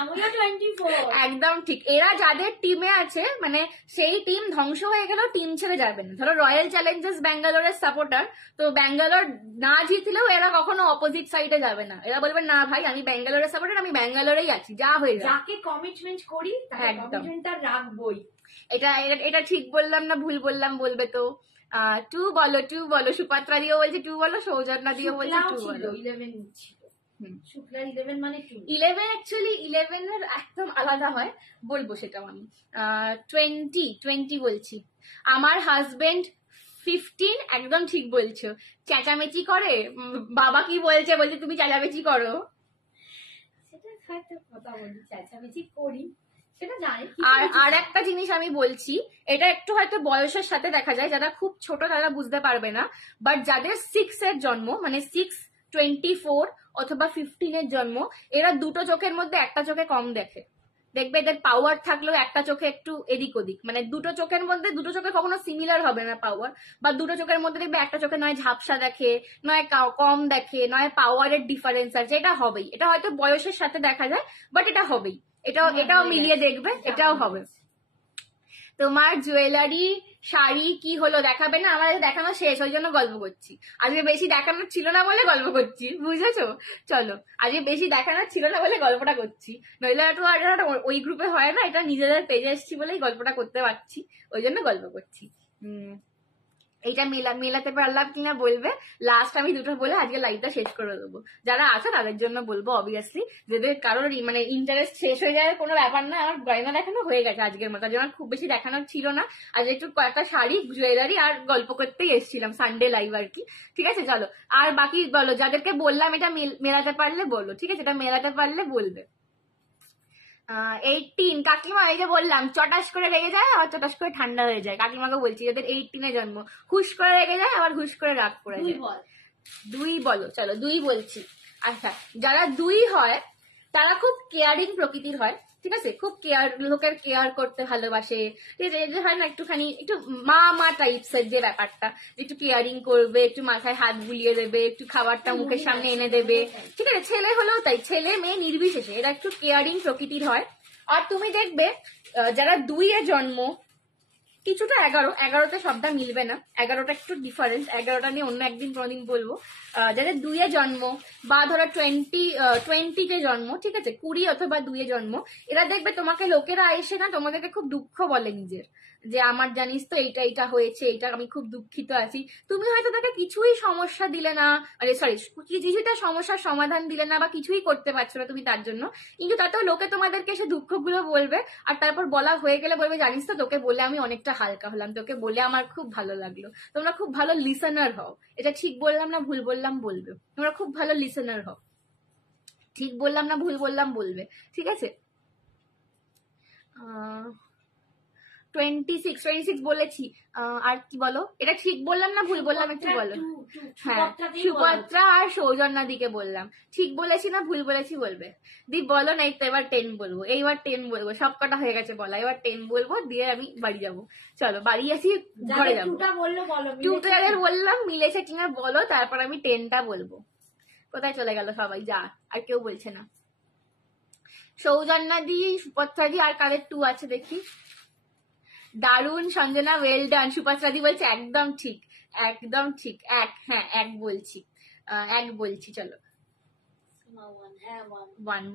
আমিও 24। একদম ঠিক। এরা যাদের টিমে আছে মানে সেই টিম ধ্বংস হয়ে গেলেও টিম ছেড়ে যাবে না। ধরো রয়্যাল চ্যালেঞ্জার্স ব্যাঙ্গালোরের সাপোর্টার, তো ব্যাঙ্গালোর না জিতলেও এরা কখনো অপোজিট সাইডে যাবে না, এরা বলবে না ভাই আমি ব্যাঙ্গালোরের সাপোর্টার, আমি ব্যাঙ্গালোরেই আছি, যা হয়ে যায়। যাকে কমিটমেন্ট করি তাকে কমিটমেন্টটা রাখবই। এটা ঠিক বললাম না ভুল বললাম বলবে তো। 2 বলো, 2 বলো, সুপাত্রা দিও বলছে 2 বলো, সৌজন্যা দিও বলছে 2 বলো। 11 ছিল, শুক্লার 11 মানে 2। 11 অ্যাকচুয়ালি 11 এর একদম আলাদা হয়, বলবো সেটাও আমি। 20 বলছি। আমার হাজবেন্ড 15, একদম ঠিক বলছো। চেঁচামেচি করে, বাবা কি বলছে বলছে তুমি চেঁচামেচি করো। সেটা হয়তো কথা বলি, চেঁচামেচি করি সেটা জানি। আর একটা জিনিস আমি বলছি, এটা একটু হয়তো বয়সের সাথে দেখা যায়, যারা খুব ছোট তারা বুঝতে পারবে না, বাট যাদের 6 এর জন্ম মানে 6, 24 অথবা 15 এর জন্ম, এরা দুটো চোখের মধ্যে একটা চোখে কম দেখে। দেখবে এদের পাওয়ার থাকলেও একটা চোখে একটু এদিক ওদিক, মানে দুটো চোখের মধ্যে দুটো চোখে কখনো সিমিলার হবে না পাওয়ার, বা দুটো চোখের মধ্যে দেখবে একটা চোখে নয় ঝাপসা দেখে, নয় কম দেখে, নয় পাওয়ারের ডিফারেন্স আছে, এটা হবেই। এটা হয়তো বয়সের সাথে দেখা যায়, বাট এটা হবেই, এটাও মিলিয়ে দেখবে, এটাও হবে। তোমার জুয়েলারি শাড়ি কি হলো দেখাবে না? আমার দেখানো শেষ, ওই জন্য গল্প করছি। আজকে বেশি দেখানোর ছিল না বলে গল্প করছি, বুঝেছো? চলো, আজকে বেশি দেখানোর ছিল না বলে গল্পটা করছি, নইলে একটু আর ওই গ্রুপে হয় না, এটা নিজেদের পেজে এসেছি বলেই গল্পটা করতে পারছি, ওই জন্য গল্প করছি। এইটা মেলাতে পারলাম কিনা বলবে। লাস্ট আমি দুটো বলে আজকে লাইভটা শেষ করে দেবো। যারা আছে তাদের জন্য বলবো অবভিয়াসলি, যাদের কারোর মানে ইন্টারেস্ট শেষ হয়ে যায় কোনো ব্যাপার না। আমার গয়না দেখানো হয়ে গেছে আজকের মতো, আজ আমার খুব বেশি দেখানোর ছিল না। আজ একটু কয়েকটা শাড়ি জুয়েলারি আর গল্প করতেই এসেছিলাম, সানডে লাইভ আর কি, ঠিক আছে। চলো, আর বাকি বলো, যাদেরকে বললাম এটা মেলাতে পারলে বলো, ঠিক আছে, এটা মেলাতে পারলে বলবে। 18 কাকিমা, এই যে বললাম চটাস করে রেগে যায় আবার চটাস করে ঠান্ডা হয়ে যায়, কাকিমাকে বলছি যাদের 18 জন্ম, হুশ করে রেগে যায় আবার হুশ করে রাগ করে যায়। 2 বলো, চলো 2 বলছি। আচ্ছা, যারা 2 হয় তারা খুব কেয়ারিং প্রকৃতির হয়, ঠিক আছে, খুব লোকের কেয়ার করতে ভালোবাসে, ঠিক আছে। যে হয় না একটুখানি একটু মা টাইপসের যে ব্যাপারটা, একটু কেয়ারিং করবে, একটু মাথায় হাত বুলিয়ে দেবে, একটু খাবারটা মুখের সামনে এনে দেবে, ঠিক আছে। ছেলে হলেও তাই, ছেলে মেয়ে নির্বিশেষে এরা একটু কেয়ারিং প্রকৃতির হয়। আর তুমি দেখবে যারা 2 জন্ম কিছুটা 11, 11তে সবটা মিলবে না, 11টা একটু ডিফারেন্ট, 11টা নিয়ে অন্য একদিন কোনোদিন বলবো। যাদের 2-এ জন্ম বা ধরো 20-তে জন্ম, ঠিক আছে, 20 অথবা 2-এ জন্ম, এরা দেখবে তোমাকে লোকেরা এসে না তোমাদেরকে খুব দুঃখ বলে নিজের, যে আমার জানিস তো এইটা এইটা হয়েছে, এইটা আমি খুব দুঃখিত আছি। তুমি হয়তো তাকে কিছুই সমস্যা দিলে না, সরি কিছুটা সমস্যার সমাধান দিলে না বা কিছুই করতে পারছো না তুমি তার জন্য, কিন্তু তাতেও লোকে তোমাদেরকে এসে দুঃখগুলো বলবে, আর তারপর বলা হয়ে গেলে বলবে জানিস তো তোকে বলে আমি অনেকটা হালকা হলাম, তোকে বলে আমার খুব ভালো লাগলো। তোমরা খুব ভালো লিসেনার হও, এটা ঠিক বললাম না ভুল বললাম বলবে, তোমরা খুব ভালো লিসেনার হও, ঠিক বললাম না ভুল বললাম বলবে, ঠিক আছে। 26 বলেছি। আর কি বলো, এটা ঠিক বললাম না ভুল বললাম একটু বলো। হ্যাঁ, সুপত্রা আর সৌজন্যাদিকে বললাম, ঠিক বলেছি না ভুল বলেছি বলবে। দি বলো না, তো এবার 10 বলবো, এইবার 10 বলবো, সব কটা হয়ে গেছে বলা, এবার 10 বলবো, দিয়ে আমি বাড়ি যাবো। চলো বাড়ি আসি, ঘরে যাবো। 2টা যাদের বললাম মিলেছে কিনা বলো, তারপর আমি 10টা বলবো। কোথায় চলে গেল সবাই, যা আর কেউ বলছে না। সৌজন্যাদি, সুপত্রাদি, আর কাদের 2 আছে দেখি। দারুণ সঞ্জনা, ওয়েল ডান। সুপাত্রাদি বলছে একদম ঠিক, একদম ঠিক, হ্যাঁ 1 বলছি, 1 বলছি, চলো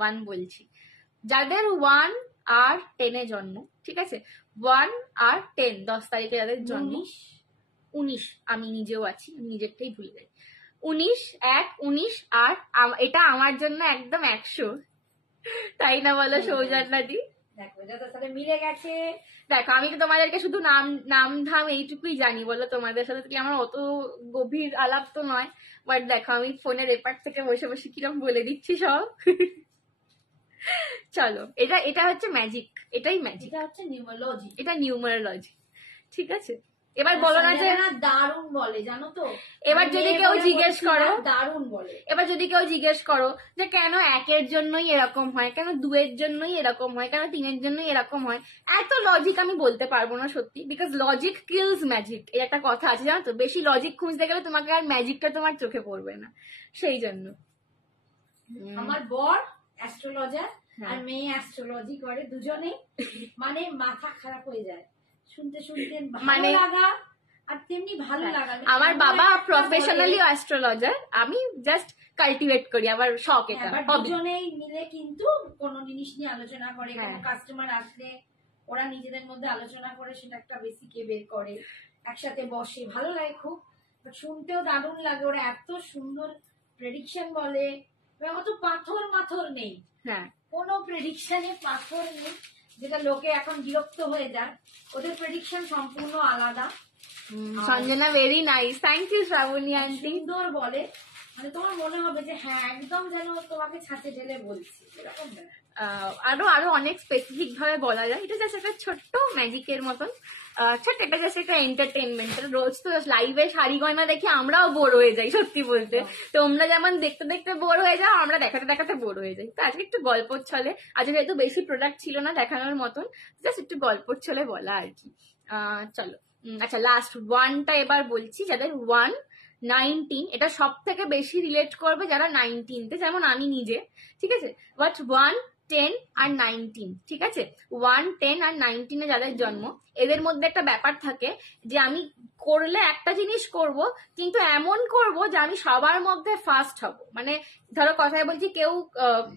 1 বলছি। যাদের 1 আর 10-এ জন্ম, ঠিক আছে, 1 আর 10 10 তারিখে যাদের জন্ম, 19 আমি নিজেও আছি, আমি নিজেরটাই ভুলে যাই। 19 19 আর এটা আমার জন্য একদম 100, তাই না বলো সৌজন্যাদি? মিলে গেছে। দেখো আমি তো তোমাদেরকে শুধু নাম ধাম এইটুকুই জানি, বলো তোমাদের সাথে কি আমার অত গভীর আলাপ তো নয়, বাট দেখো আমি ফোনের এপার থেকে বসে বসে কিরম বলে দিচ্ছি সব। চলো, এটা হচ্ছে ম্যাজিক, এটাই ম্যাজিক, এটা হচ্ছে নিউমারোলজি, এটা নিউমারোলজি, ঠিক আছে। এবার বলো না যে দারুণ বলে, জানো তো, এবার যদি কেউ জিজ্ঞেস করো, দারুণ বলে, এবার যদি কেউ জিজ্ঞেস করো যে কেন 1-এর জন্যই এরকম হয়, কেন 2-এর জন্যই এরকম হয়, কেন 3-এর জন্যই এরকম হয়, এত লজিক আমি বলতে পারবো না সত্যি, বিকজ লজিক কিলস ম্যাজিক, এই একটা কথা আছে জানো তো, বেশি লজিক খুঁজতে গেলে তোমাকে আর ম্যাজিকটা তোমার চোখে পড়বে না, সেই জন্য। আমার বর অ্যাস্ট্রোলজার আর মেয়ে অ্যাস্ট্রোলজি করে, দুজনেই মানে মাথা খারাপ হয়ে যায় শুনতে শুনতে, ভালো লাগা আর তেমনি ভালো লাগা। আমার বাবা প্রফেশনালি অ্যাস্ট্রোলজার, আমি জাস্ট কাল্টিভেট করি, আমার শখ এটা। দুজনেই মিলে কিন্তু কোন জিনিস নিয়ে আলোচনা করে, কোনো কাস্টমার আসলে ওরা নিজেদের মধ্যে আলোচনা করে সেটা একটা বেসিকে বের করে, একসাথে বসে, ভালো লাগে খুব, শুনতেও দারুণ লাগে। ওরা এত সুন্দর প্রেডিকশন বলে, অত পাথর নেই, হ্যাঁ কোনো প্রেডিকশনে পাথর নেই, যেটা লোকে এখন বিরক্ত হয়ে যায়, ওদের প্রেডিকশন সম্পূর্ণ আলাদা। Sanjana very nice, thank you Shrabani aunty. সুন্দর বলে, মানে তোমার মনে হবে যে হ্যাঁ একদম যেন তোমাকে ছাঁচে ঢেলে বলছি, এরকম। আরো অনেক স্পেসিফিক ভাবে বলা যায়, এটা জাস্ট একটা ছোট্ট ম্যাজিকের মতন, ছোট্ট, এটা জাস্ট একটা এন্টারটেনমেন্ট। রোজ তো লাইভে শাড়ি গয়না দেখে আমরাও বোর হয়ে যাই সত্যি বলতে, তোমরা যেমন দেখতে দেখতে বোর হয়ে যাও, আমরা দেখাতে দেখাতে বোর হয়ে যাই। তো আজকে একটু গল্পর ছলে, আজকে যেহেতু বেশি প্রোডাক্ট ছিল না দেখানোর মতন, জাস্ট একটু গল্পর ছলে বলা আর কি। চলো, আচ্ছা লাস্ট 1টা এবার বলছি, যাদের 1 19, এটা সব থেকে বেশি রিলেট করবে যারা 19তে, যেমন আমি নিজে, ঠিক আছে, বাট 1 10 আর 19, ঠিক আছে, 1 10 আর 19-এ যাদের জন্ম, এদের মধ্যে একটা ব্যাপার থাকে যে আমি করলে একটা জিনিস করব, কিন্তু এমন করব যে আমি সবার মধ্যে ফার্স্ট হব। মানে ধরো কথায় বলছি, কেউ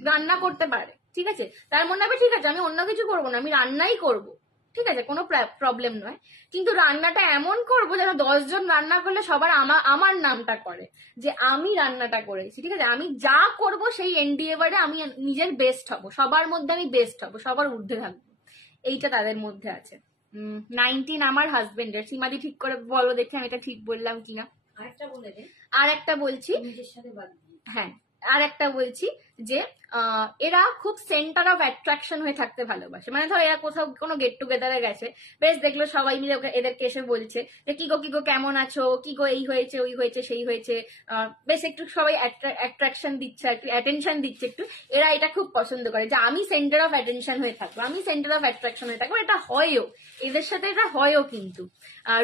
রান্না করতে পারে, ঠিক আছে, তার মনে হবে ঠিক আছে আমি অন্য কিছু করবো না, আমি রান্নাই করব, ঠিক আছে, কোনো প্রবলেম নয়, কিন্তু রান্নাটা এমন করবো যেন 10 জন রান্না করলে সবার আমার নামটা করে, যে আমি রান্নাটা করেছি, ঠিক আছে, আমি যা করব সেই এনডিএভারে আমি নিজের বেস্ট হব, সবার মধ্যে আমি বেস্ট হব, সবার ঊর্ধ্বে থাকবো, এইটা তাদের মধ্যে আছে। 19 আমার হাজবেন্ডের। সীমাদি ঠিক করে বলো দেখি আমি এটা ঠিক বললাম কিনা। আর একটা বলছি, হ্যাঁ আর একটা বলছি যে এরা খুব সেন্টার অফ অ্যাট্রাকশন হয়ে থাকতে ভালোবাসে। মানে ধর এরা কোথাও কোনো গেট টুগেদারে গেছে, বেশ দেখলো সবাই মিলে এদেরকে এসে বলছে যে কি গো কেমন আছো, কি গো এই হয়েছে ওই হয়েছে সেই হয়েছে, বেশ একটু সবাই অ্যাট্রাকশন দিচ্ছে, একটু অ্যাটেনশন দিচ্ছে একটু, এরা এটা খুব পছন্দ করে যে আমি সেন্টার অফ অ্যাটেনশন হয়ে থাকবো, আমি সেন্টার অফ অ্যাট্রাকশন হয়ে থাকবো। এটা হয়ও, এদের সাথে এটা হয়ও কিন্তু।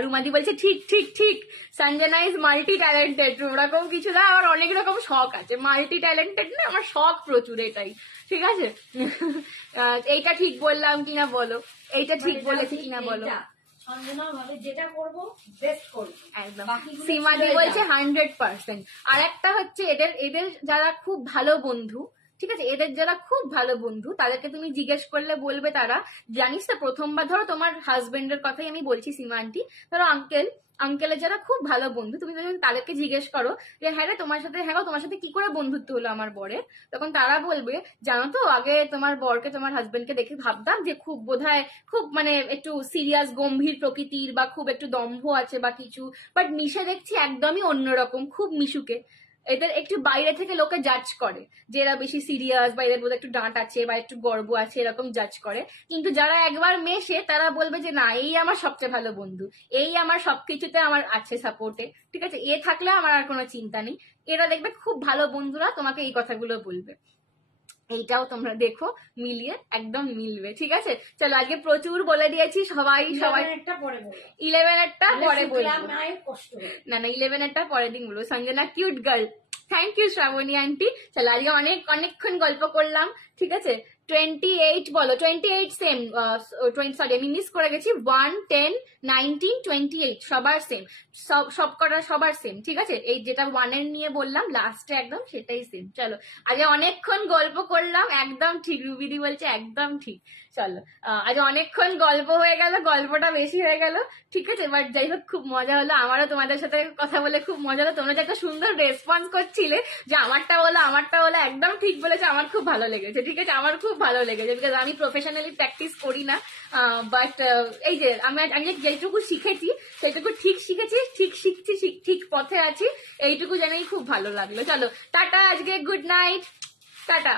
রুমাদি বলছে ঠিক ঠিক ঠিক, সঞ্জনা ইজ মাল্টি ট্যালেন্টেড, ওরকম কিছু না, আমার অনেক রকম শখ আছে, মাল্টি ট্যালেন্টেড না, আমার শখ প্রচুর, এটাই ঠিক আছে। এইটা ঠিক বললাম কিনা বলো, এইটা ঠিক বলেছি কিনা বলো। সঞ্জনাও ভাবে যেটা করবো বেস্ট করবো। একদম বাকিগুলো সীমাদি ছেড়ে বলছে দাও। 100%। আর একটা হচ্ছে এদের এদের যারা খুব ভালো বন্ধু, ঠিক আছে, এদের যারা খুব ভালো বন্ধু তাদেরকে তুমি জিজ্ঞেস করলে বলবে তারা, জানিস তো প্রথমবার ধরো তোমার হাজবেন্ডের কথাই আমি বলছি সীমা আন্টি, ধরো আঙ্কেলের যারা খুব ভালো বন্ধু, তুমি যখন তাদেরকে জিজ্ঞেস করো যে হ্যাঁ রে তোমার সাথে, হ্যাঁ গো, তোমার সাথে কি করে বন্ধুত্ব হলো আমার বরের, তখন তারা বলবে জানো তো আগে তোমার বরকে, তোমার হাজবেন্ডকে দেখে ভাবতাম যে খুব বোধহয় খুব মানে একটু সিরিয়াস গম্ভীর প্রকৃতির বা খুব একটু দম্ভ আছে বা কিছু, বাট মিশে দেখছি একদমই অন্যরকম, খুব মিশুকে। এদের একটু বাইরে থেকে লোকে জাজ করে যে এরা বেশি সিরিয়াস বা এদের বোধহয় একটু ডাঁট আছে বা একটু গর্ব আছে, এরকম জাজ করে। কিন্তু যারা একবার মেশে তারা বলবে যে না, এই আমার সবচেয়ে ভালো বন্ধু, এই আমার সবকিছুতে আমার আছে সাপোর্টে, ঠিক আছে, এ থাকলে আমার আর কোনো চিন্তা নেই। এরা দেখবে খুব ভালো বন্ধুরা তোমাকে এই কথাগুলো বলবে। এইটাও তোমরা দেখো, মিলিয়ে একদম মিলবে, ঠিক আছে। চলো আজকে প্রচুর বলে দিয়েছি, সবাই 11 পরে বলবো। 11 পরে বলবো। নাই কষ্ট হবে। না 11 পরের দিন বলবো। Sanjana cute girl, thank you Shrabani aunty. চলো আজকে অনেকক্ষণ গল্প করলাম, ঠিক আছে। 28 বলো, 28 সেম, সরি আমি মিস করে গেছি, 1, 10, 19, 28 সবার সেম, সব কটা সবার সেম, ঠিক আছে। এই যেটা 1 এর নিয়ে বললাম লাস্টে একদম সেটাই সেম। চলো আজকে অনেকক্ষণ গল্প করলাম, একদম ঠিক, রুবিদি বলছে একদম ঠিক। চলো আজ অনেকক্ষণ গল্প হয়ে গেল, গল্পটা বেশি হয়ে গেল, ঠিক আছে। বাট যাই হোক খুব মজা হলো, আমারও তোমাদের সাথে কথা বলে খুব মজা হলো। তোমরা যে একটা সুন্দর রেসপন্স করছিলে যে আমারটা বলো একদম ঠিক বলেছে, আমার খুব ভালো লেগেছে, ঠিক আছে, আমার খুব ভালো লেগেছে। বিকজ আমি প্রফেশনালি প্র্যাকটিস করি না, বাট এই যে আমি যেটুকু শিখেছি সেটুকু ঠিক শিখেছি, ঠিক শিখছি, ঠিক পথে আছি, এইটুকু জেনেই খুব ভালো লাগলো। চলো টাটা, আজকে গুড নাইট, টাটা।